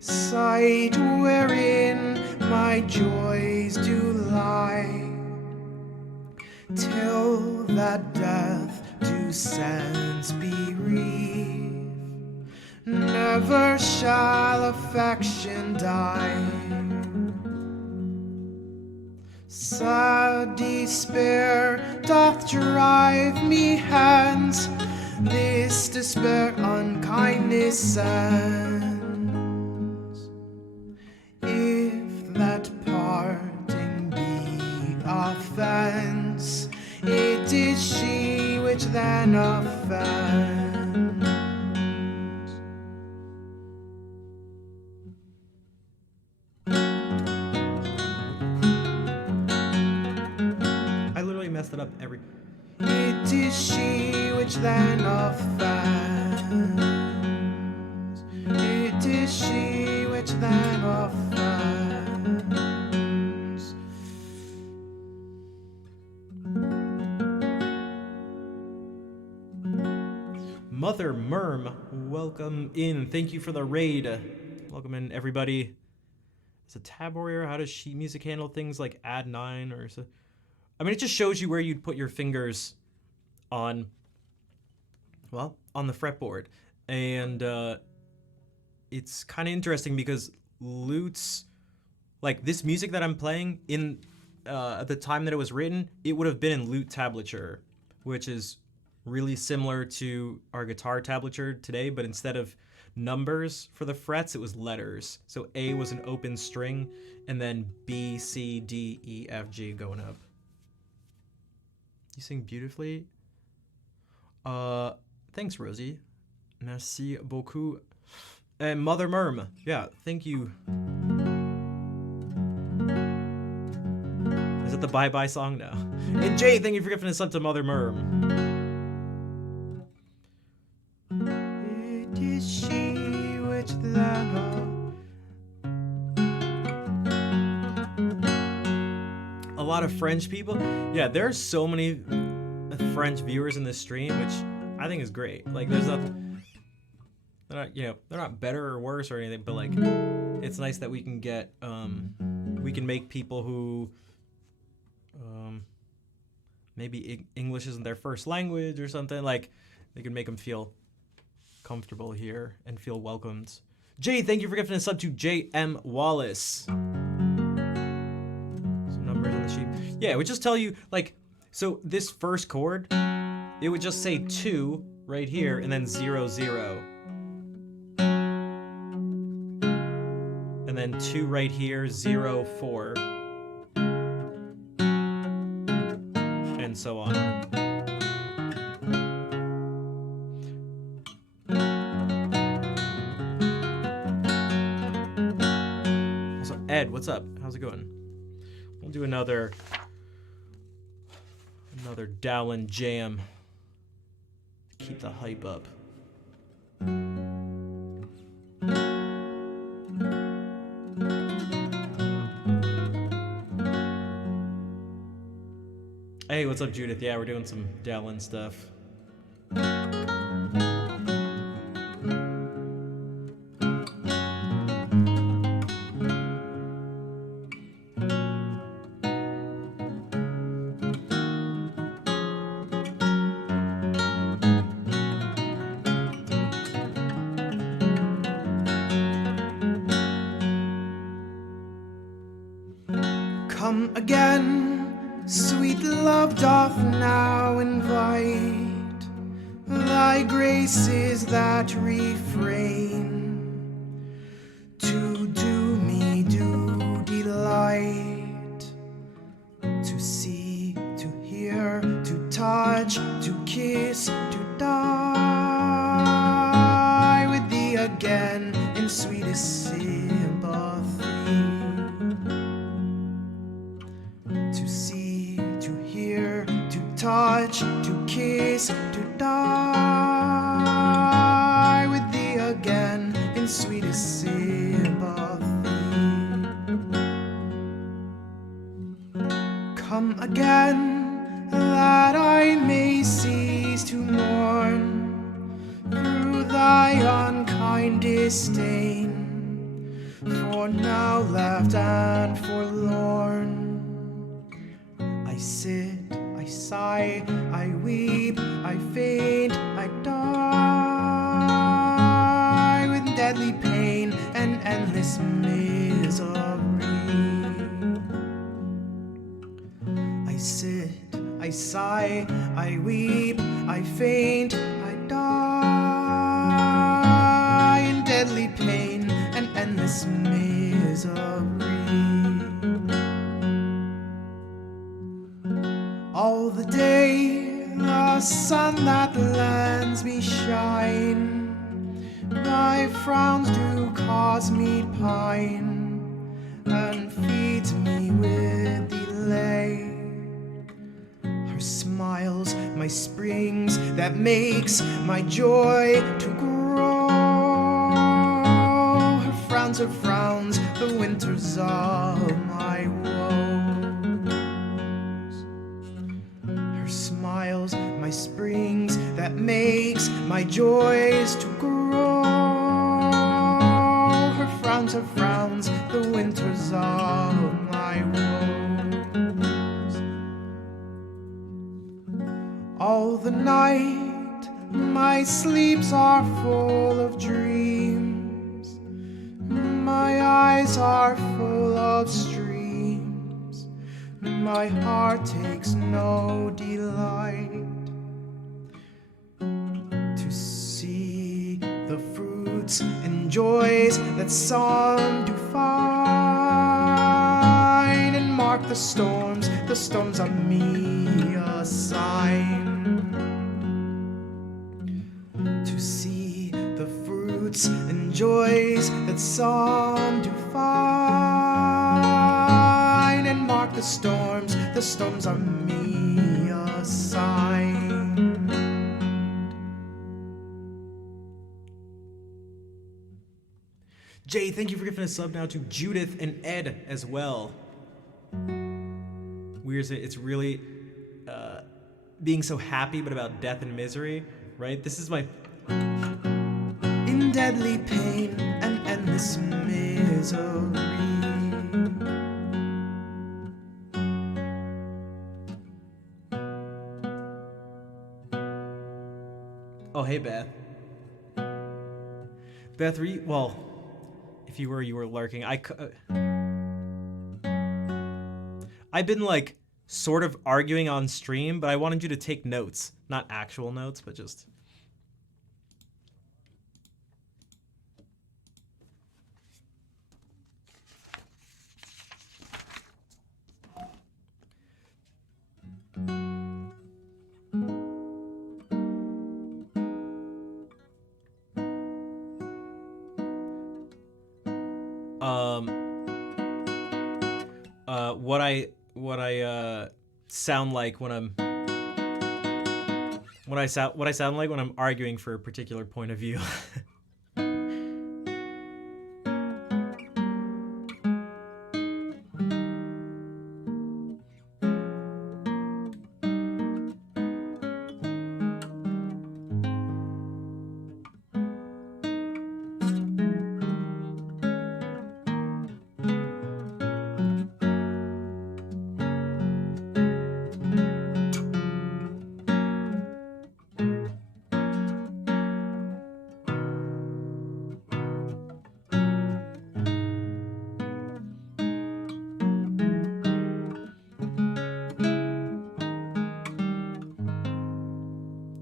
sight wherein my joys do lie, till that death to sense bereave, never shall affection die. Sad despair doth drive me hence. This despair unkindness sends. If that parting be offense, it is she which then offends. I literally messed it up every... It is she which then offends. It is she which then offends. Mother Merm, welcome in. Thank you for the raid. Welcome in, everybody. As a tab warrior, how does sheet music handle things like add 9 or so? I mean, it just shows you where you'd put your fingers on, well, on the fretboard. And it's kind of interesting because lutes, like this music that I'm playing in at the time that it was written, it would have been in lute tablature, which is really similar to our guitar tablature today, but instead of numbers for the frets, it was letters. So A was an open string, and then B, C, D, E, F, G going up. You sing beautifully. Thanks, Rosie. Merci beaucoup. And Mother Merm, yeah, thank you. Is it the bye-bye song now? And Jay, thank you for giving us up to Mother Merm. It is she which thou. A lot of French people. Yeah, there's so many French viewers in this stream, which I think is great. Like, there's nothing. They're not, you know, they're not better or worse or anything, but like, it's nice that we can get, we can make people who, maybe English isn't their first language or something. Like, they can make them feel comfortable here and feel welcomed. Jay, thank you for gifting a sub to J.M. Wallace. Some numbers on the sheet. Yeah, it would just tell you, like, so this first chord, it would just say 2 right here and then 0, 0. And then 2 right here, 0, 4. And so on. Also, Ed, what's up? How's it going? We'll do another Dowlin jam. Keep the hype up. Hey, what's up, Judith? Yeah, we're doing some Dowlin stuff. Come again, sweet love doth now invite thy graces that refrain to do me do delight, to see, to hear, to touch, to kiss, to die with thee again in sweetest sympathy. To see, to hear, to touch, to kiss, to die with thee again in sweetest sympathy. Come again, that I may cease to mourn through thy unkind disdain, for now left and forlorn. I sit, I sigh, I weep, I faint, I die with deadly pain and endless misery. I sit, I sigh, I weep, I faint, I die in deadly pain and endless misery. All the day the sun that lends me shine, thy frowns do cause me pine, and feeds me with delay. Her smiles, my springs, that makes my joy to grow. Her frowns are frowns, the winters of my woes. Her smiles, my springs, that makes my joys to grow. Her frowns are frowns, the winters of my woes. All the night my sleeps are full of dreams, my eyes are full of streams, my heart takes no delight to see the fruits and joys that some do find, and mark the storms are me a sign. To see the fruits and joys that some do find, and mark the storms are me a sign. Jay, thank you for giving a sub now to Judith and Ed as well. Weird, it's really being so happy, but about death and misery, right? This is my... In deadly pain and endless misery. Oh, hey, Beth. Beth, were you... Well, if you were lurking. I've been, like, sort of arguing on stream, but I wanted you to take notes. Not actual notes, but just... what I sound like when I'm what I sound like when I'm arguing for a particular point of view.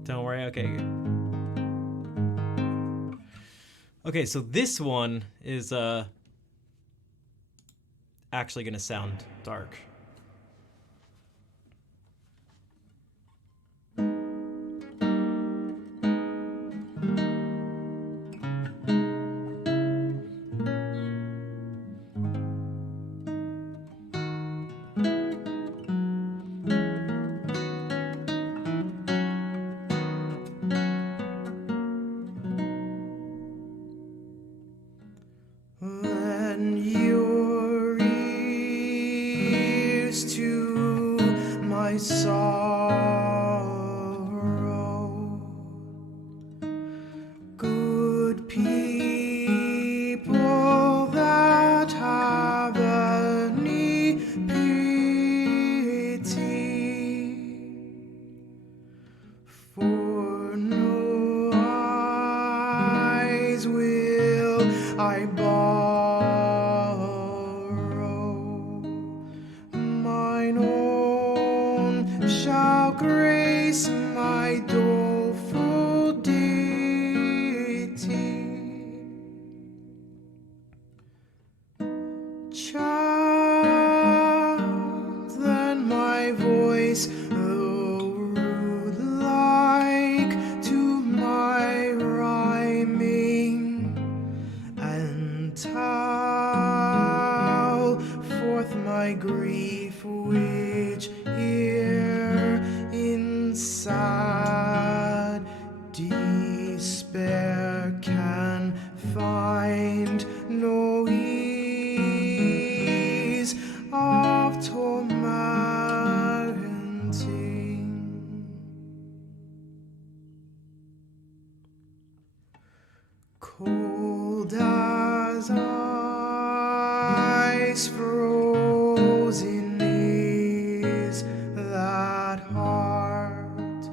Don't worry, okay. Okay, so this one is actually gonna sound dark. Lend your ears to my sorrow, good people that have any pity, for no eyes will I borrow, mine own shall grace my doleful ditty. Child, then my voice, though rude like to my rhyming, and tell forth my grief, which here in sad despair can find no ease of tormenting. nights frozen is that heart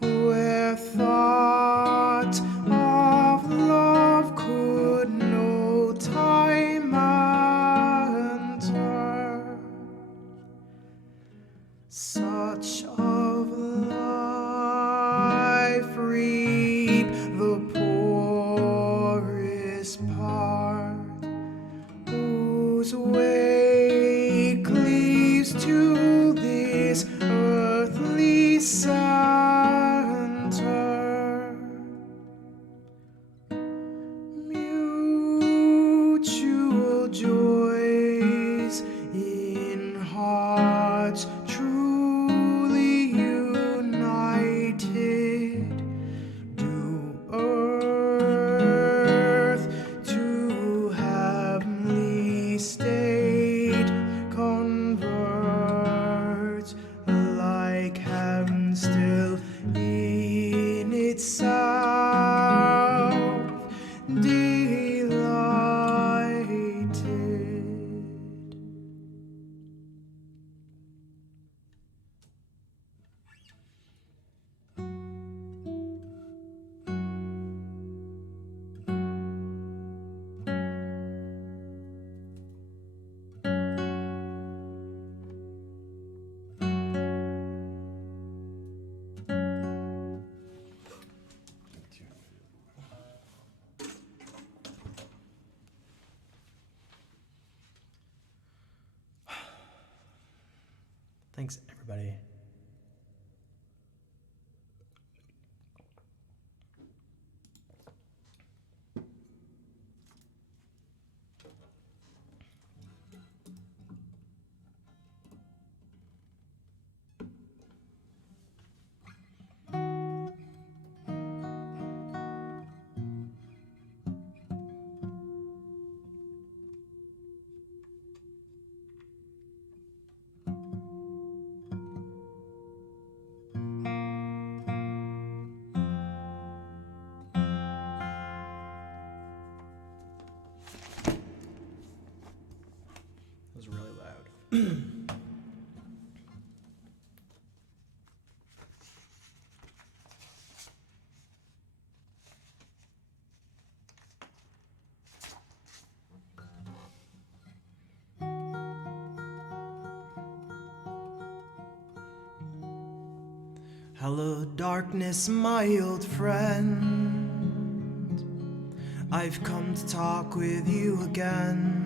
where thought of love could no time enter. Such of life reap the poorest part, whose way cleaves to this earthly center. Mutual joys in hearts truly united, do earth to heavenly state convert, like heaven still in itself delighted. Thanks, everybody. That was really loud. Hello, darkness, my old friend. I've come to talk with you again,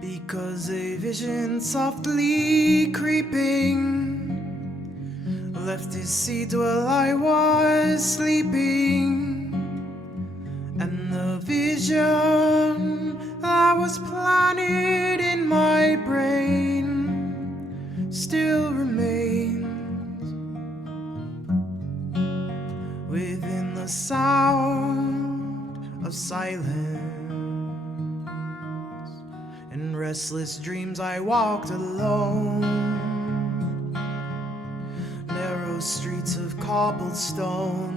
because a vision softly creeping left his seat while I was sleeping, and the vision that was planted in my brain still remains within the sound of silence. In restless dreams I walked alone, narrow streets of cobblestone,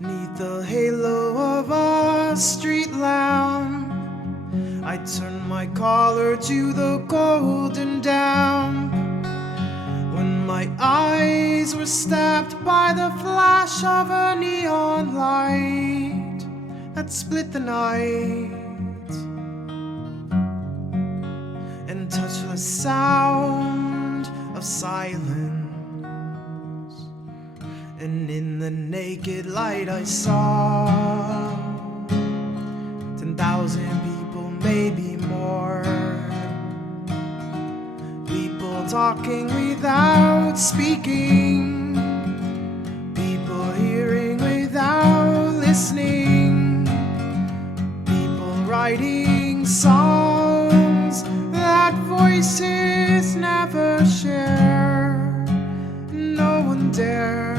neath the halo of a street lamp. I turned my collar to the golden damp, when my eyes were stabbed by the flash of a neon light that split the night and touched the sound of silence. And in the naked light I saw 10,000 people, maybe more, people talking without speaking, people hearing without listening, people writing songs that voices never share. No one dare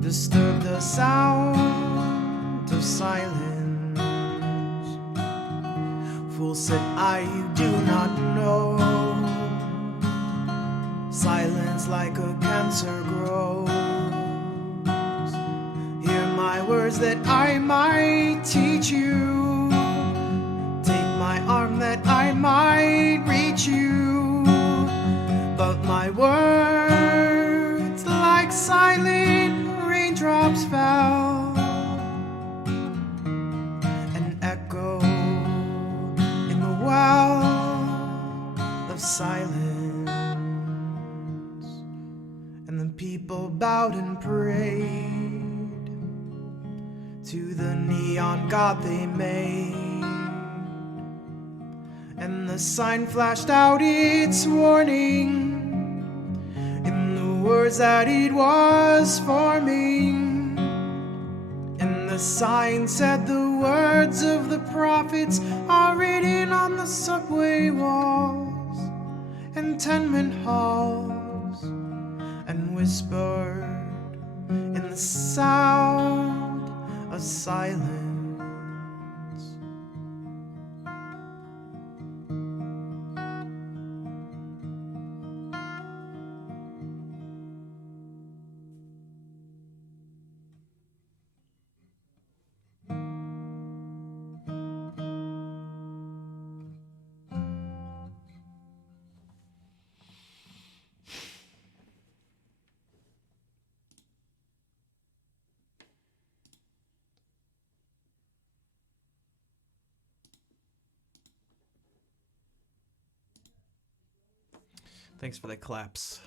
disturb the sound of silence. Fool, said I, you do not know. Silence like a cancer grows. Hear my words that I might teach you. Take my arm that I might reach you. But my words, like silent raindrops, fell and echoed in the well of silence. And the people bowed and prayed to the neon god they made. And the sign flashed out its warning in the words that it was forming. And the sign said the words of the prophets are written on the subway walls and tenement halls, and whispered in the sound of silence. Thanks for the claps.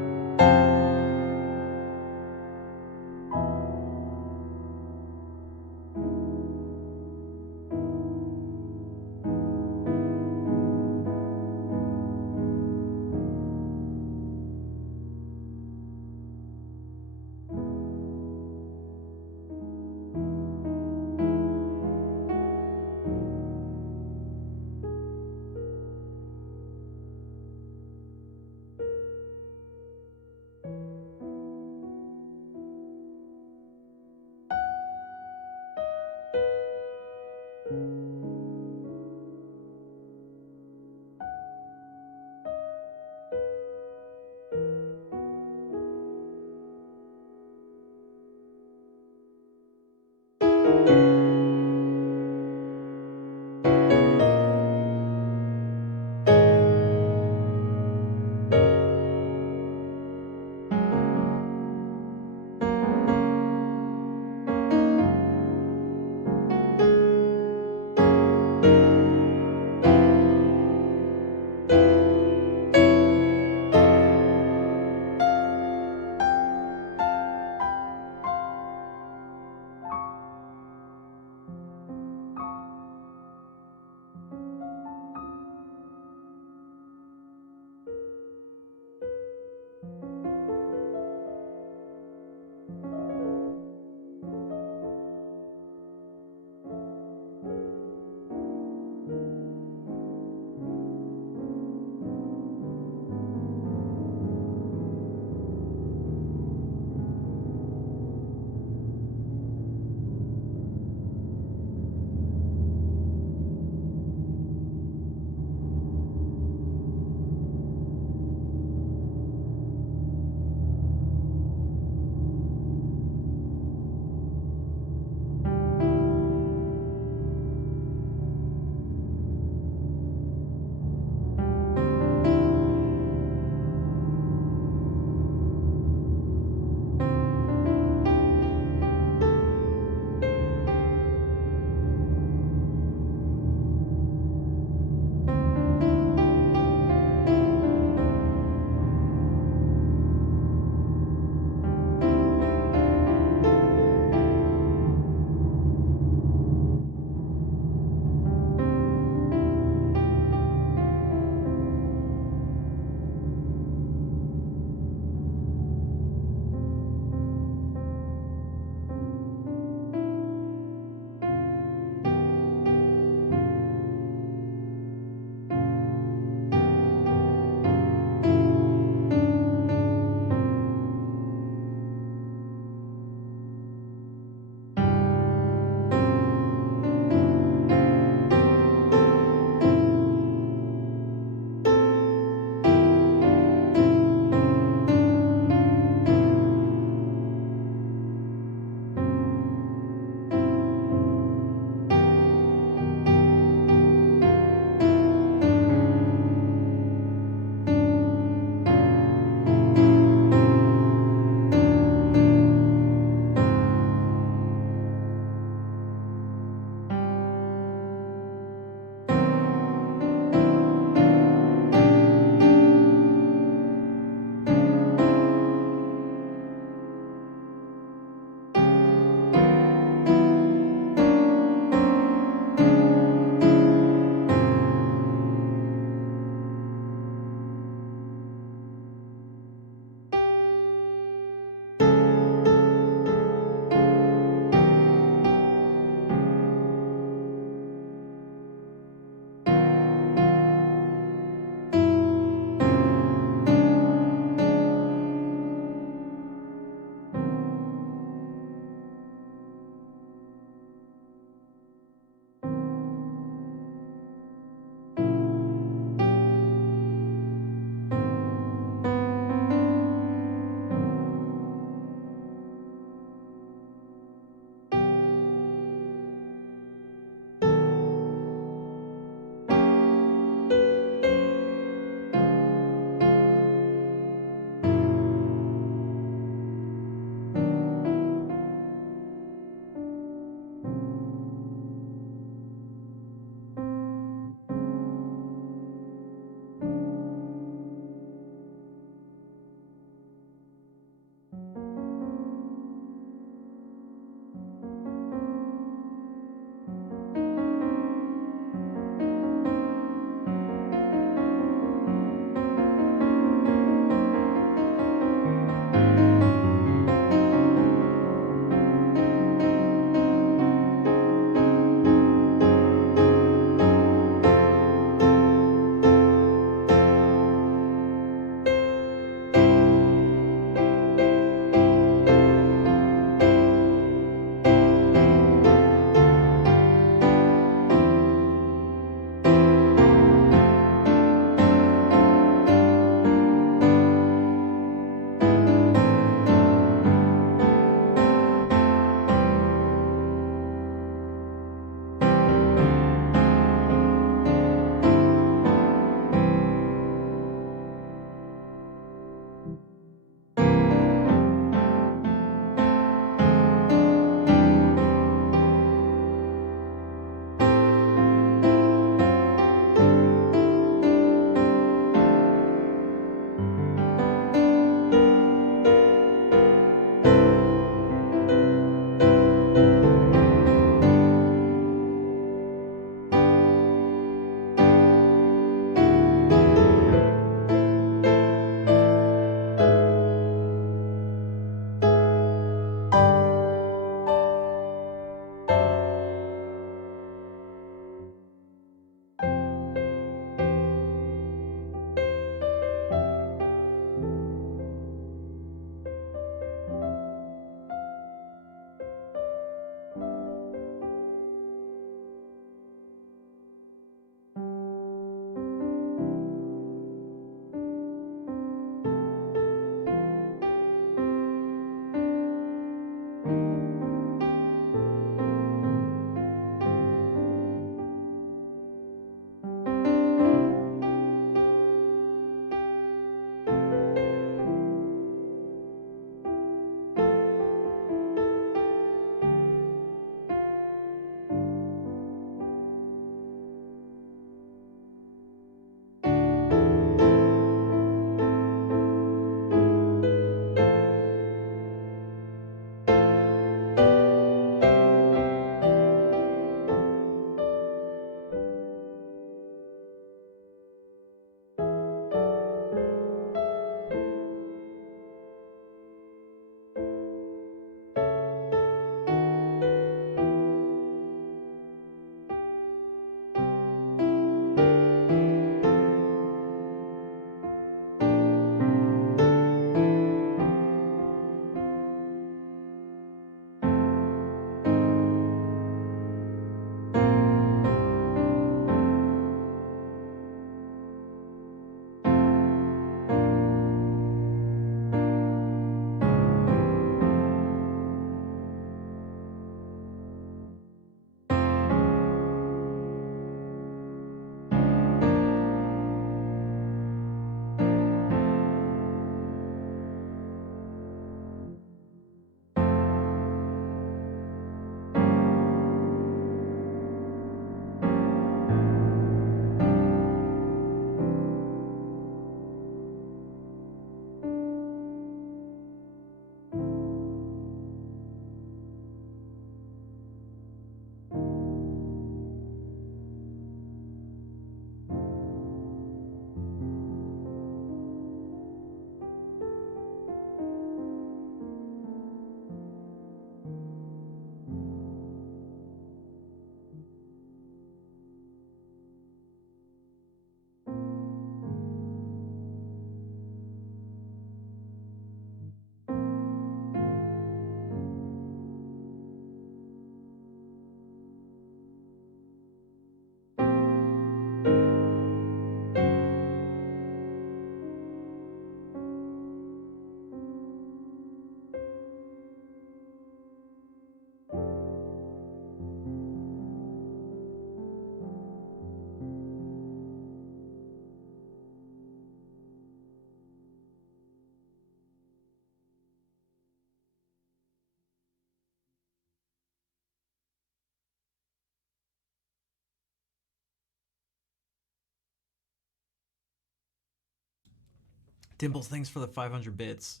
Dimples, thanks for the 500 bits.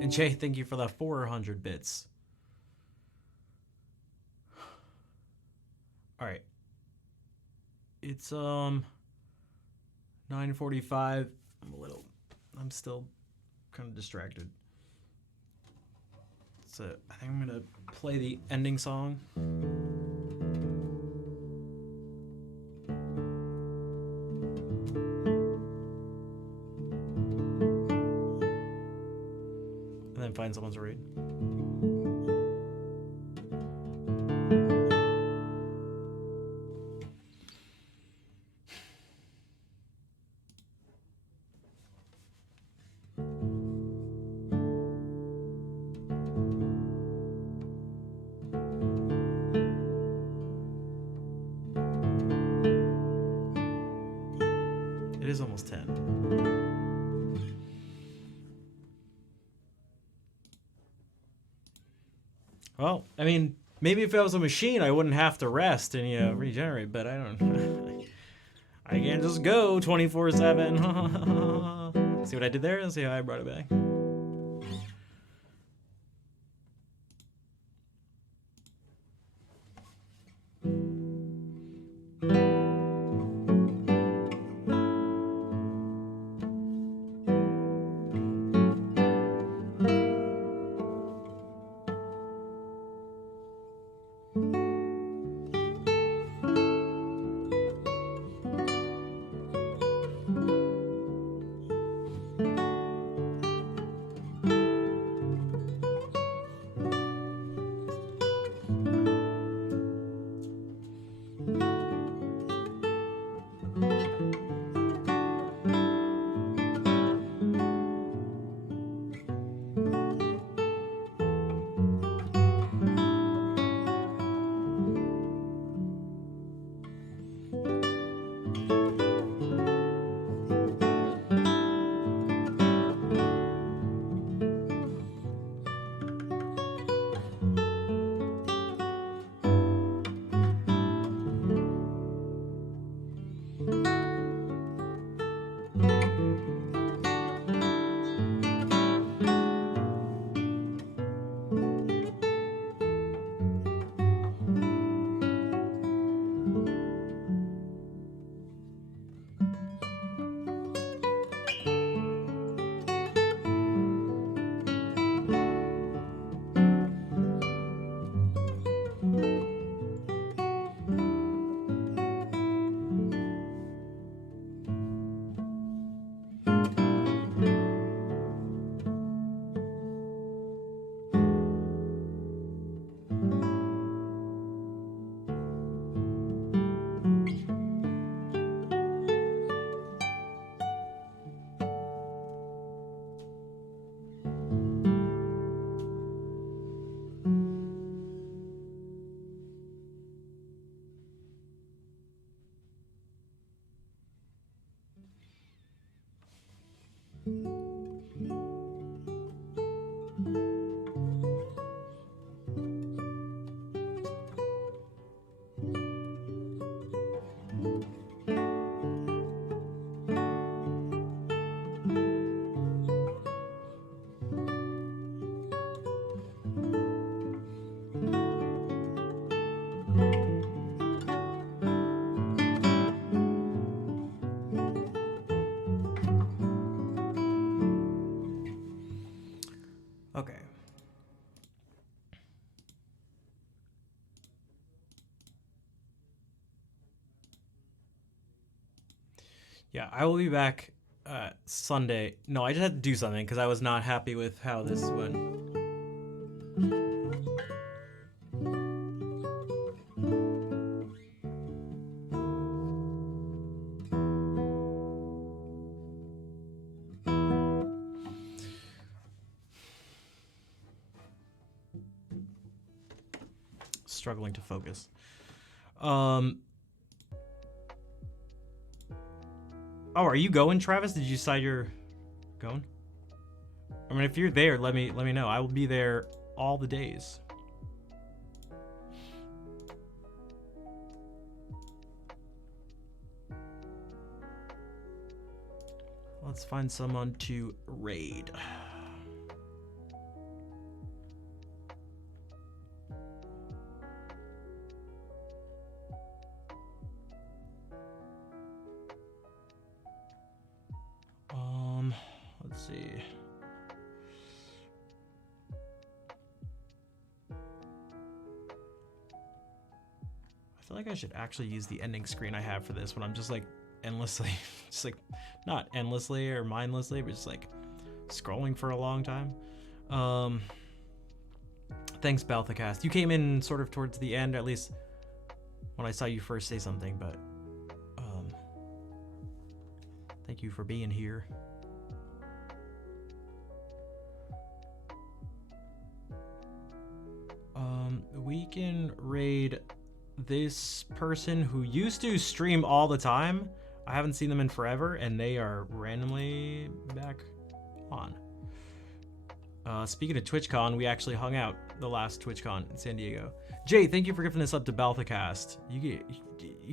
And Jay, thank you for the 400 bits. All right. It's 9:45. I'm still kind of distracted. So I think I'm gonna play the ending song. And then find someone to read. It is almost 10. Well, I mean, maybe if I was a machine, I wouldn't have to rest and regenerate. But I don't. I can't just go 24/7. See what I did there? See how I brought it back. Okay. Yeah, I will be back Sunday. No, I just had to do something because I was not happy with how this went. Struggling to focus. Oh, are you going, Travis? Did you decide you're going? I mean, if you're there, let me know. I will be there all the days. Let's find someone to raid. Let's see. I feel like I should actually use the ending screen I have for this when I'm just like endlessly, just like not endlessly or mindlessly, but just like scrolling for a long time. Thanks, Balthacast. You came in sort of towards the end, at least when I saw you first say something, but thank you for being here. We can raid this person who used to stream all the time. I haven't seen them in forever, and they are randomly back on. Speaking of TwitchCon, we actually hung out the last TwitchCon in San Diego. Jay, thank you for gifting this up to Balthacast. You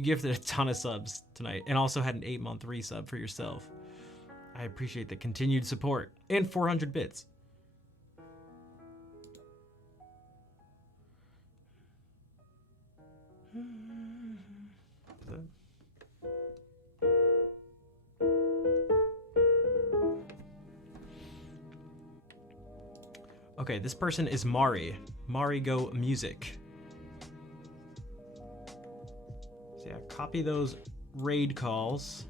gifted a ton of subs tonight, and also had an 8-month resub for yourself. I appreciate the continued support, and 400 bits. Okay, this person is Mari. Mari Go Music. So yeah, copy those raid calls.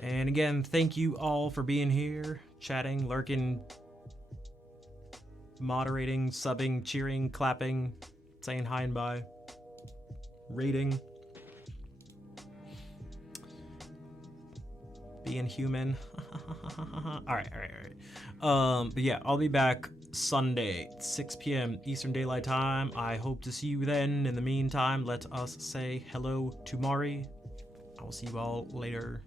And again, thank you all for being here, chatting, lurking, moderating, subbing, cheering, clapping, saying hi and bye, rating, being human. All right. But yeah, I'll be back Sunday, 6 p.m. Eastern Daylight Time. I hope to see you then. In the meantime, let us say hello to Mari. I will see you all later.